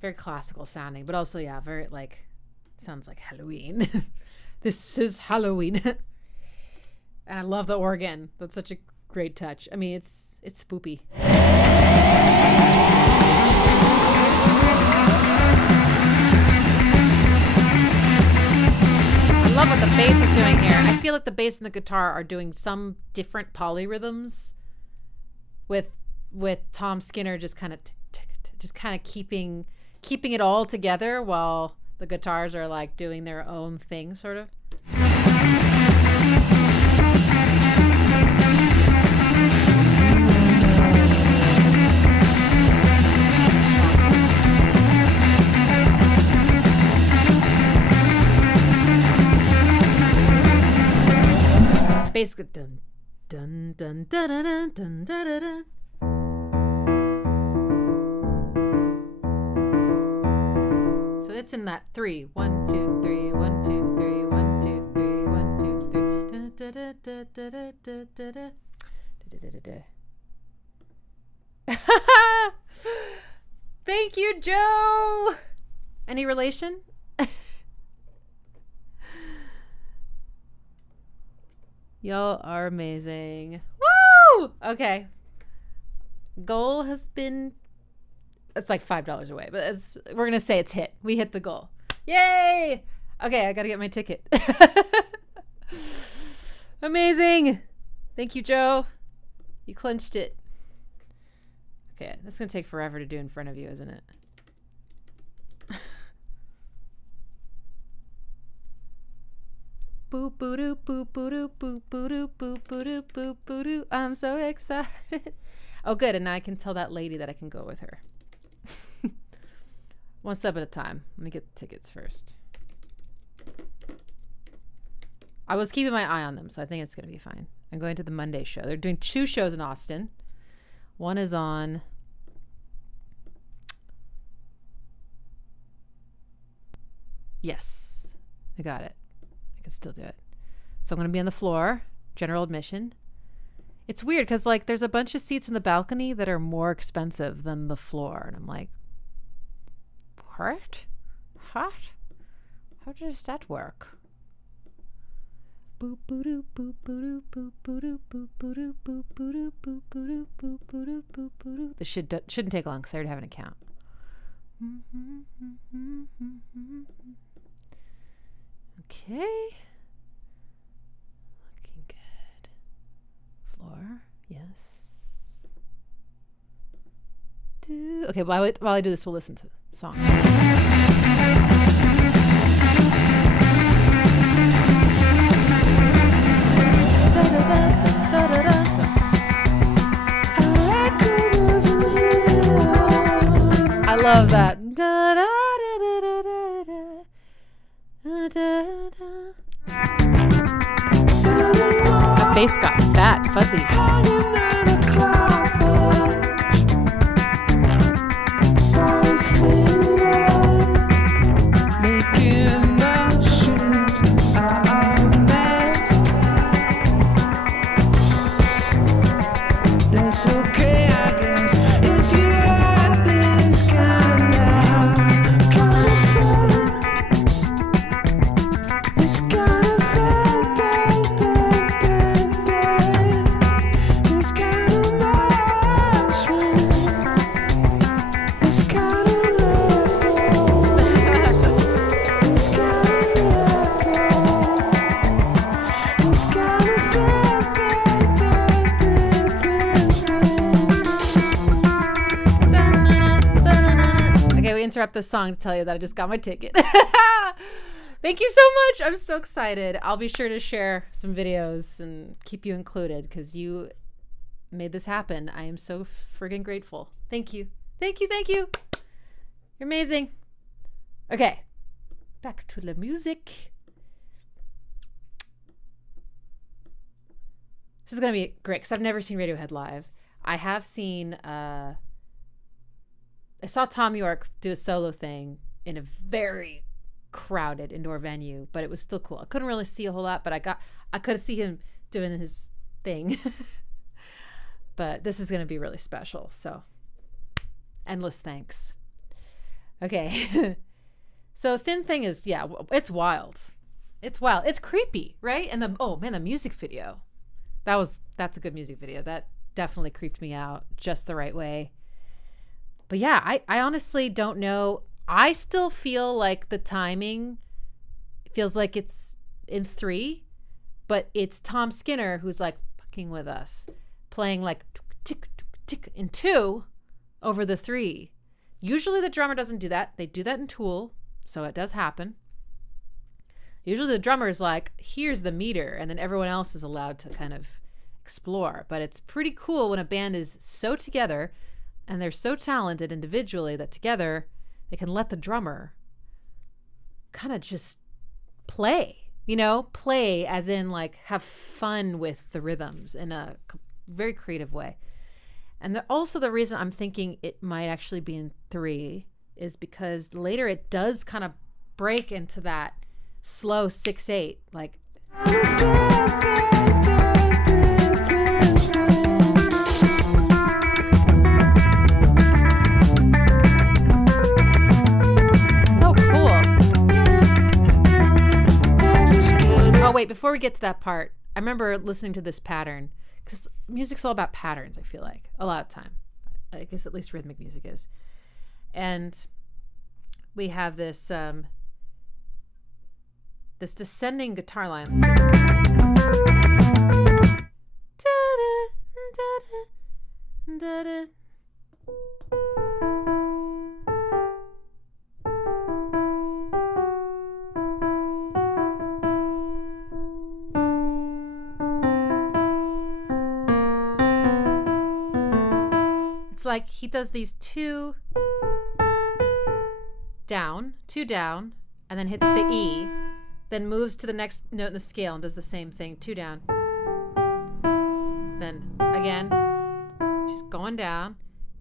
Very classical sounding, but also, yeah, very like, sounds like Halloween. This is Halloween. And I love the organ. That's such a great touch. I mean, it's spoopy. I love what the bass is doing here. I feel like the bass and the guitar are doing some different polyrhythms with Tom Skinner just kind of keeping it all together while the guitars are like doing their own thing, sort of. Basically, dun dun dun dun dun dun dun dun dun. So it's in that 3. 1, 2, 3, 1, 2, 3, 1, 2, 3, 1, 2, 3. Da, da, da, da, da, da, da, da. Thank you, Joe. Any relation? Y'all are amazing. Woo! Okay. Goal has been, it's like $5 away, but we're going to say it's hit. We hit the goal. Yay! Okay, I got to get my ticket. Amazing. Thank you, Joe. You clinched it. Okay, that's going to take forever to do in front of you, isn't it? Boop boo doo boop boo doo boop boo doo boop boo doo boop boo doo. I'm so excited. Oh, good. And now I can tell that lady that I can go with her. One step at a time. Let me get the tickets first. I was keeping my eye on them, so I think it's going to be fine. I'm going to the Monday show. They're doing 2 shows in Austin. One is on yes, I got it. I can still do it. So I'm going to be on the floor, general admission. It's weird because like there's a bunch of seats in the balcony that are more expensive than the floor. And I'm like, what? How does that work? Boop boo doo boop boo doo boop boo doo boop boo doo boop boo doo boop boo doo boop boo doo boop boo doo. This shouldn't take long because I already have an account. Okay. Looking good. Floor, yes. Okay, while I do this, we'll listen to the song. I love that. The bass got fat, fuzzy. it's okay, I guess. If you like this kind of fun, it's kind of fun, it's kind of mushroom, it's kind of it's kind of it's kind of Okay, we interrupt the song to tell you that I just got my ticket. Thank you so much. I'm so excited. I'll be sure to share some videos and keep you included because you made this happen. I am so friggin' grateful. Thank you. Thank you. Thank you. You're amazing. Okay, back to the music. This is going to be great because I've never seen Radiohead live. I have seen, I saw Tom York do a solo thing in a very crowded indoor venue, but it was still cool. I couldn't really see a whole lot, but I could see him doing his thing. But this is going to be really special. So endless thanks. Okay. So Thin Thing is, yeah, it's wild. It's wild. It's creepy, right? And the music video. That's a good music video. That definitely creeped me out just the right way. But yeah, I honestly don't know. I still feel like the timing feels like it's in 3, but it's Tom Skinner who's like fucking with us, playing like tick, tick, tick in 2 over the 3. Usually the drummer doesn't do that. They do that in Tool, so it does happen. Usually the drummer is like, here's the meter, and then everyone else is allowed to kind of explore. But it's pretty cool when a band is so together and they're so talented individually that together they can let the drummer kind of just play, play as in like have fun with the rhythms in a very creative way. And also the reason I'm thinking it might actually be in 3 is because later it does kind of break into that slow 6/8, like so cool. Oh wait, before we get to that part, I remember listening to this pattern because music's all about patterns. I feel like a lot of time, I guess at least rhythmic music is, and we have this this descending guitar line. It's like he does these 2 down, and then hits the E, then moves to the next note in the scale and does the same thing, 2 down. Then again, she's going down.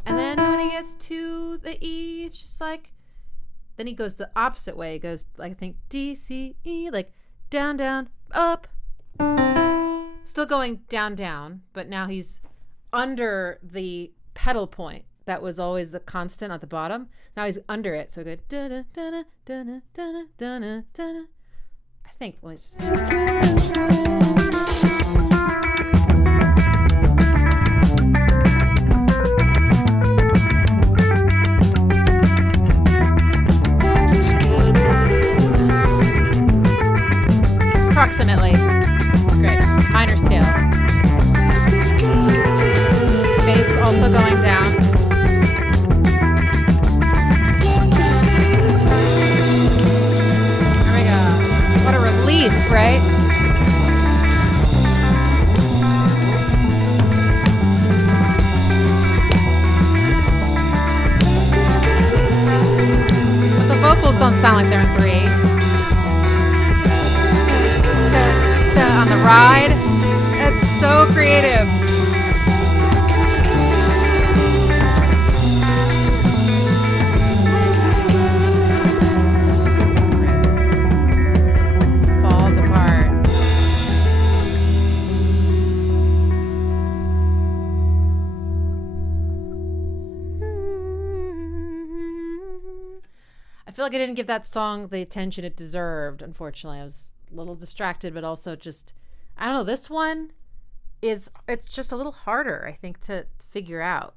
And then when he gets to the E, it's just like, then he goes the opposite way. He goes, like, I think D, C, E, like down, down, up. Still going down, down, but now he's under the pedal point. That was always the constant at the bottom. Now he's under it. So good. I think. Well, he's just... Approximately. Great. Minor scale. Bass also going down. There we go. What a relief, right? But the vocals don't sound like they're in 3. On the ride. That's so creative. Falls apart. feel like I didn't give that song the attention it deserved, unfortunately. I was a little distracted, but also just, I don't know, this one it's just a little harder, I think, to figure out.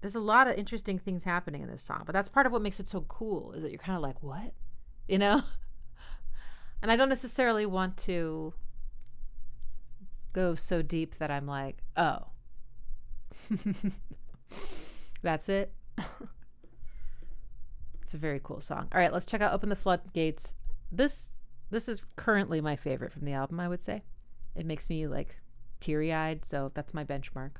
There's a lot of interesting things happening in this song, but that's part of what makes it so cool, is that you're kind of like, what? You know? And I don't necessarily want to go so deep that I'm like, oh, that's it. It's a very cool song. All right, let's check out Open the Floodgates. This is currently my favorite from the album, I would say. It makes me like teary-eyed, so that's my benchmark.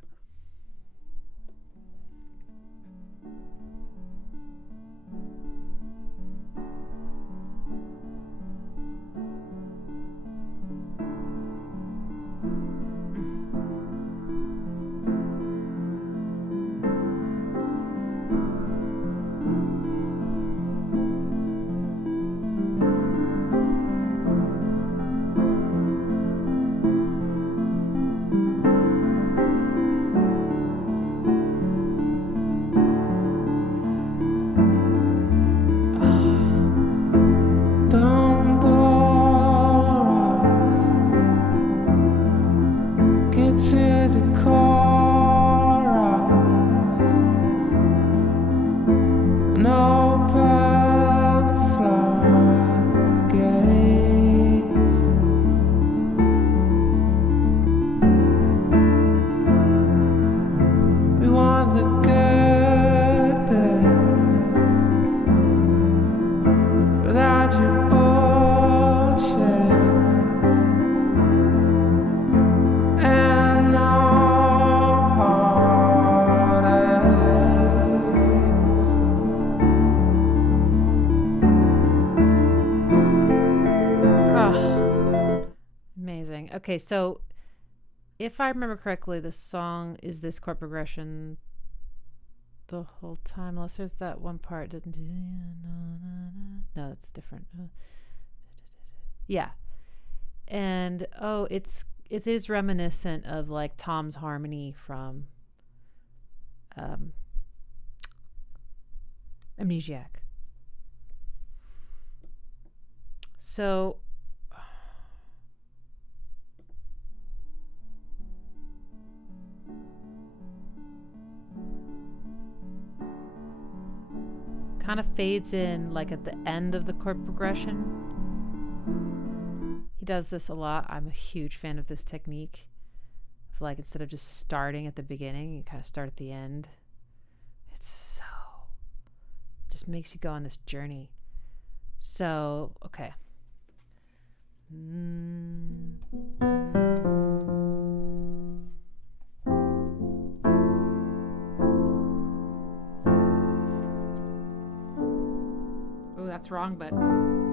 Don't bore us. Get to the chorus and open the floodgates. We want the good bits without your bullshit and no heartaches. Oh, amazing. Okay, so if I remember correctly, the song is this chord progression the whole time, unless there's that one part. No, that's different. Yeah. And it is reminiscent of like Tom's harmony from Amnesiac. So kind of fades in like at the end of the chord progression. He does this a lot. I'm a huge fan of this technique. Of like, instead of just starting at the beginning, you kind of start at the end. It's just makes you go on this journey. So, okay. Oh, that's wrong, but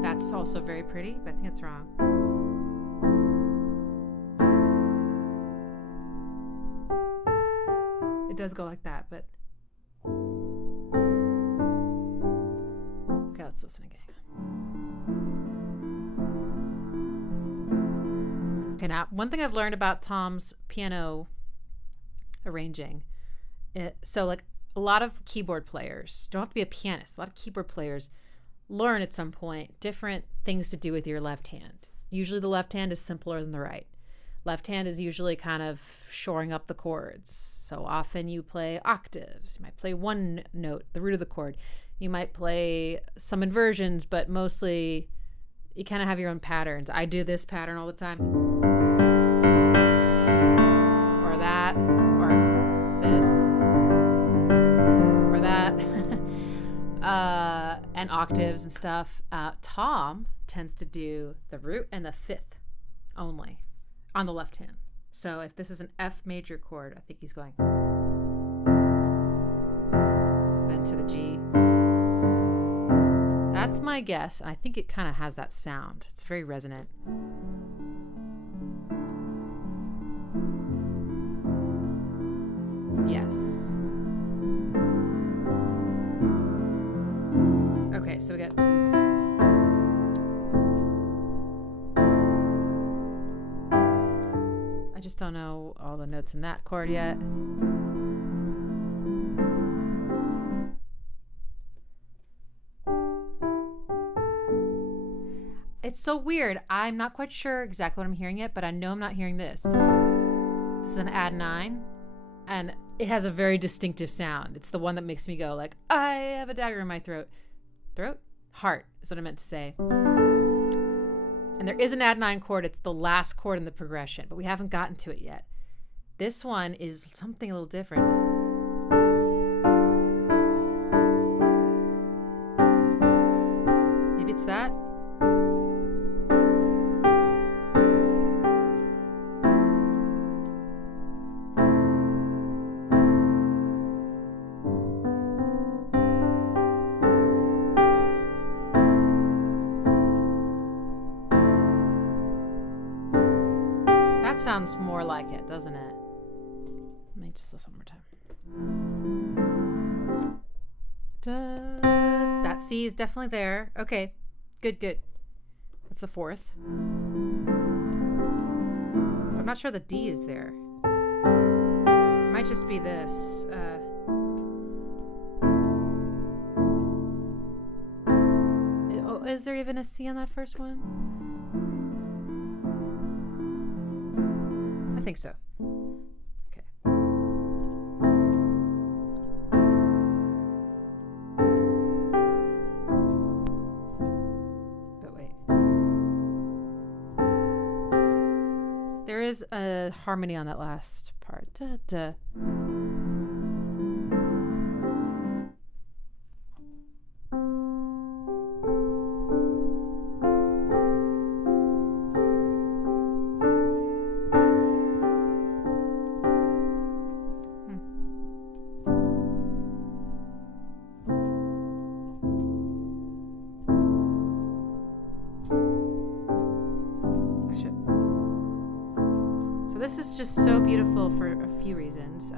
that's also very pretty. But I think it's wrong. It does go like that, but okay, let's listen again. Okay, now one thing I've learned about Tom's piano arranging, so like a lot of keyboard players, don't have to be a pianist, a lot of keyboard players learn at some point different things to do with your left hand. Usually the left hand is simpler than the right. Left hand is usually kind of shoring up the chords. So often you play octaves. You might play one note, the root of the chord. You might play some inversions, but mostly you kind of have your own patterns. I do this pattern all the time. Or that, or this, or that. And octaves and stuff. Tom tends to do the root and the fifth only on the left hand. So if this is an F major chord, I think he's going then to the G. That's my guess, and I think it kind of has that sound. It's very resonant. Yes. Okay, so we got I just don't know all the notes in that chord yet. it's so weird. I'm not quite sure exactly what I'm hearing yet, but I know I'm not hearing this. This is an add 9, and it has a very distinctive sound. It's the one that makes me go like, I have a dagger in my throat. Throat? Heart is what I meant to say. And there is an add 9 chord. It's the last chord in the progression, but we haven't gotten to it yet. This one is something a little different. Maybe it's that. That sounds more like it, doesn't it? Let me just listen one more time. That C is definitely there. Okay, good. That's the 4th. I'm not sure the D is there. Might just be this. Is there even a C on that first one? I think so. Okay. But wait. There is a harmony on that last part. Da, da. This is just so beautiful for a few reasons.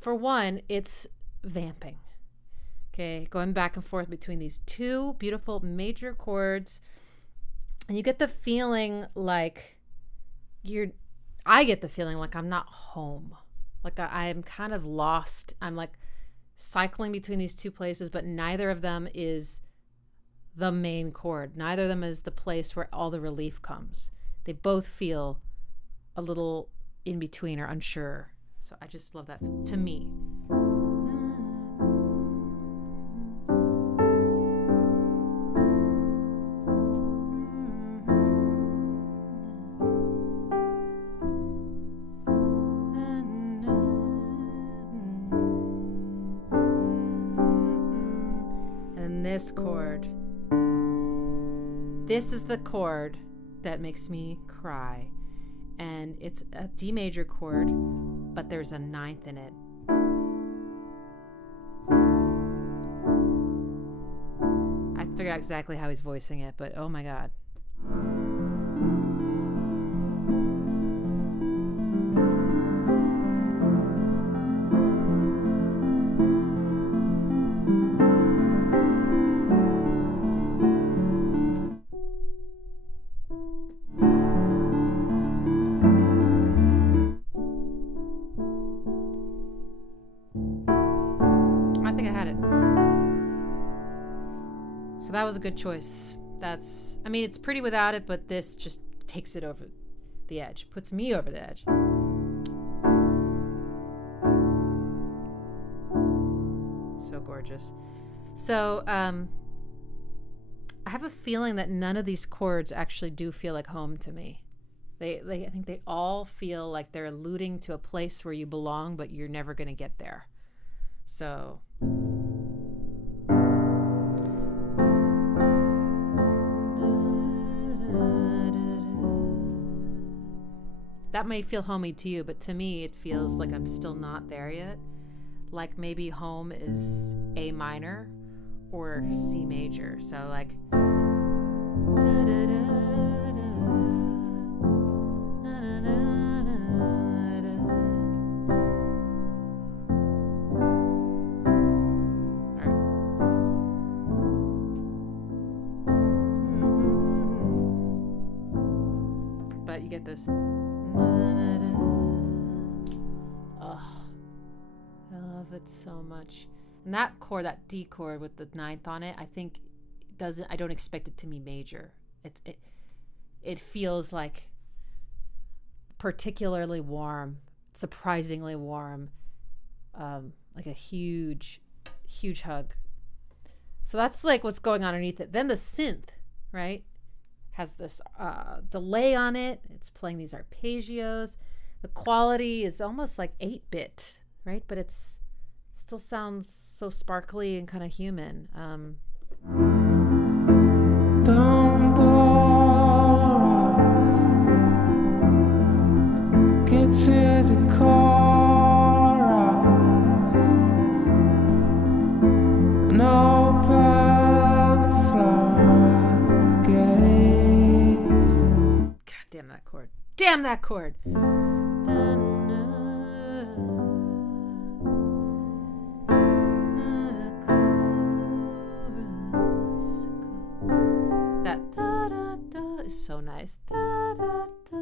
For one, it's vamping. Okay, going back and forth between these two beautiful major chords. And you get the feeling like I get the feeling like I'm not home. Like I'm kind of lost. I'm like cycling between these two places, but neither of them is the main chord. Neither of them is the place where all the relief comes. They both feel a little in between or unsure. So I just love that to me. And this chord. This is the chord that makes me cry. And it's a D major chord, but there's a 9th in it. I figured out exactly how he's voicing it, but oh my God. So that was a good choice. It's pretty without it, but this just takes it over the edge, puts me over the edge. So gorgeous. So I have a feeling that none of these chords actually do feel like home to me. I think they all feel like they're alluding to a place where you belong, but you're never going to get there. So that may feel homey to you, but to me it feels like I'm still not there yet. Like maybe home is A minor or C major. So like but you get this. I love it so much. And that chord, that D chord with the 9th on it, I think I don't expect it to be major. It feels like particularly warm, surprisingly warm, like a huge hug. So that's like what's going on underneath it. Then the synth, right, has this delay on it. It's playing these arpeggios. The quality is almost like 8-bit, right? But it's still sounds so sparkly and kind of human. Don't bore us. Get to the chorus and open the floodgates. God damn that chord. Damn that chord. That da da da is so nice. Da da da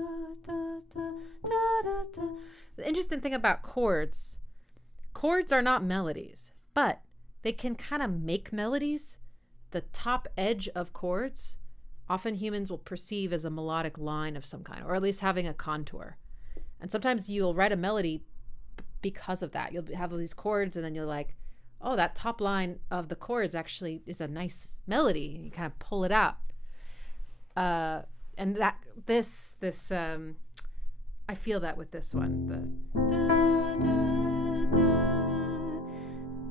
da da da da da. The interesting thing about chords are not melodies, but they can kind of make melodies. The top edge of chords, often humans will perceive as a melodic line of some kind, or at least having a contour. And sometimes you'll write a melody because of that. You'll have all these chords, and then you're like, oh, that top line of the chords actually is a nice melody. You kind of pull it out. And that this I feel that with this one. The da, da, da,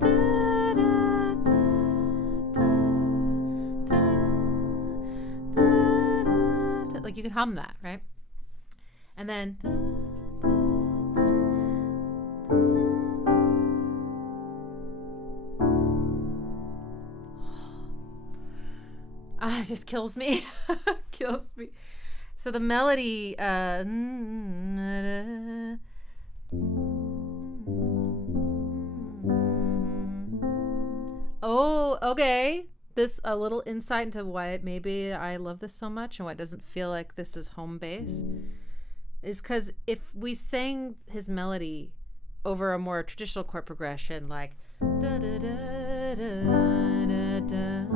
da, da, da, da, da, like you can hum that, right? And then it just kills me. Kills me. So the melody oh, okay. This a little insight into why maybe I love this so much and why it doesn't feel like this is home base is because if we sang his melody over a more traditional chord progression like da, da, da, da, da, da,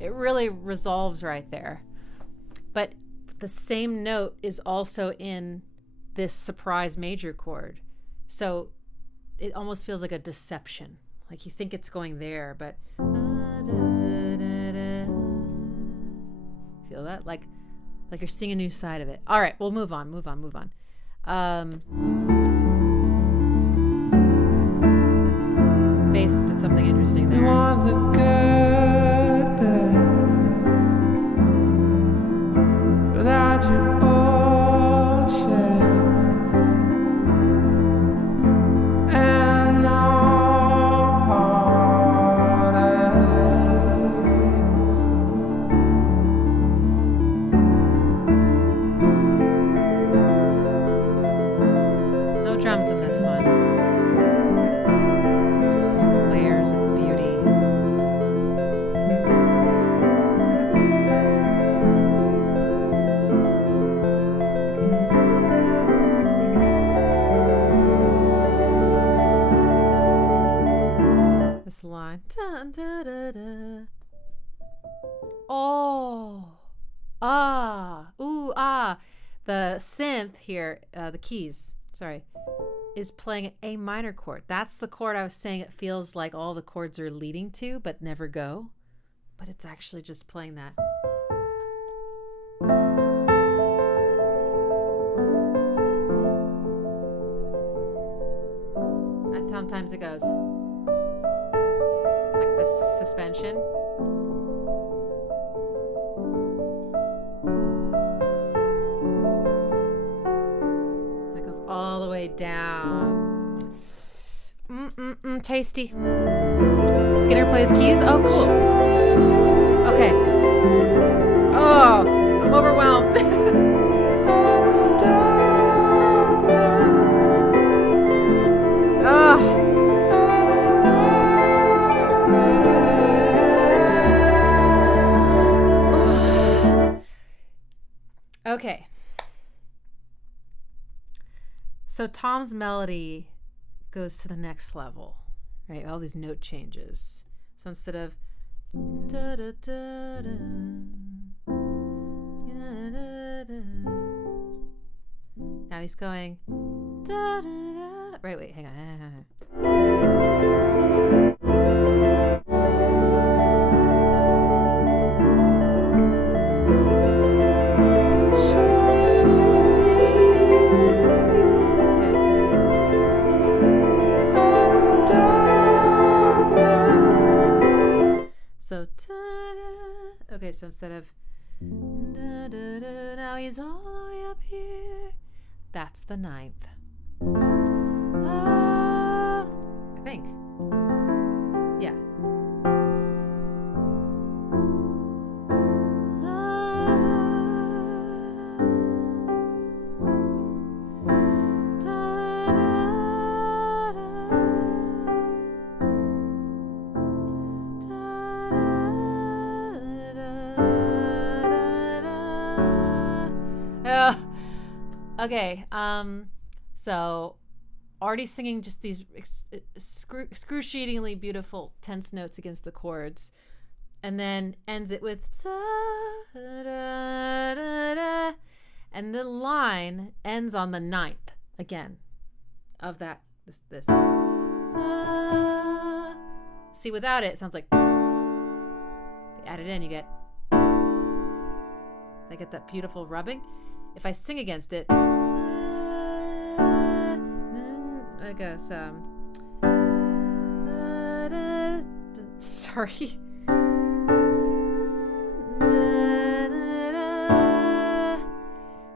it really resolves right there. But the same note is also in this surprise major chord. So it almost feels like a deception. Like you think it's going there, but feel that? Like you're seeing a new side of it. All right, we'll move on. Bass did something interesting there. You want the good bits without your bullshit and no heartaches. No drums in this one. Just layers of beauty. This line. Dun, da, da, da. Oh. Ah. Ooh, ah. The synth here, the keys, sorry, is playing an A minor chord. That's the chord I was saying it feels like all the chords are leading to but never go. But it's actually just playing that. And sometimes it goes like this suspension. That goes all the way down. Tasty. Skinner plays keys. Oh, cool. Okay. Oh, I'm overwhelmed. Okay. So Tom's melody goes to the next level, right? All these note changes. So instead of Da, da, da, da. Da, da, da. Now he's going. Da, da, da. Right, wait, hang on. So, okay, so instead of da, da, da, now he's all the way up here. That's the 9th. I think. Yeah. Okay, so already singing just these excruciatingly beautiful tense notes against the chords, and then ends it with da, da, da, da, and the line ends on the 9th again of that this. See, without it sounds like. If you add it in, you get. I get that beautiful rubbing. If I sing against it, I guess, sorry.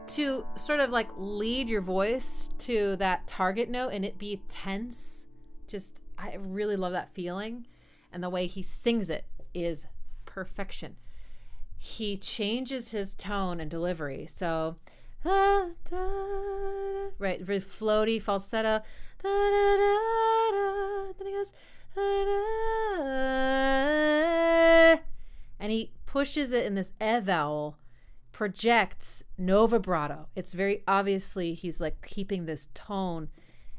To sort of like lead your voice to that target note and it be tense. Just, I really love that feeling. And the way he sings it is perfection. He changes his tone and delivery. So, right, very floaty falsetto. Then he goes, and he pushes it in this E vowel, projects no vibrato. It's very obviously he's like keeping this tone,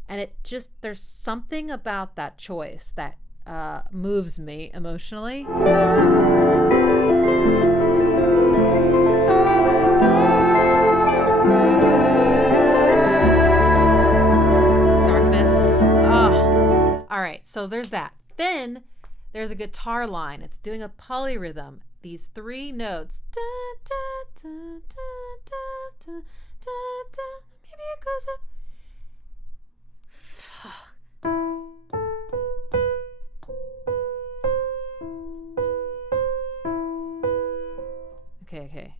and it just, there's something about that choice that moves me emotionally. Darkness. Oh. All right, so there's that. Then there's a guitar line. It's doing a polyrhythm. These 3 notes. Da, da, da, da, da, da, da, da. Maybe it goes up. Okay.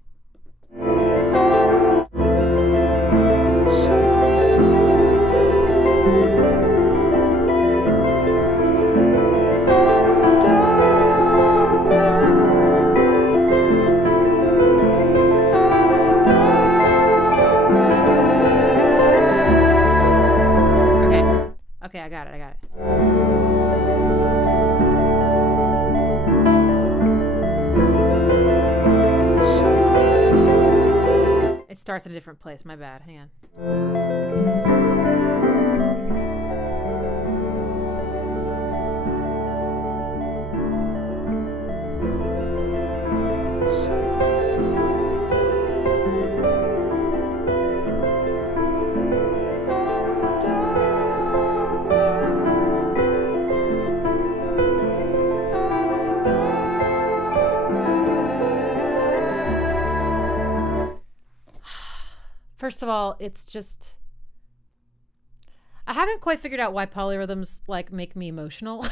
Okay, I got it. It starts in a different place. My bad. Hang on. First of all, it's just, I haven't quite figured out why polyrhythms like make me emotional.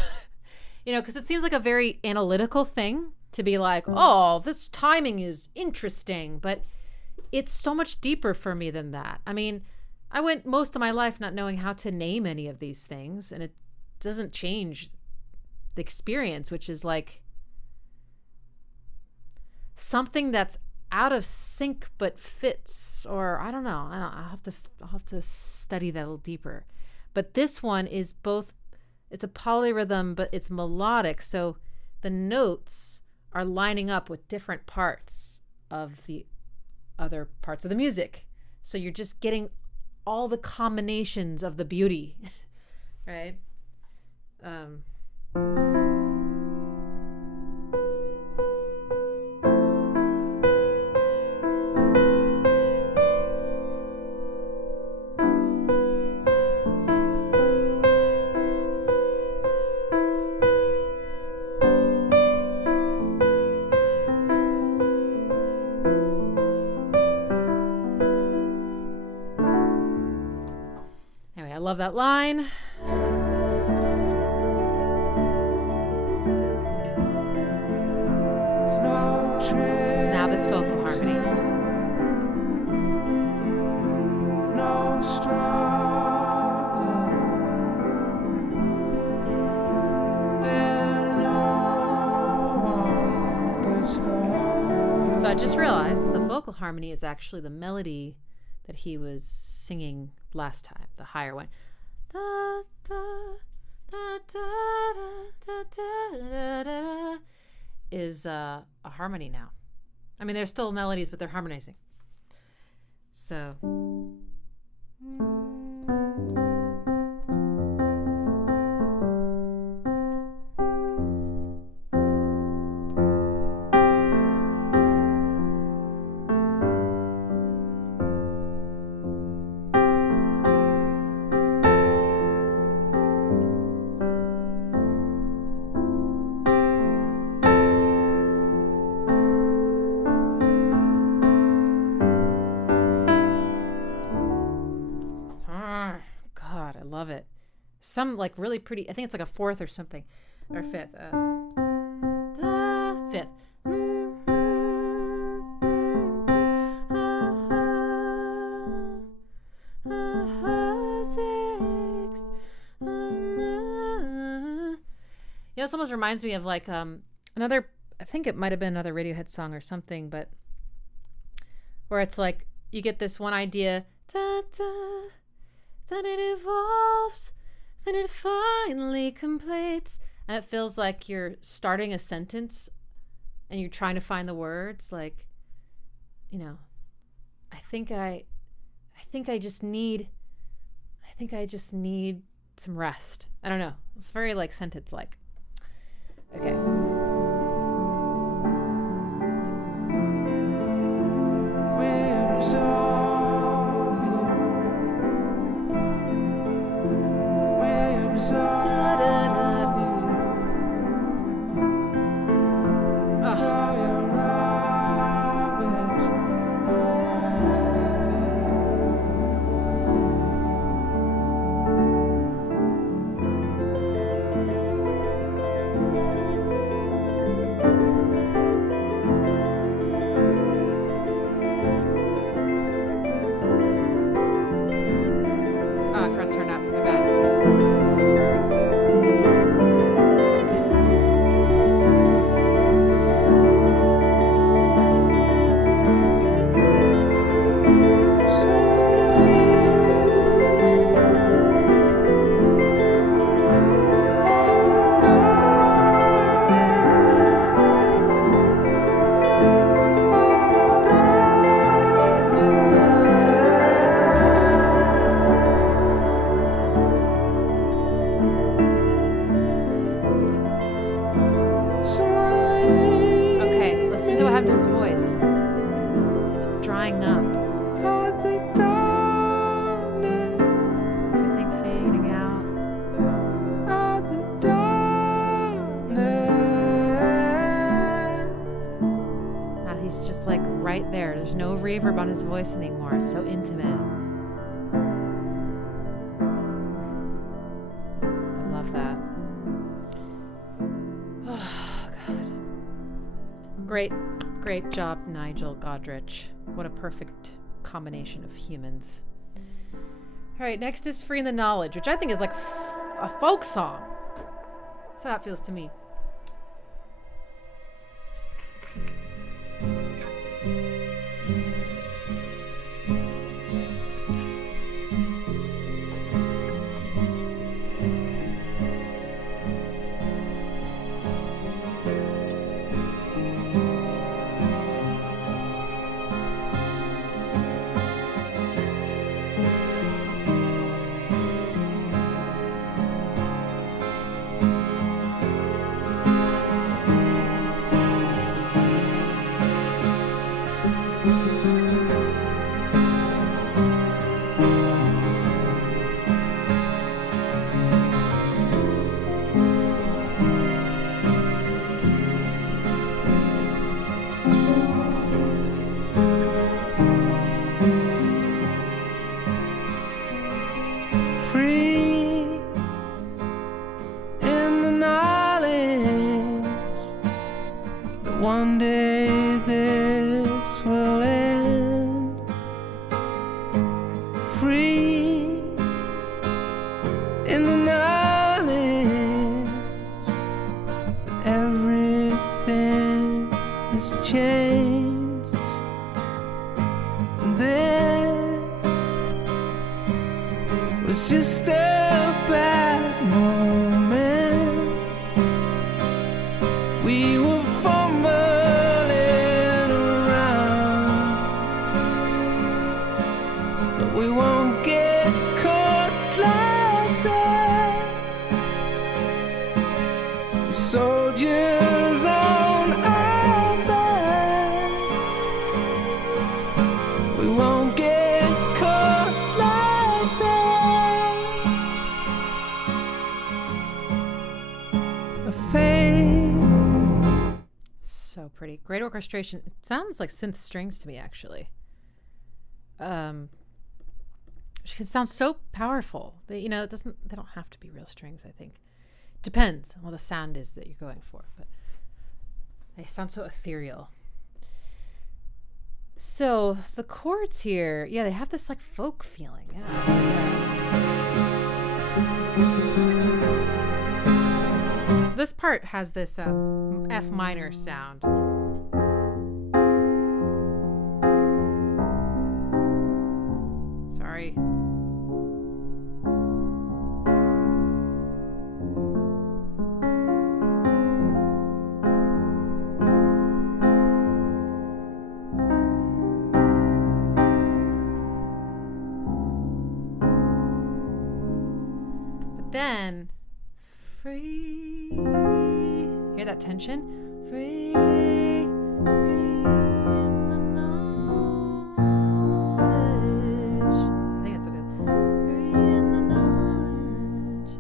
Because it seems like a very analytical thing to be like, oh, this timing is interesting, but it's so much deeper for me than that. I mean, I went most of my life not knowing how to name any of these things, and it doesn't change the experience, which is like something that's out of sync but fits, or I don't know. I'll have to study that a little deeper. But this one is both, it's a polyrhythm, but it's melodic, so the notes are lining up with different parts of the other parts of the music. So you're just getting all the combinations of the beauty, right? love that line. Now this vocal harmony. No struggle, then no one gets hurt. So I just realized the vocal harmony is actually the melody that he was singing last time, the higher one. Da, da, da, da, da, da, da, da, is a harmony now. I mean, there's still melodies, but they're harmonizing. So. Love it. Some like really pretty, I think it's like a fourth or something, or fifth. Fifth. Six. You know, this almost reminds me of like another, I think it might have been another Radiohead song or something, but where it's like you get this one idea, da, da, then it evolves, then it finally completes. And it feels like you're starting a sentence and you're trying to find the words. Like, you know, I think I just need some rest. I don't know. It's very like sentence like. Okay. Reverb on his voice anymore. It's so intimate. I love that. Oh, God. Great job, Nigel Godrich. What a perfect combination of humans. All right, next is Free in the Knowledge, which I think is like a folk song. That's how it feels to me. free in the knowledge that one day this will end. Free in the knowledge that everything has changed. And this was just a bad moment. We were fumbling around, but we won't get caught like that. We're soldiers on our backs. We won't get caught like that. A face. So pretty. Great orchestration. It sounds like synth strings to me, actually. It can sound so powerful. They, you know, it doesn't. They don't have to be real strings. I think depends on what the sound is that you're going for, but they sound so ethereal. So the chords here, yeah, they have this like folk feeling. Yeah, it's like so this part has this F minor sound. Sorry. But then, free. Hear that tension? Free, free in the knowledge. I think that's what it is. Free in the knowledge.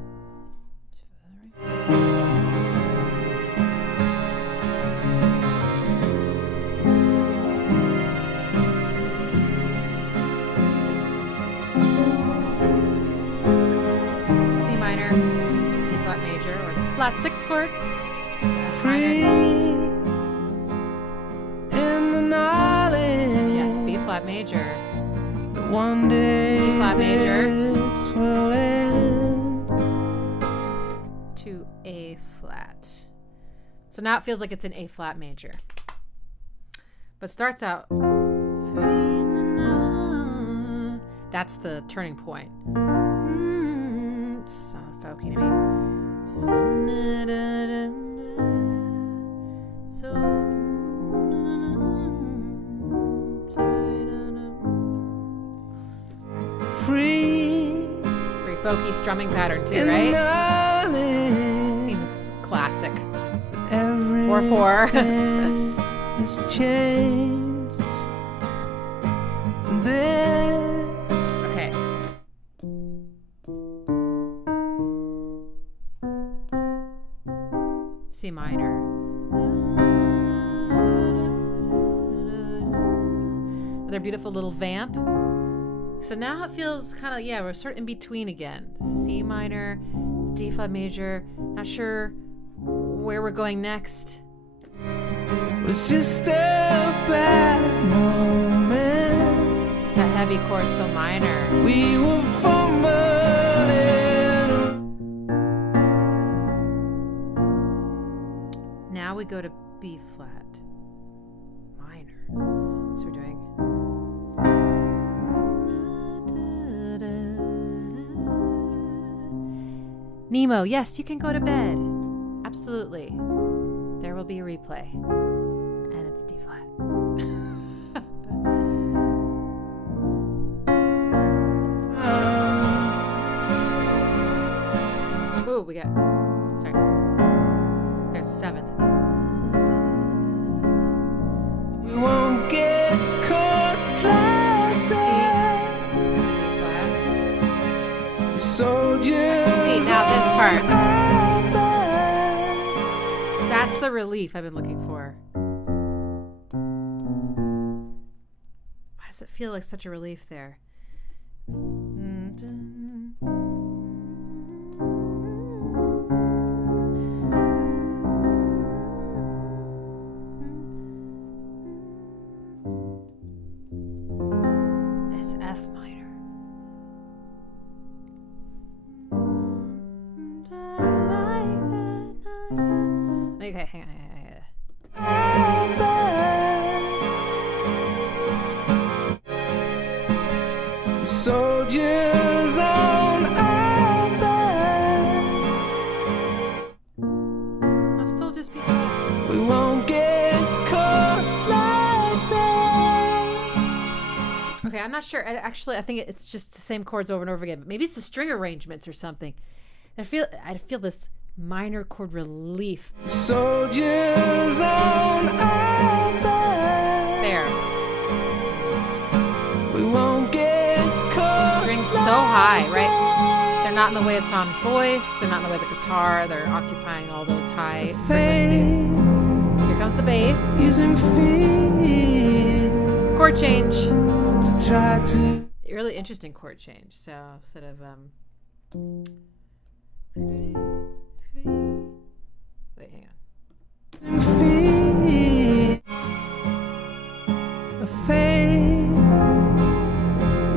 C minor, D flat major, or flat 6 chord. Free in the knowledge. Yes, B flat major. That one day B flat major. this will end. To A flat. So now it feels like it's an A flat major. But starts out. That's the turning point. It's not folky to me. So Free. very folky strumming pattern too, In right? the knowledge Seems classic. 4/4. everything has changed. Then Okay. C minor. Another beautiful little vamp. So now it feels kind of, yeah, we're sort of in between again. C minor, D flat major. Not sure where we're going next. was just a bad moment. That heavy chord so minor. We were fumbling. Now we go to B flat minor. So we're doing. Nemo, yes, you can go to bed. Absolutely. There will be a replay. And it's D flat. Ooh, we got. Sorry. There's 7th. We won't get caught like that. That's D flat. Soldiers. See, now this part. on our backs. That's the relief I've been looking for. Why does it feel like such a relief there? hang on. Soldiers on our backs. I'll still just be. We won't get caught like that. Okay, I'm not sure. I think it's just the same chords over and over again. But maybe it's the string arrangements or something. I feel this minor chord relief. Soldiers on our backs. There. We won't get caught. Strings so high, right? They're not in the way of Tom's voice. They're not in the way of the guitar. They're occupying all those high frequencies. Here comes the bass. Using fear Chord change. to try to. Really interesting chord change. So instead of wait, hang on. Fear a face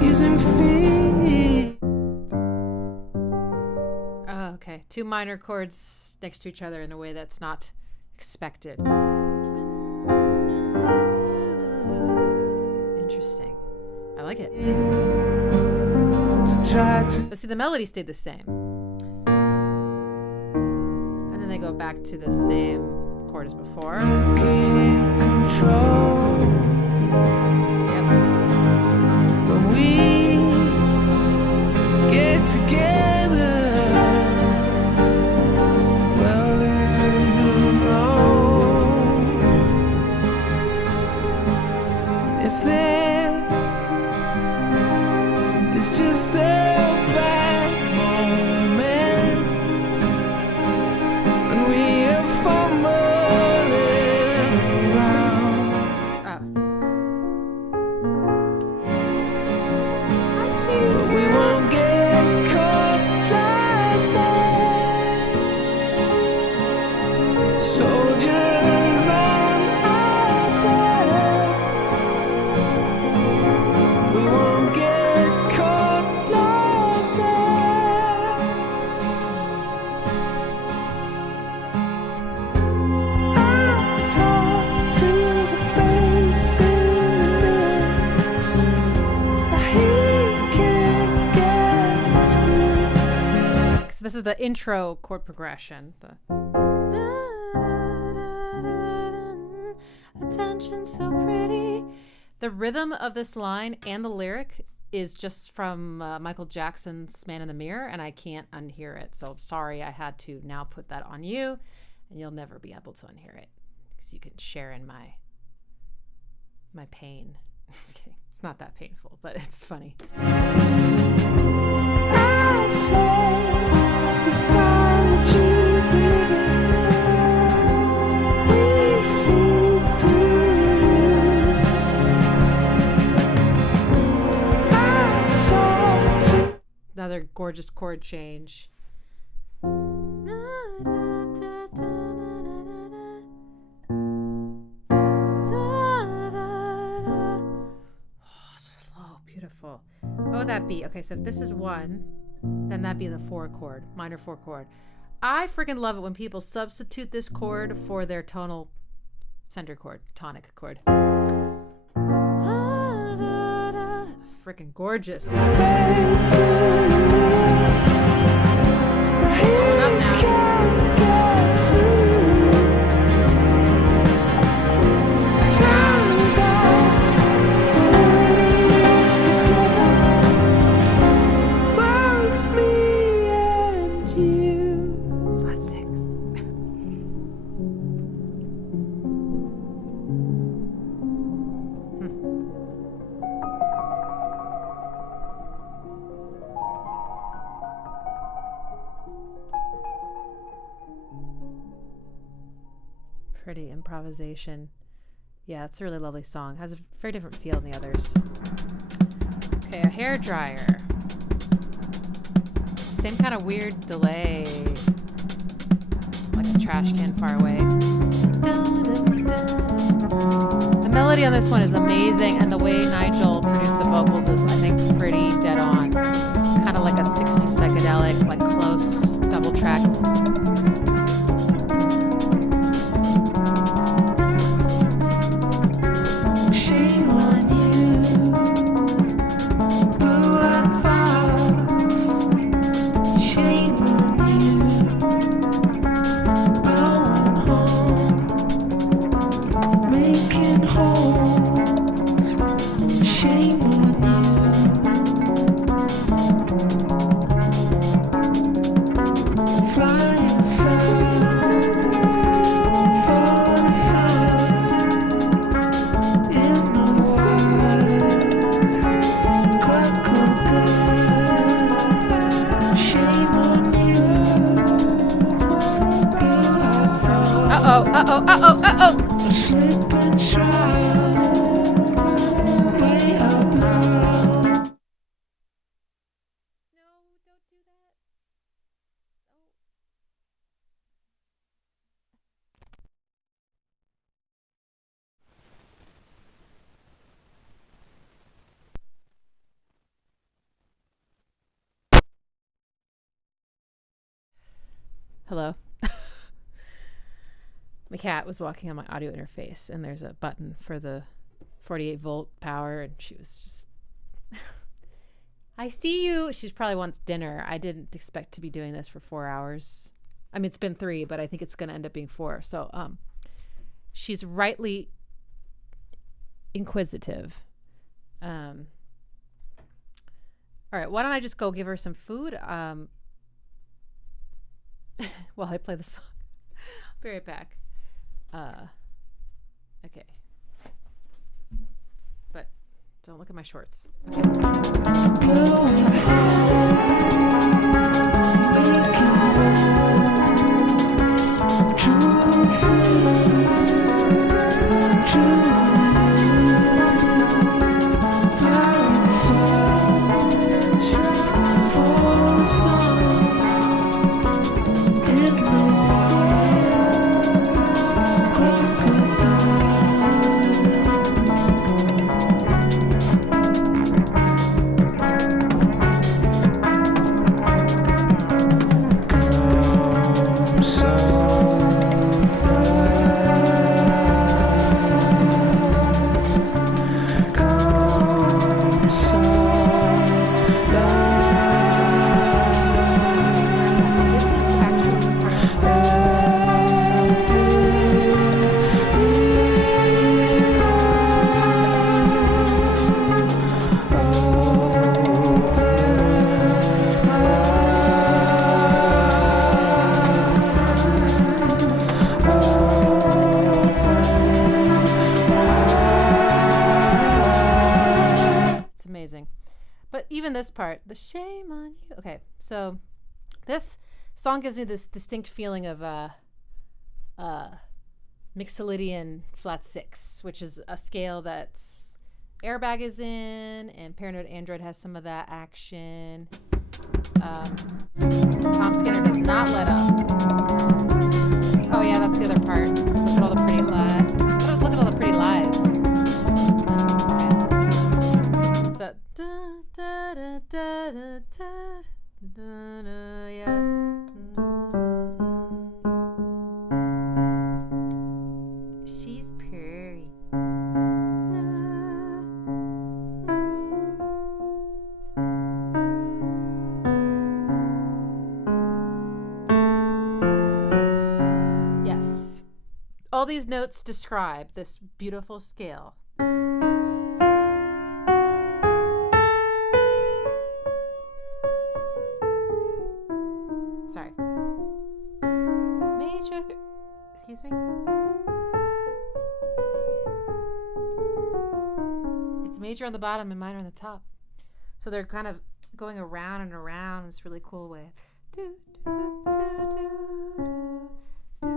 using fear. Oh, okay. Two minor chords next to each other in a way that's not expected. Interesting. I like it. To try to. But see, the melody stayed the same. And then they go back to the same chord as before. Keep control. Yep. When we get together, well then who knows if it's just a bad moment and we are fumbling around. But we won't get caught like that. Soldiers on our backs. We won't get caught like that. I talk to the face in the mirror. He can't get through. So this is the intro chord progression. The attention so pretty. The rhythm of this line and the lyric is just from Michael Jackson's Man in the Mirror, and I can't unhear it. So sorry, I had to now put that on you, and you'll never be able to unhear it because you can share in my pain. It's not that painful, but it's funny. I said it's time that you deliver. We see through. I talk to. Another gorgeous chord change. Slow, beautiful. What would that be? Okay, so if this is 1, then that'd be the 4 chord, minor 4 chord. I freaking love it when people substitute this chord for their tonal center chord, tonic chord. Freaking gorgeous. Going up now. Flat 6. Pretty improvisation. Yeah, it's a really lovely song. Has a very different feel than the others. Okay, a hairdryer. Same kind of weird delay. Like a trash can far away. The melody on this one is amazing, and the way Nigel produced the vocals is, I think, pretty dead on. Kind of like a 60s psychedelic, like close double track. Uh-oh, uh-oh, uh-oh. Slip and try way up loud. No, don't do that. Oh. Hello. My cat was walking on my audio interface, and there's a button for the 48-volt power, and she was just, I see you. She probably wants dinner. I didn't expect to be doing this for 4 hours. I mean, it's been 3, but I think it's going to end up being 4. So she's rightly inquisitive. All right, why don't I just go give her some food while I play the song. I'll be right back. Okay. But don't look at my shorts. Okay. This part, the shame on you. Okay, so this song gives me this distinct feeling of Mixolydian flat 6, which is a scale that's Airbag is in, and Paranoid Android has some of that action. Tom Skinner does not let up. Oh yeah, that's the other part. Look at all the pretty lies. Let's look at all the pretty lies. Okay. So da da da da da da da, yeah. She's pretty. Yes. All these notes describe this beautiful scale. Sorry. Major. Excuse me. It's major on the bottom and minor on the top. So they're kind of going around and around in this really cool way. Do, do, do, do, do, do, do,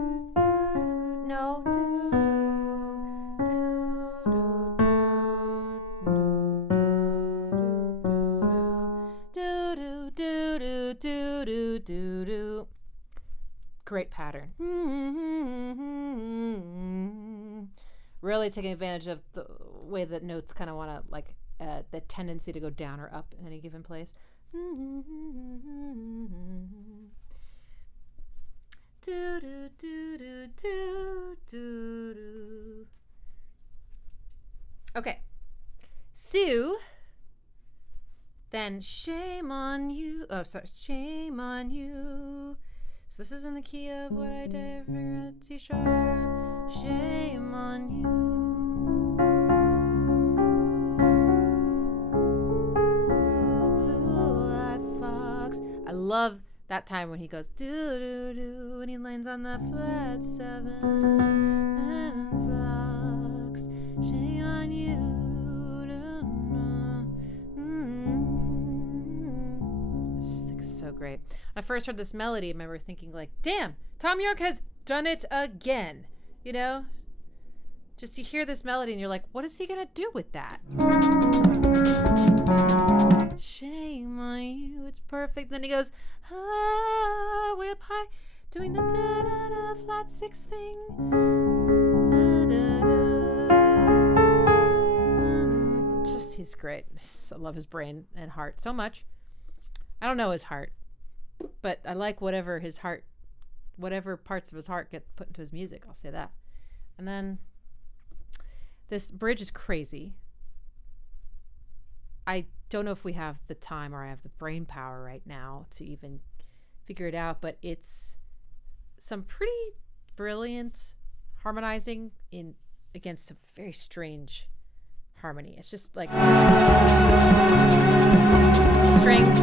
no, do, do. Great pattern. Really taking advantage of the way that notes kind of want to, like, the tendency to go down or up in any given place. Do, do, do, do, do, do, do. Okay. So then shame on you. Oh, sorry. Shame on you. So this is in the key of what I did, finger at C sharp. Shame on you. Blue-eyed fox. I love that time when he goes do do do and he lands on the flat 7 and fox. Shame on you. So great. When I first heard this melody, I remember thinking, like, damn, Tom York has done it again. You know? Just you hear this melody and you're like, what is he gonna do with that? Shame on you, it's perfect. Then he goes, ah, way up high, doing the da-da-da flat 6 thing. Just, he's great. I love his brain and heart so much. I don't know his heart, but I like whatever parts of his heart get put into his music. I'll say that. And then this bridge is crazy. I don't know if we have the time or I have the brain power right now to even figure it out, but it's some pretty brilliant harmonizing against some very strange harmony. It's just like strings.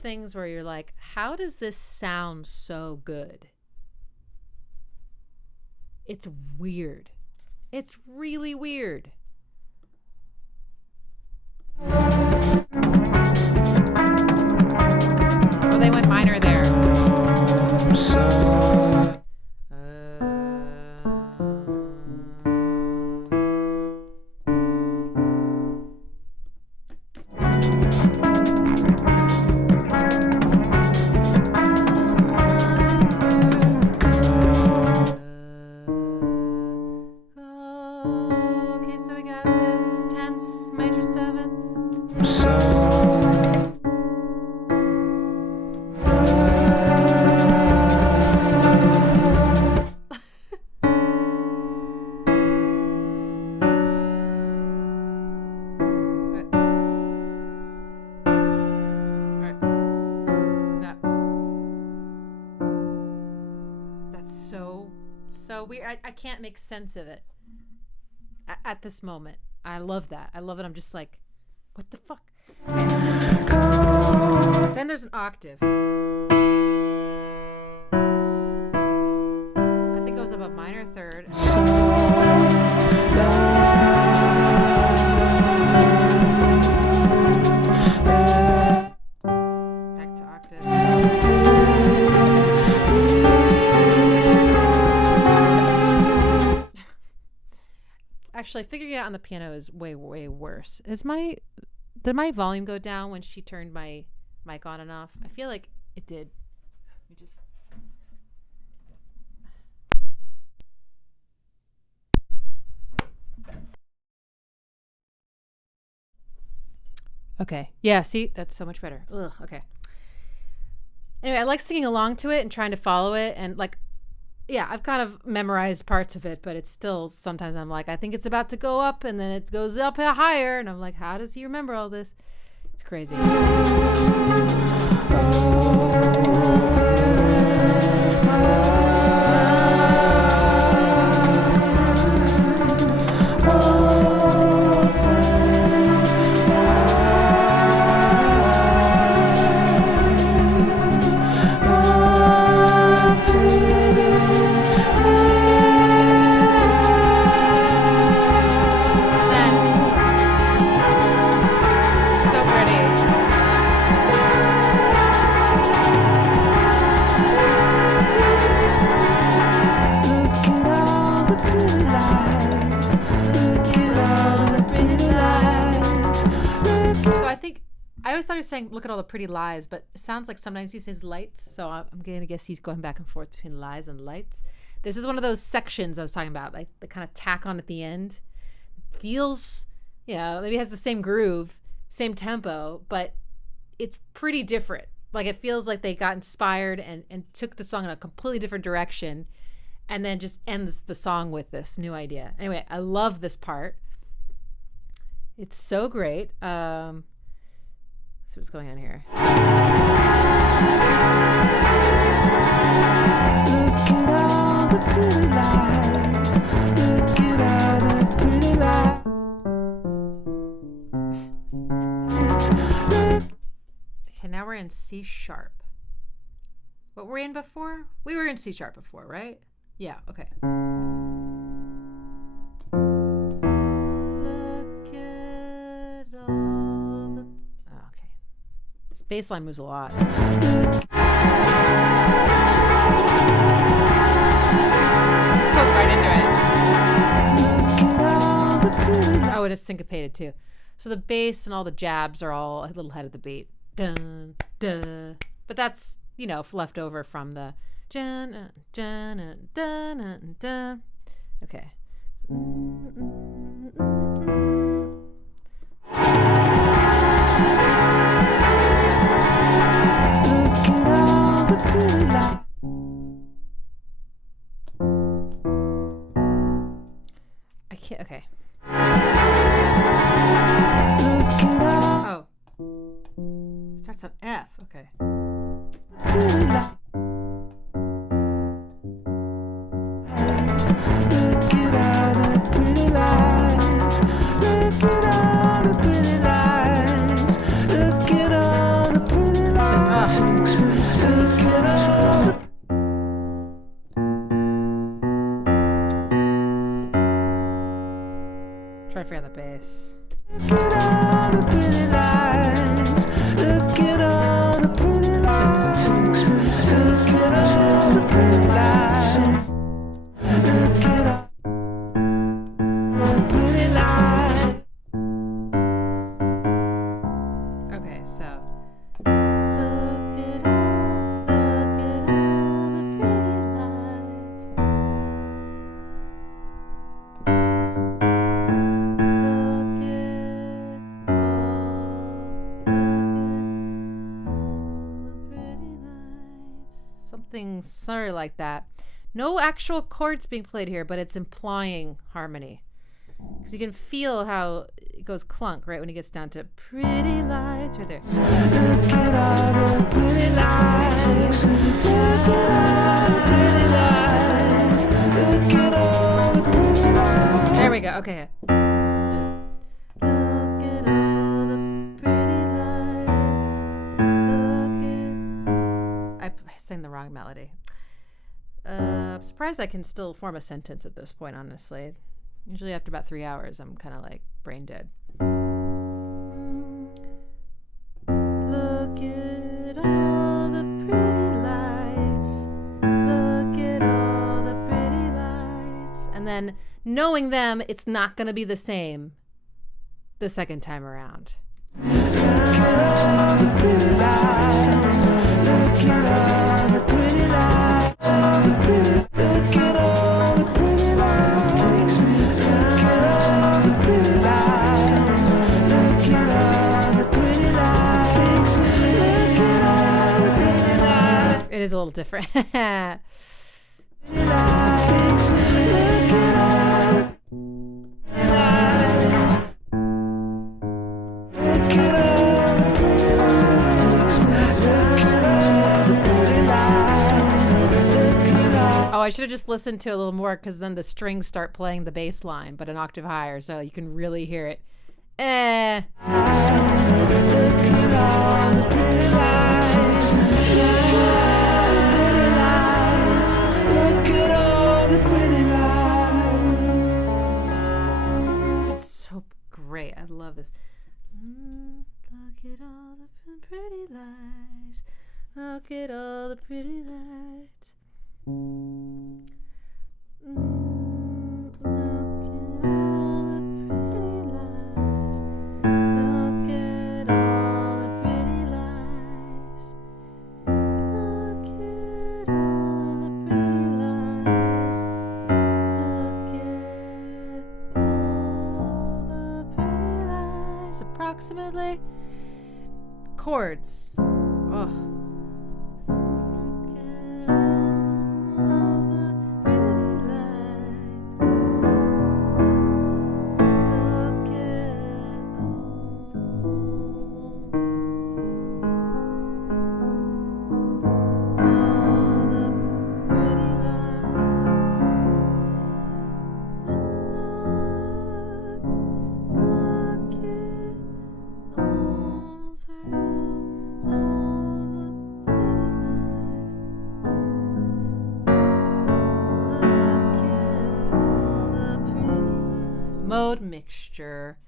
Things where you're like, how does this sound so good? It's weird. It's really weird. Oh, they went minor there. Weird. I can't make sense of it at this moment. I love that. I love it. I'm just like, what the fuck? Then there's an octave. I think it goes up a minor third. Back to octave. Actually, figuring it out on the piano is way, way worse. Did my volume go down when she turned my mic on and off? I feel like it did. Let me just... Okay. Yeah, see? That's so much better. Ugh, okay. Anyway, I like singing along to it and trying to follow it, and like, yeah, I've kind of memorized parts of it, but it's still, sometimes I'm like, I think it's about to go up, and then it goes up higher, and I'm like, how does he remember all this? It's crazy. I always thought he was saying, look at all the pretty lies, but it sounds like sometimes he says lights, so I'm going to guess he's going back and forth between lies and lights. This is one of those sections I was talking about, like the kind of tack on at the end. It feels, maybe it has the same groove, same tempo, but it's pretty different. Like it feels like they got inspired and took the song in a completely different direction and then just ends the song with this new idea. Anyway, I love this part. It's so great. So what's going on here? Okay, now we're in C sharp. What were we in before? We were in C sharp before, right? Yeah, okay. Look at all the... Oh, okay. This bass line moves a lot. Just goes right into it. Oh, and it's syncopated too. So the bass and all the jabs are all a little ahead of the beat. Dun, dun. But that's, you know, left over from the dun, dun, dun, dun. Okay. I can't, okay. Oh. Starts on F, okay. Try to figure out the bass. Okay, so something sort of like that. No actual chords being played here, but it's implying harmony. Because you can feel how it goes clunk, right, when it gets down to pretty lights, right there. Look at all the pretty lights. Look at all the pretty lights. Look at all the pretty lights. There we go, okay. Look at all the pretty lights. I sang the wrong melody. I'm surprised I can still form a sentence at this point, honestly. Usually after about 3 hours, I'm kind of like brain dead. Look at all the pretty lights. Look at all the pretty lights. And then knowing them, it's not going to be the same the second time around. Look at all the pretty lights. Look at all the pretty lights. Look at all the pretty lights. It is a little different. Oh, I should have just listened to it a little more, because then the strings start playing the bass line, but an octave higher, so you can really hear it. Look at all the pretty lights. Look at all the pretty lights. It's so great. I love this. Look at all the pretty lights. Look at all the pretty lights. Approximately. Chords. Oh. smiles are you, all the pretty lies. Look at all the pretty lies. Mode mixture.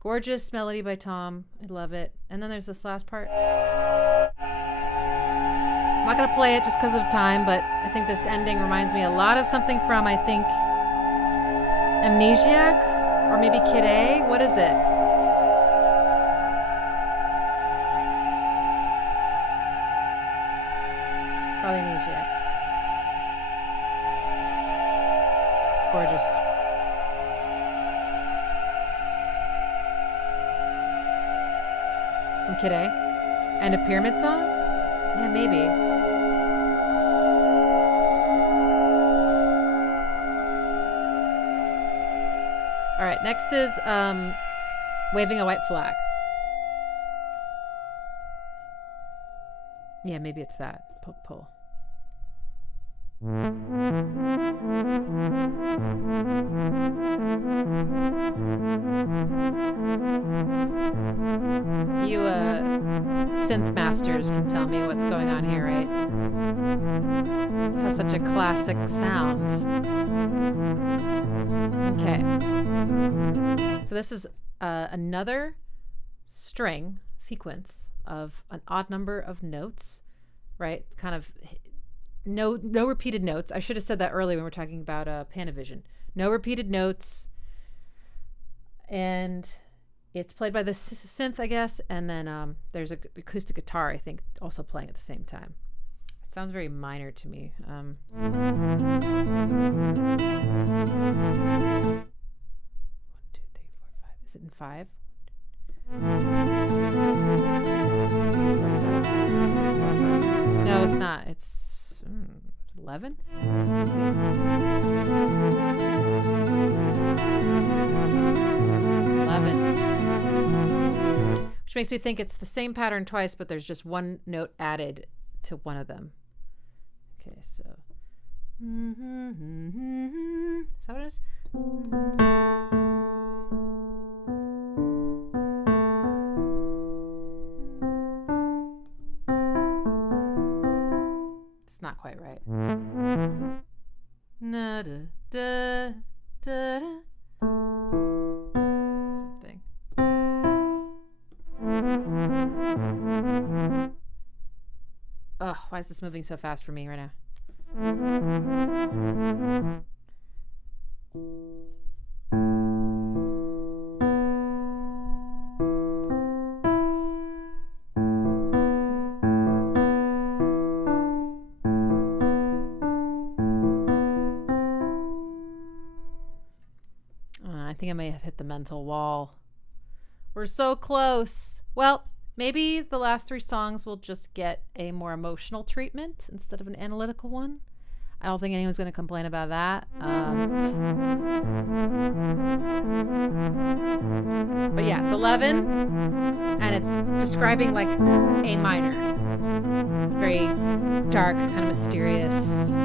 Gorgeous melody by Tom. I love it. And then there's this last part. I'm not going to play it just because of time, but I think this ending reminds me a lot of something from, I think, Amnesiac? Or maybe Kid A? What is it? Probably Amnesiac. It's gorgeous. From Kid A? And a Pyramid song? Yeah, maybe. All right, next is Waving a White Flag. Yeah, maybe it's that. Poke pull. You synth masters can tell me what's going on here, right? This has such a classic sound. Okay. So this is another string sequence of an odd number of notes, right? Kind of no repeated notes. I should have said that earlier when we were talking about Pano-Vision. No repeated notes. And it's played by the synth, I guess, and then there's an acoustic guitar, I think, also playing at the same time. It sounds very minor to me. 1, 2, 3, 4, 5. Is it in 5? No, it's not. It's 11? 11. Which makes me think it's the same pattern twice, but there's just one note added to one of them. Okay, so. Is that what it is? It's not quite right. Na da da da da. Something. Ugh, why is this moving so fast for me right now? I think I may have hit the mental wall. We're so close. Well, maybe the last 3 songs will just get a more emotional treatment instead of an analytical one. I don't think anyone's going to complain about that. But yeah, it's 11, and it's describing like A minor. Very dark, kind of mysterious.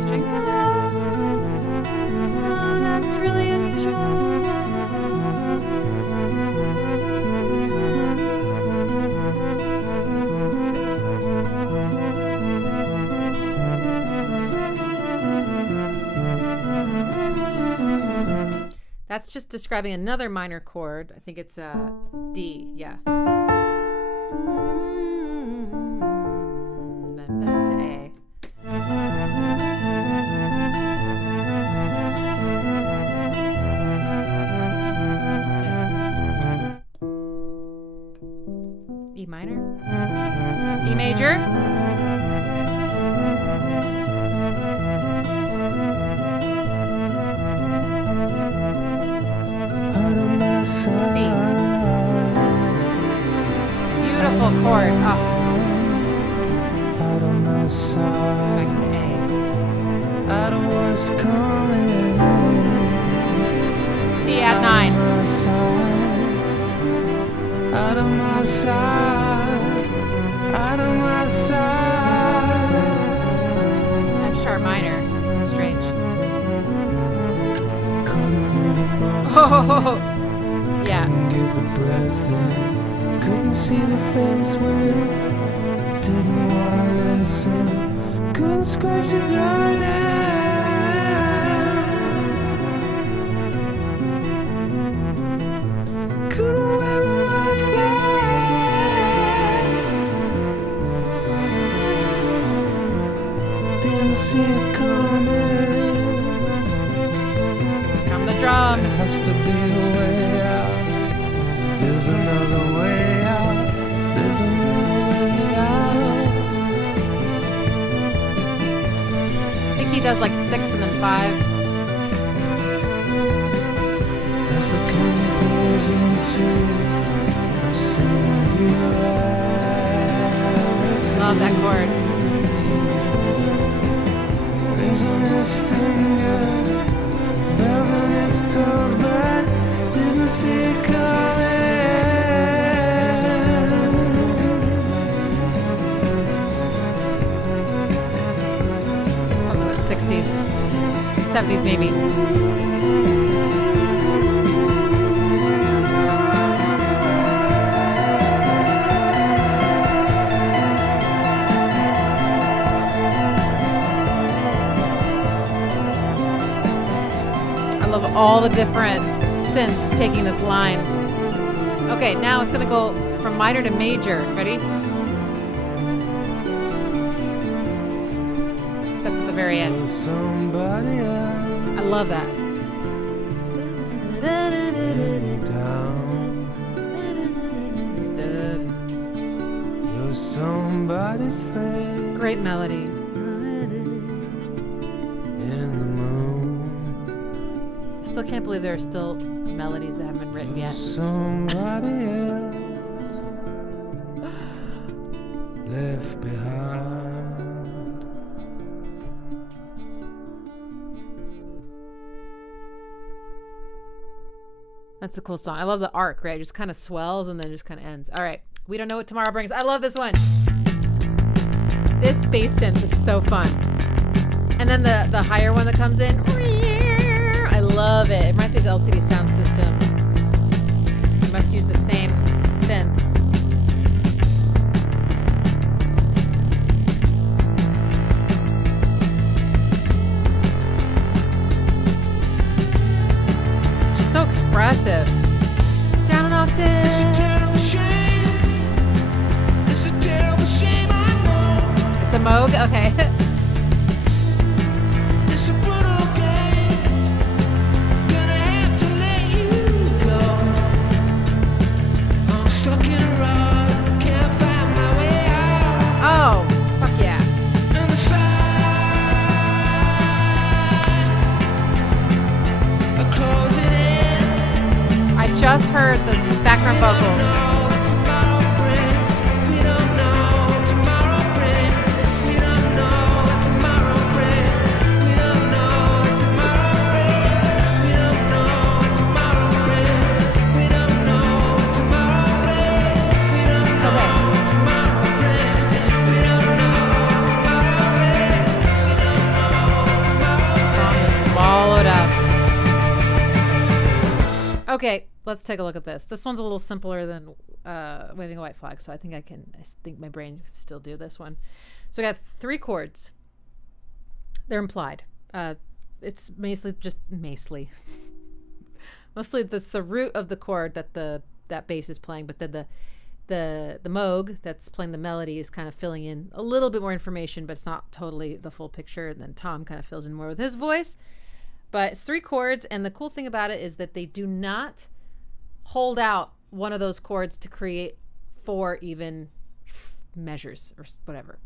Strings. Oh, that's really unusual. That's just describing another minor chord. I think it's D, yeah. Then back to A. E minor. E major. C. Beautiful chord. Oh. Back to A. C at 9. Out of my sight, out of my sight. F sharp minor. So strange. Oh, yeah. breath in. Couldn't see the face when didn't wanna listen. Couldn't scratch it down now. Couldn't wear a white flag. Didn't see it coming. Come the drums. There has to be a way out. There's another way out. There's another way out. I think he does like 6 and then 5. As the curtain pulls into a singularity. Love that chord. Rings on his finger, bells on his toes, but didn't see it coming. Sounds like the 60s. 70s maybe. I love all the different synths taking this line. Okay, now it's gonna go from minor to major. Ready? Except at the very end. Somebody else I love that. down. You're somebody's face Great melody. in the moon. Still can't believe there are still melodies that haven't been written yet. Somebody else left behind. That's a cool song. I love the arc, right? It just kind of swells and then just kind of ends. All right. We don't know what tomorrow brings. I love this one. This bass synth is so fun. And then the higher one that comes in. I love it. It reminds me of the LCD sound system. You must use the same synth. It's just so expressive. Down an octave. It's a terrible shame. It's a terrible shame, I know. It's a Moog? Okay. It's a brutal game. Gonna have to let you go. I'm stuck in a rut. Can't find my way out. Oh, fuck yeah. And the signs are closing in. I just heard the background vocals. Swallowed up. Okay, let's take a look at this. This one's a little simpler than Waving a White Flag, so I think my brain can still do this one. So I got 3 chords. They're implied. It's mostly that's the root of the chord that bass is playing, but then the Moog that's playing the melody is kind of filling in a little bit more information, but it's not totally the full picture. And then Tom kind of fills in more with his voice. But it's 3 chords, and the cool thing about it is that they do not hold out one of those chords to create 4 even measures or whatever.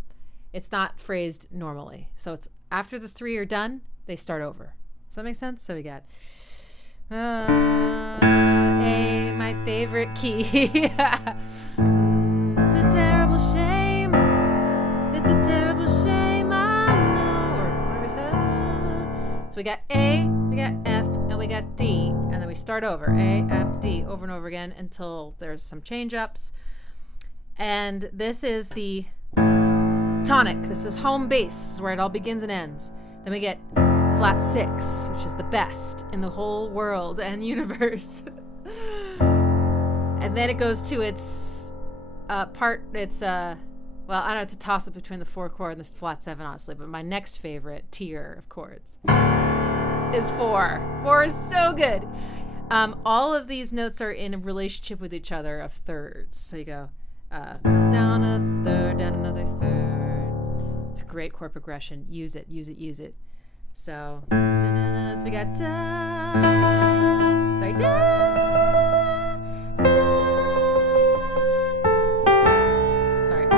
It's not phrased normally. So it's after the 3 are done, they start over. Does that make sense? So we got A, my favorite key. It's a terrible shame. It's a terrible shame, I know. Or whatever he says. So we got A, we got F, and we got D. And then we start over. A, F, D, over and over again until there's some change ups. And this is the tonic. This is home bass. This is where it all begins and ends. Then we get flat 6, which is the best in the whole world and universe. And And then it goes to its part. It's well, I don't know. It's a toss up between the 4 chord and the flat 7, honestly. But my next favorite tier of chords is 4. 4 is so good. All of these notes are in a relationship with each other of thirds. So you go down a third, down another third. It's a great chord progression. Use it, use it, use it. So, so we got da, sorry, da, da, sorry.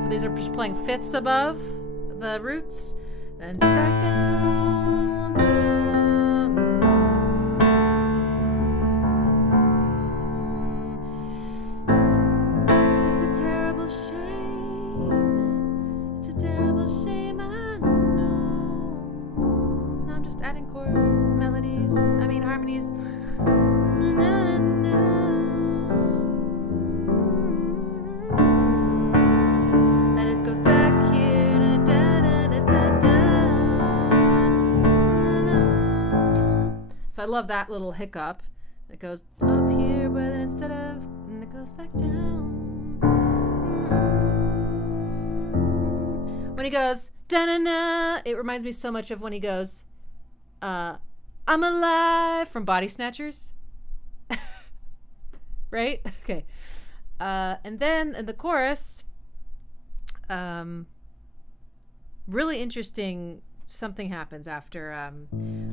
So these are just playing fifths above the roots, then back down, down. It's a terrible shame. It's a terrible shame. I know. I'm just adding chord melodies. I mean harmonies. Na, na, na. Then it goes back here. Da, da, da, da, da, da. So I love that little hiccup. It goes up here, but then instead of, and it goes back down. When he goes da-na-na, it reminds me so much of when he goes, I'm alive from Body Snatchers. Right? Okay. And then in the chorus, really interesting something happens after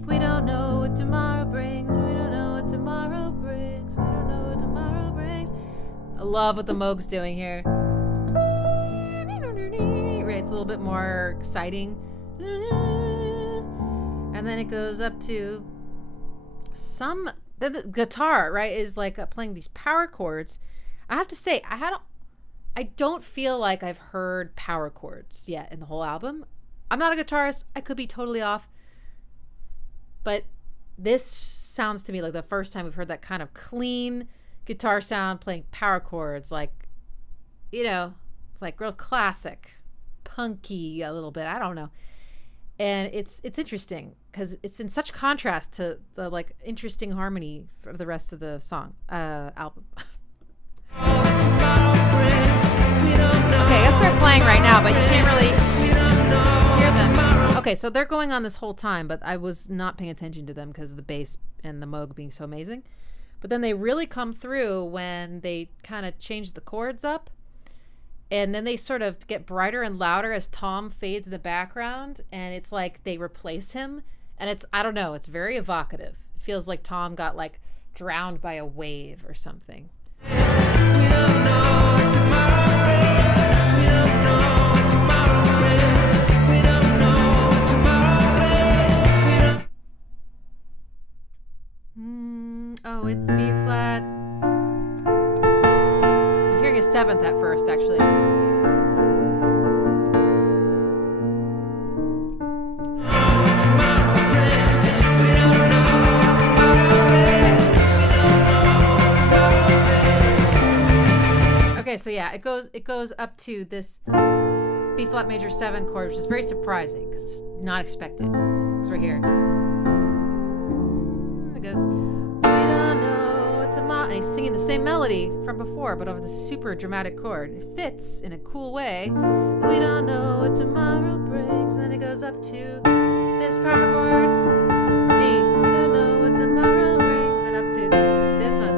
we don't know what tomorrow brings, we don't know what tomorrow brings, we don't know what tomorrow brings. I love what the Moog's doing here. Right, it's a little bit more exciting. And then it goes up to the guitar, right, is like playing these power chords. I have to say, I don't feel like I've heard power chords yet in the whole album. I'm not a guitarist. I could be totally off. But this sounds to me like the first time we've heard that kind of clean guitar sound playing power chords. Like, you know, it's like real classic, punky a little bit. I don't know. And it's interesting because it's in such contrast to the like interesting harmony for the rest of the song album. Okay, I guess they're playing right now, but you can't really hear them. Okay, so they're going on this whole time, but I was not paying attention to them because of the bass and the Moog being so amazing. But then they really come through when they kind of change the chords up. And then they sort of get brighter and louder as Tom fades in the background. And it's like they replace him. And it's, I don't know, it's very evocative. It feels like Tom got like drowned by a wave or something. We don't know what tomorrow brings. We don't know what tomorrow brings. We don't know what tomorrow brings. Oh, it's B flat. I'm hearing a 7th at first, actually. Okay, so yeah, it goes up to this B flat major 7 chord, which is very surprising because it's not expected. It's right here. It goes, we don't know what tomorrow, and he's singing the same melody from before, but over the super dramatic chord. It fits in a cool way. We don't know what tomorrow brings, and then it goes up to this power chord, D. We don't know what tomorrow brings, and up to this one.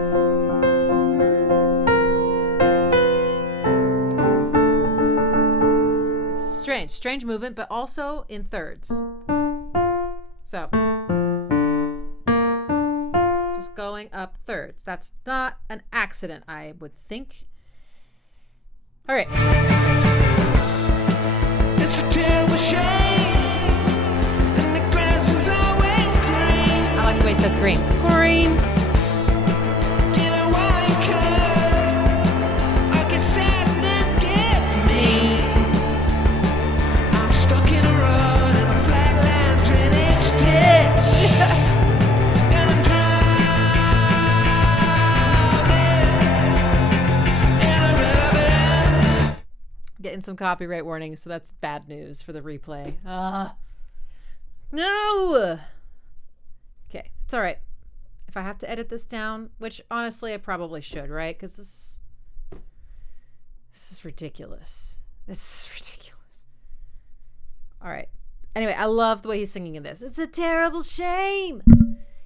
Strange movement, but also in thirds. So just going up thirds. That's not an accident, I would think. All right. It's a terrible shame, and the grass is always green. I like the way it says green. Green. Get a white coat. I get sad and then get me. Getting some copyright warnings, so that's bad news for the replay. No! Okay, it's all right. if I have to edit this down, which honestly I probably should, right? Because this is ridiculous. This is ridiculous. All right. Anyway, I love the way he's singing in this. It's a terrible shame.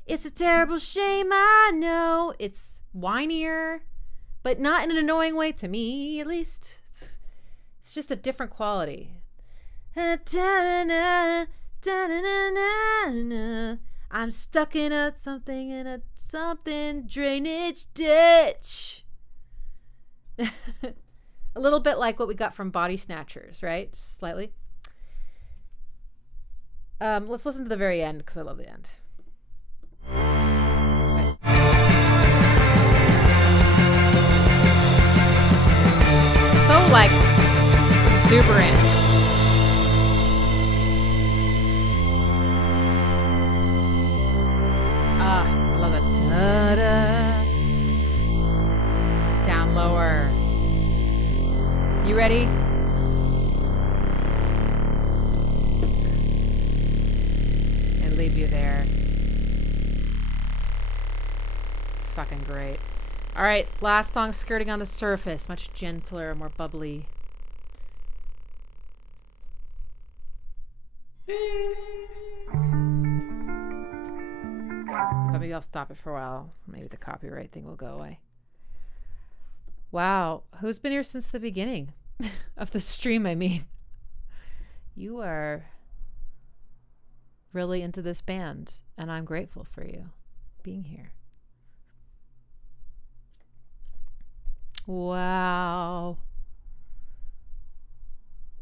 It's a terrible shame, I know. It's whinier, but not in an annoying way to me, at least. It's just a different quality. I'm stuck in a something drainage ditch. A little bit like what we got from Body Snatchers, right? Slightly. Let's listen to the very end because I love the end. Okay. So like super in. I love it. Ta-da. Down lower. You ready? And leave you there. Fucking great. All right, last song, Skrting on the Surface. Much gentler, more bubbly. But maybe I'll stop it for a while. Maybe the copyright thing will go away. Wow. Who's been here since the beginning of the stream, I mean? You are really into this band, and I'm grateful for you being here. Wow.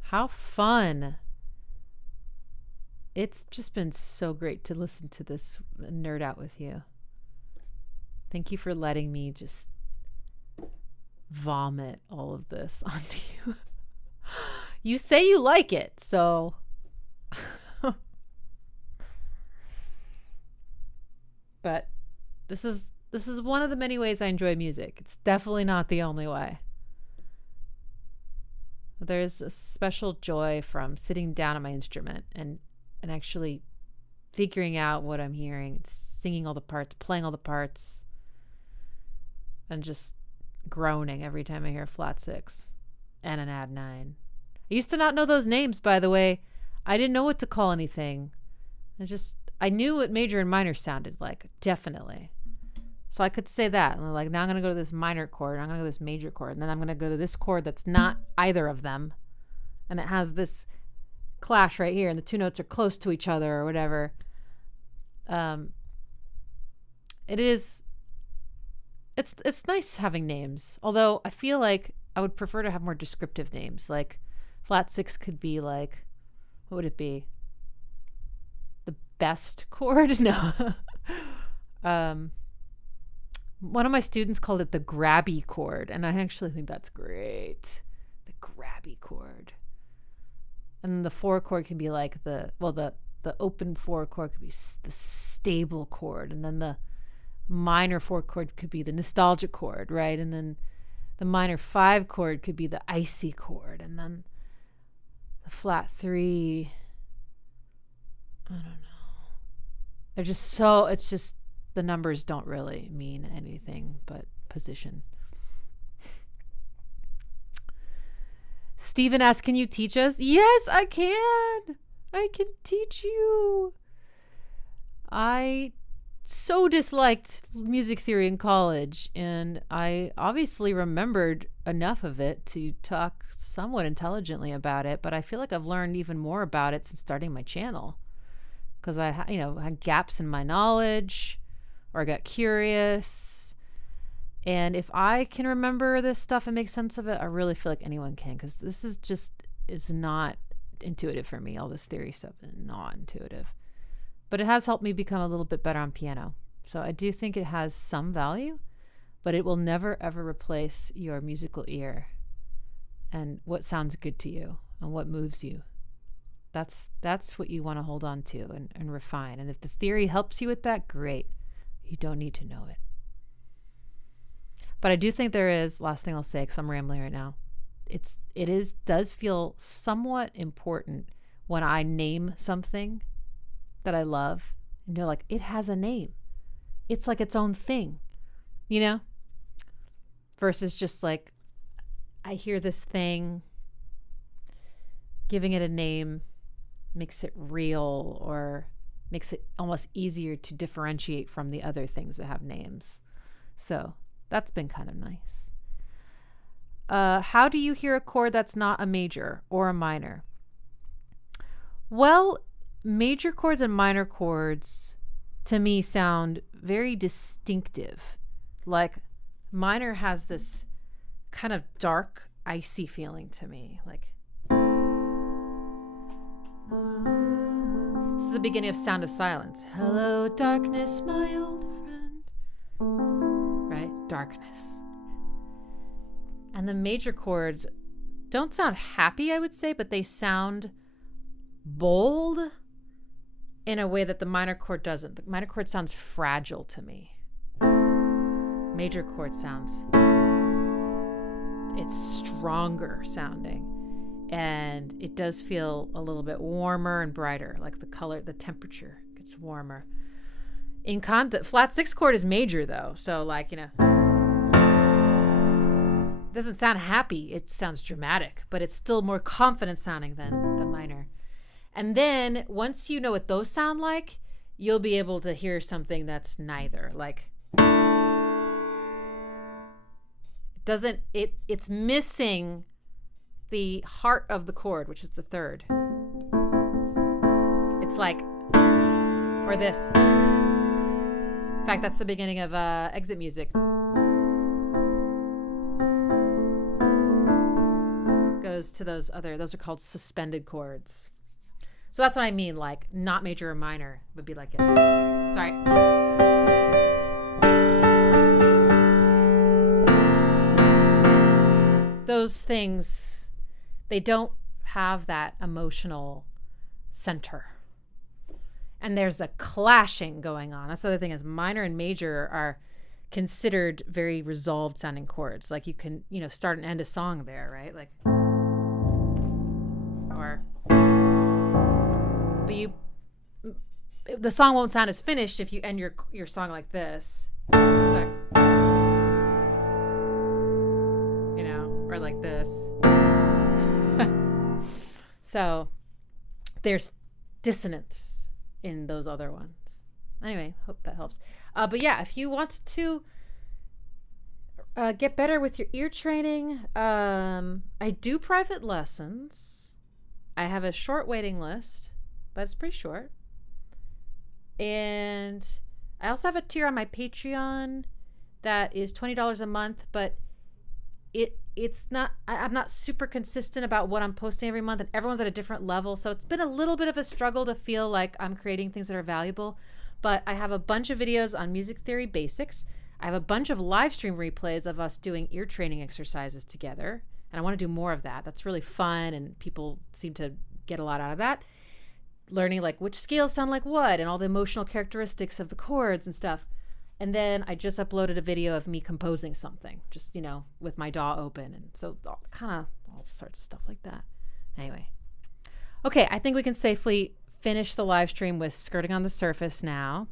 How fun. It's just been so great to listen to this nerd out with you. Thank you for letting me just vomit all of this onto you. You say you like it, so but this is one of the many ways I enjoy music. It's definitely not the only way. There's a special joy from sitting down at my instrument and actually figuring out what I'm hearing, singing all the parts, playing all the parts, and just groaning every time I hear a flat 6 and an add 9. I used to not know those names, by the way. I didn't know what to call anything. I knew what major and minor sounded like, definitely. So I could say that. And like, now I'm going to go to this minor chord, and I'm going to go to this major chord, and then I'm going to go to this chord that's not either of them. And it has this clash right here, and the two notes are close to each other or whatever. It's nice having names, although I feel like I would prefer to have more descriptive names. Like flat 6 could be like, what would it be? The best chord? No. One of my students called it the grabby chord, and I actually think that's great. The grabby chord. And then the 4 chord can be like the open 4 chord could be the stable chord, and then the minor 4 chord could be the nostalgic chord, right? And then the minor 5 chord could be the icy chord, and then the flat 3, I don't know. They're just so, it's just, the numbers don't really mean anything but position. Steven asks, can you teach us? Yes, I can. I can teach you. I so disliked music theory in college, and I obviously remembered enough of it to talk somewhat intelligently about it, but I feel like I've learned even more about it since starting my channel, because I had gaps in my knowledge, or I got curious. And if I can remember this stuff and make sense of it, I really feel like anyone can, because this is just, it's not intuitive for me. All this theory stuff is not intuitive. But it has helped me become a little bit better on piano. So I do think it has some value, but it will never, ever replace your musical ear and what sounds good to you and what moves you. That's what you want to hold on to and refine. And if the theory helps you with that, great. You don't need to know it. But I do think there is, last thing I'll say, because I'm rambling right now, does feel somewhat important when I name something that I love, and you're like, it has a name. it's like its own thing, you know? Versus just like, I hear this thing, giving it a name makes it real or makes it almost easier to differentiate from the other things that have names. So that's been kind of nice. How do you hear a chord that's not a major or a minor? Well, major chords and minor chords to me sound very distinctive. Like minor has this kind of dark, icy feeling to me. Like this is the beginning of Sound of Silence. Hello, darkness, my old friend. Right? Darkness. And the major chords don't sound happy, I would say, but they sound bold in a way that the minor chord doesn't. The minor chord sounds fragile to me. Major chord sounds, it's stronger sounding. And it does feel a little bit warmer and brighter, like the color, the temperature gets warmer. In flat 6 chord is major though. So like, you know, it doesn't sound happy. It sounds dramatic, but it's still more confident sounding than the minor. And then once you know what those sound like, you'll be able to hear something that's neither. Like it's missing the heart of the chord, which is the third. It's like, or this. In fact, that's the beginning of exit music. Goes to those are called suspended chords. So that's what I mean, like not major or minor would be like it. Sorry. Those things, they don't have that emotional center. And there's a clashing going on. That's the other thing is minor and major are considered very resolved sounding chords. Like you can, you know, start and end a song there, right? Like, or, but the song won't sound as finished if you end your song like this. Sorry. You know, or like this. So there's dissonance in those other ones. Anyway, hope that helps. But yeah, if you want to get better with your ear training, I do private lessons. I have a short waiting list, but it's pretty short. And I also have a tier on my Patreon that is $20 a month, but it's not, I'm not super consistent about what I'm posting every month, and everyone's at a different level. So it's been a little bit of a struggle to feel like I'm creating things that are valuable. But I have a bunch of videos on music theory basics. I have a bunch of live stream replays of us doing ear training exercises together. And I want to do more of that. That's really fun, and people seem to get a lot out of that. Learning like which scales sound like what and all the emotional characteristics of the chords and stuff. And then I just uploaded a video of me composing something, just, you know, with my DAW open. And so kind of all sorts of stuff like that. Anyway. Okay, I think we can safely finish the live stream with Skrting on the Surface now.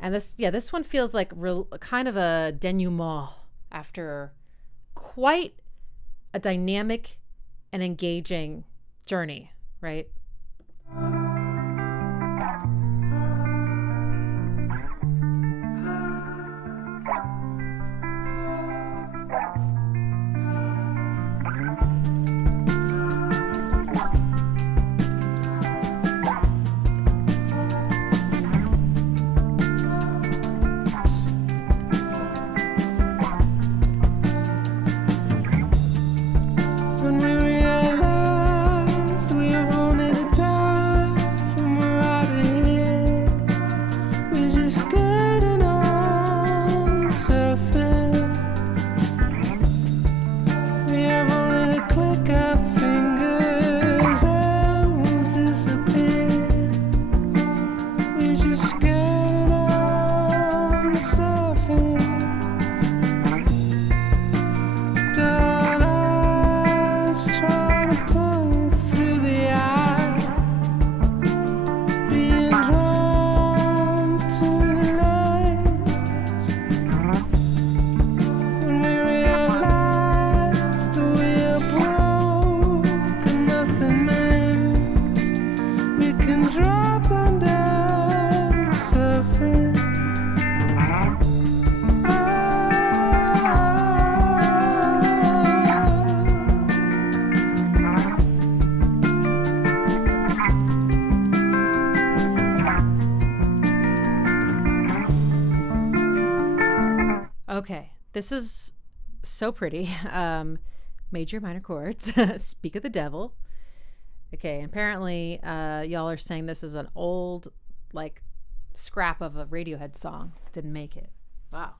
And this one feels like kind of a denouement after quite a dynamic and engaging journey, right? When we realize we have only the time Okay, this is so pretty. Major, minor chords. Speak of the devil. Okay, apparently y'all are saying this is an old, like, scrap of a Radiohead song. Didn't make it. Wow.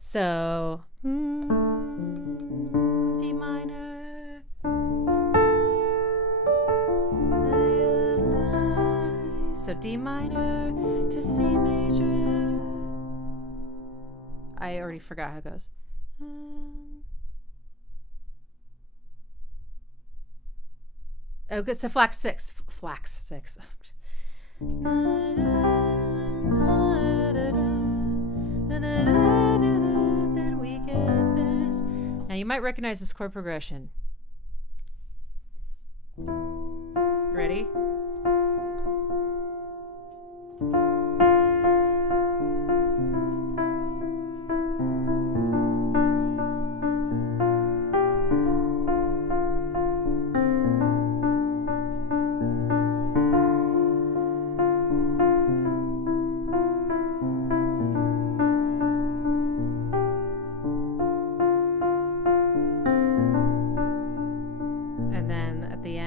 So, D minor. So D minor to C major. I already forgot how it goes. Oh, it's a flat 6. Flat 6. Then we get this. Now you might recognize this chord progression. Ready?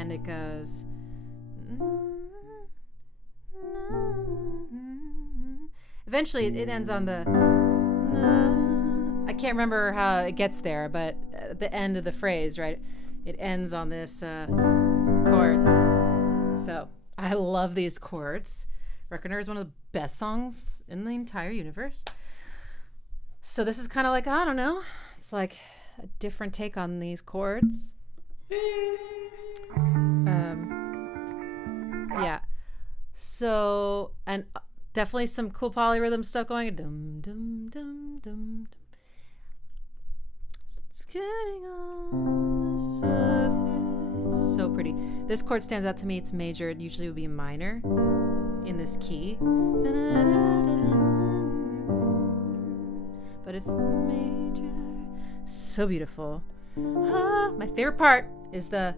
It goes. Eventually, it ends on the. I can't remember how it gets there, but at the end of the phrase, right? It ends on this chord. So I love these chords. Reckoner is one of the best songs in the entire universe. So this is kind of like, I don't know. It's like a different take on these chords. Yeah. So, and definitely some cool polyrhythm stuff going. Dum dum dum dum. Skirting on the surface. So pretty. This chord stands out to me. It's major. It usually would be minor in this key, but it's major. So beautiful. My favorite part is the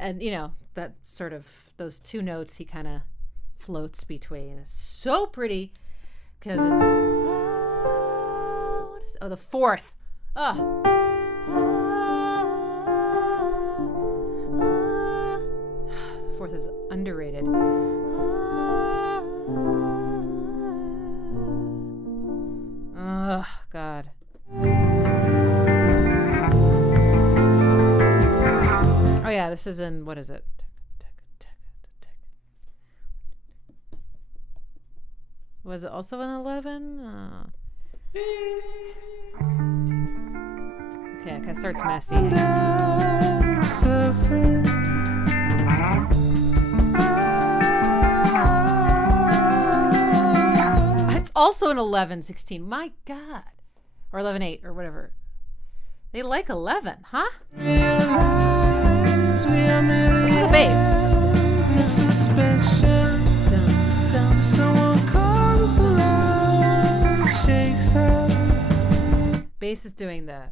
and you know that sort of those two notes he kind of floats between. It's so pretty because it's what is the fourth. The fourth is underrated. Oh God. Oh yeah, this is in, what is it? Was it also an 11? Okay, it kind of starts messy. It's also an 11/16. My God. Or 11/8 or whatever. They like 11, huh? This is the bass. Bass is doing the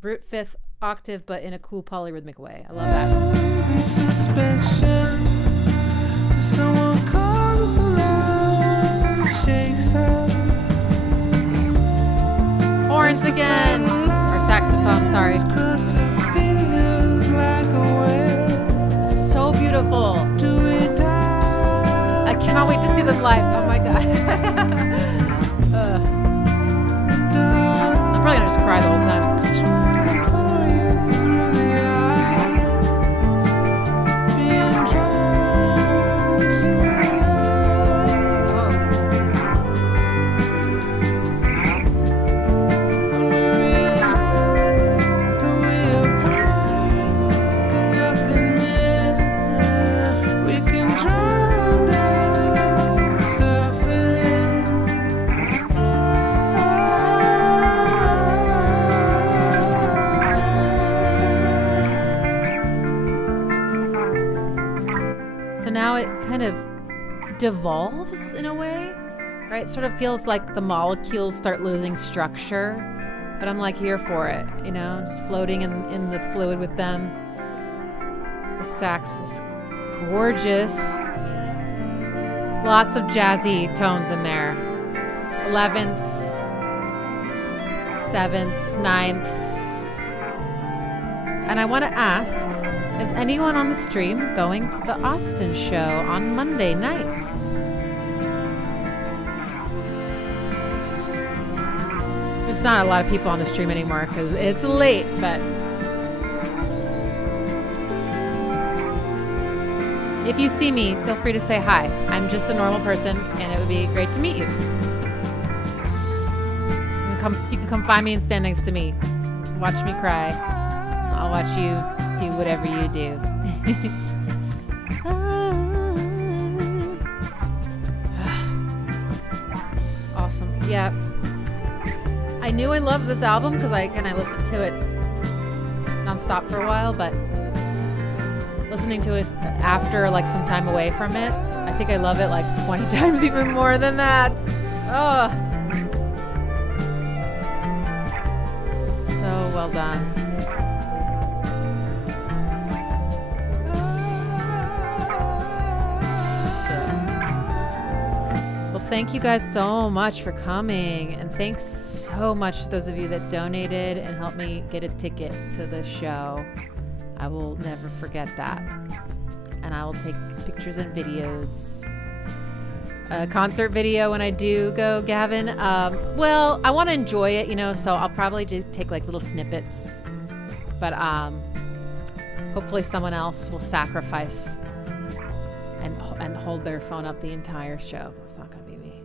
root fifth octave, but in a cool polyrhythmic way. I love that. Someone comes along, shakes up. Horns again, or saxophone. Sorry. So beautiful. I cannot wait to see them live. Oh my God. I'm probably gonna just cry the whole time. Now it kind of devolves in a way. right? Sort of feels like the molecules start losing structure, but I'm like here for it, you know, just floating in the fluid with them. The sax is gorgeous. Lots of jazzy tones in there. 11ths, 7ths, 9ths. And I want to ask, is anyone on the stream going to the Austin show on Monday night? There's not a lot of people on the stream anymore because it's late, but if you see me, feel free to say hi. I'm just a normal person, and it would be great to meet you. You can come find me and stand next to me. Watch me cry. I'll watch you do whatever you do. Awesome. Yeah. I knew I loved this album because I listened to it nonstop for a while, but listening to it after like some time away from it, I think I love it like 20 times even more than that. Oh, so well done. Well, thank you guys so much for coming, and thanks so much to those of you that donated and helped me get a ticket to the show. I will never forget that. And I will take pictures and videos. A concert video when I do go, Gavin. Well, I want to enjoy it, you know, so I'll probably take like little snippets. But hopefully someone else will sacrifice and hold their phone up the entire show. It's not going to be me.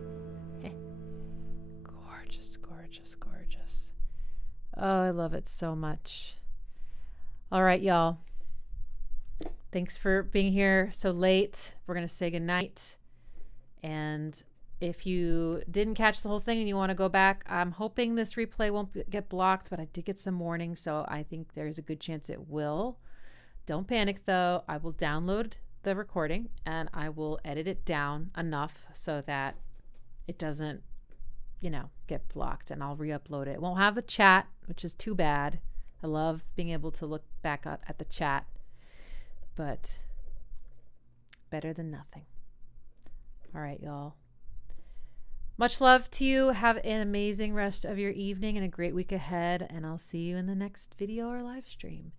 Gorgeous, gorgeous, gorgeous. Oh, I love it so much. All right, y'all. Thanks for being here so late. We're going to say goodnight. And if you didn't catch the whole thing and you want to go back, I'm hoping this replay won't get blocked, but I did get some warning, so I think there's a good chance it will. Don't panic, though. I will download the recording and I will edit it down enough so that it doesn't, you know, get blocked, and I'll re-upload it. It won't have the chat, which is too bad. I love being able to look back at the chat, but better than nothing. All right, y'all. Much love to you. Have an amazing rest of your evening and a great week ahead, and I'll see you in the next video or live stream.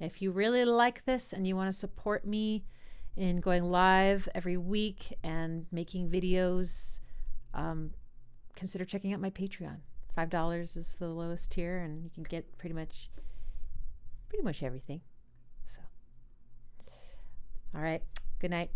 And if you really like this and you want to support me in going live every week and making videos, consider checking out my Patreon. $5 is the lowest tier, and you can get pretty much everything. So, all right. Good night.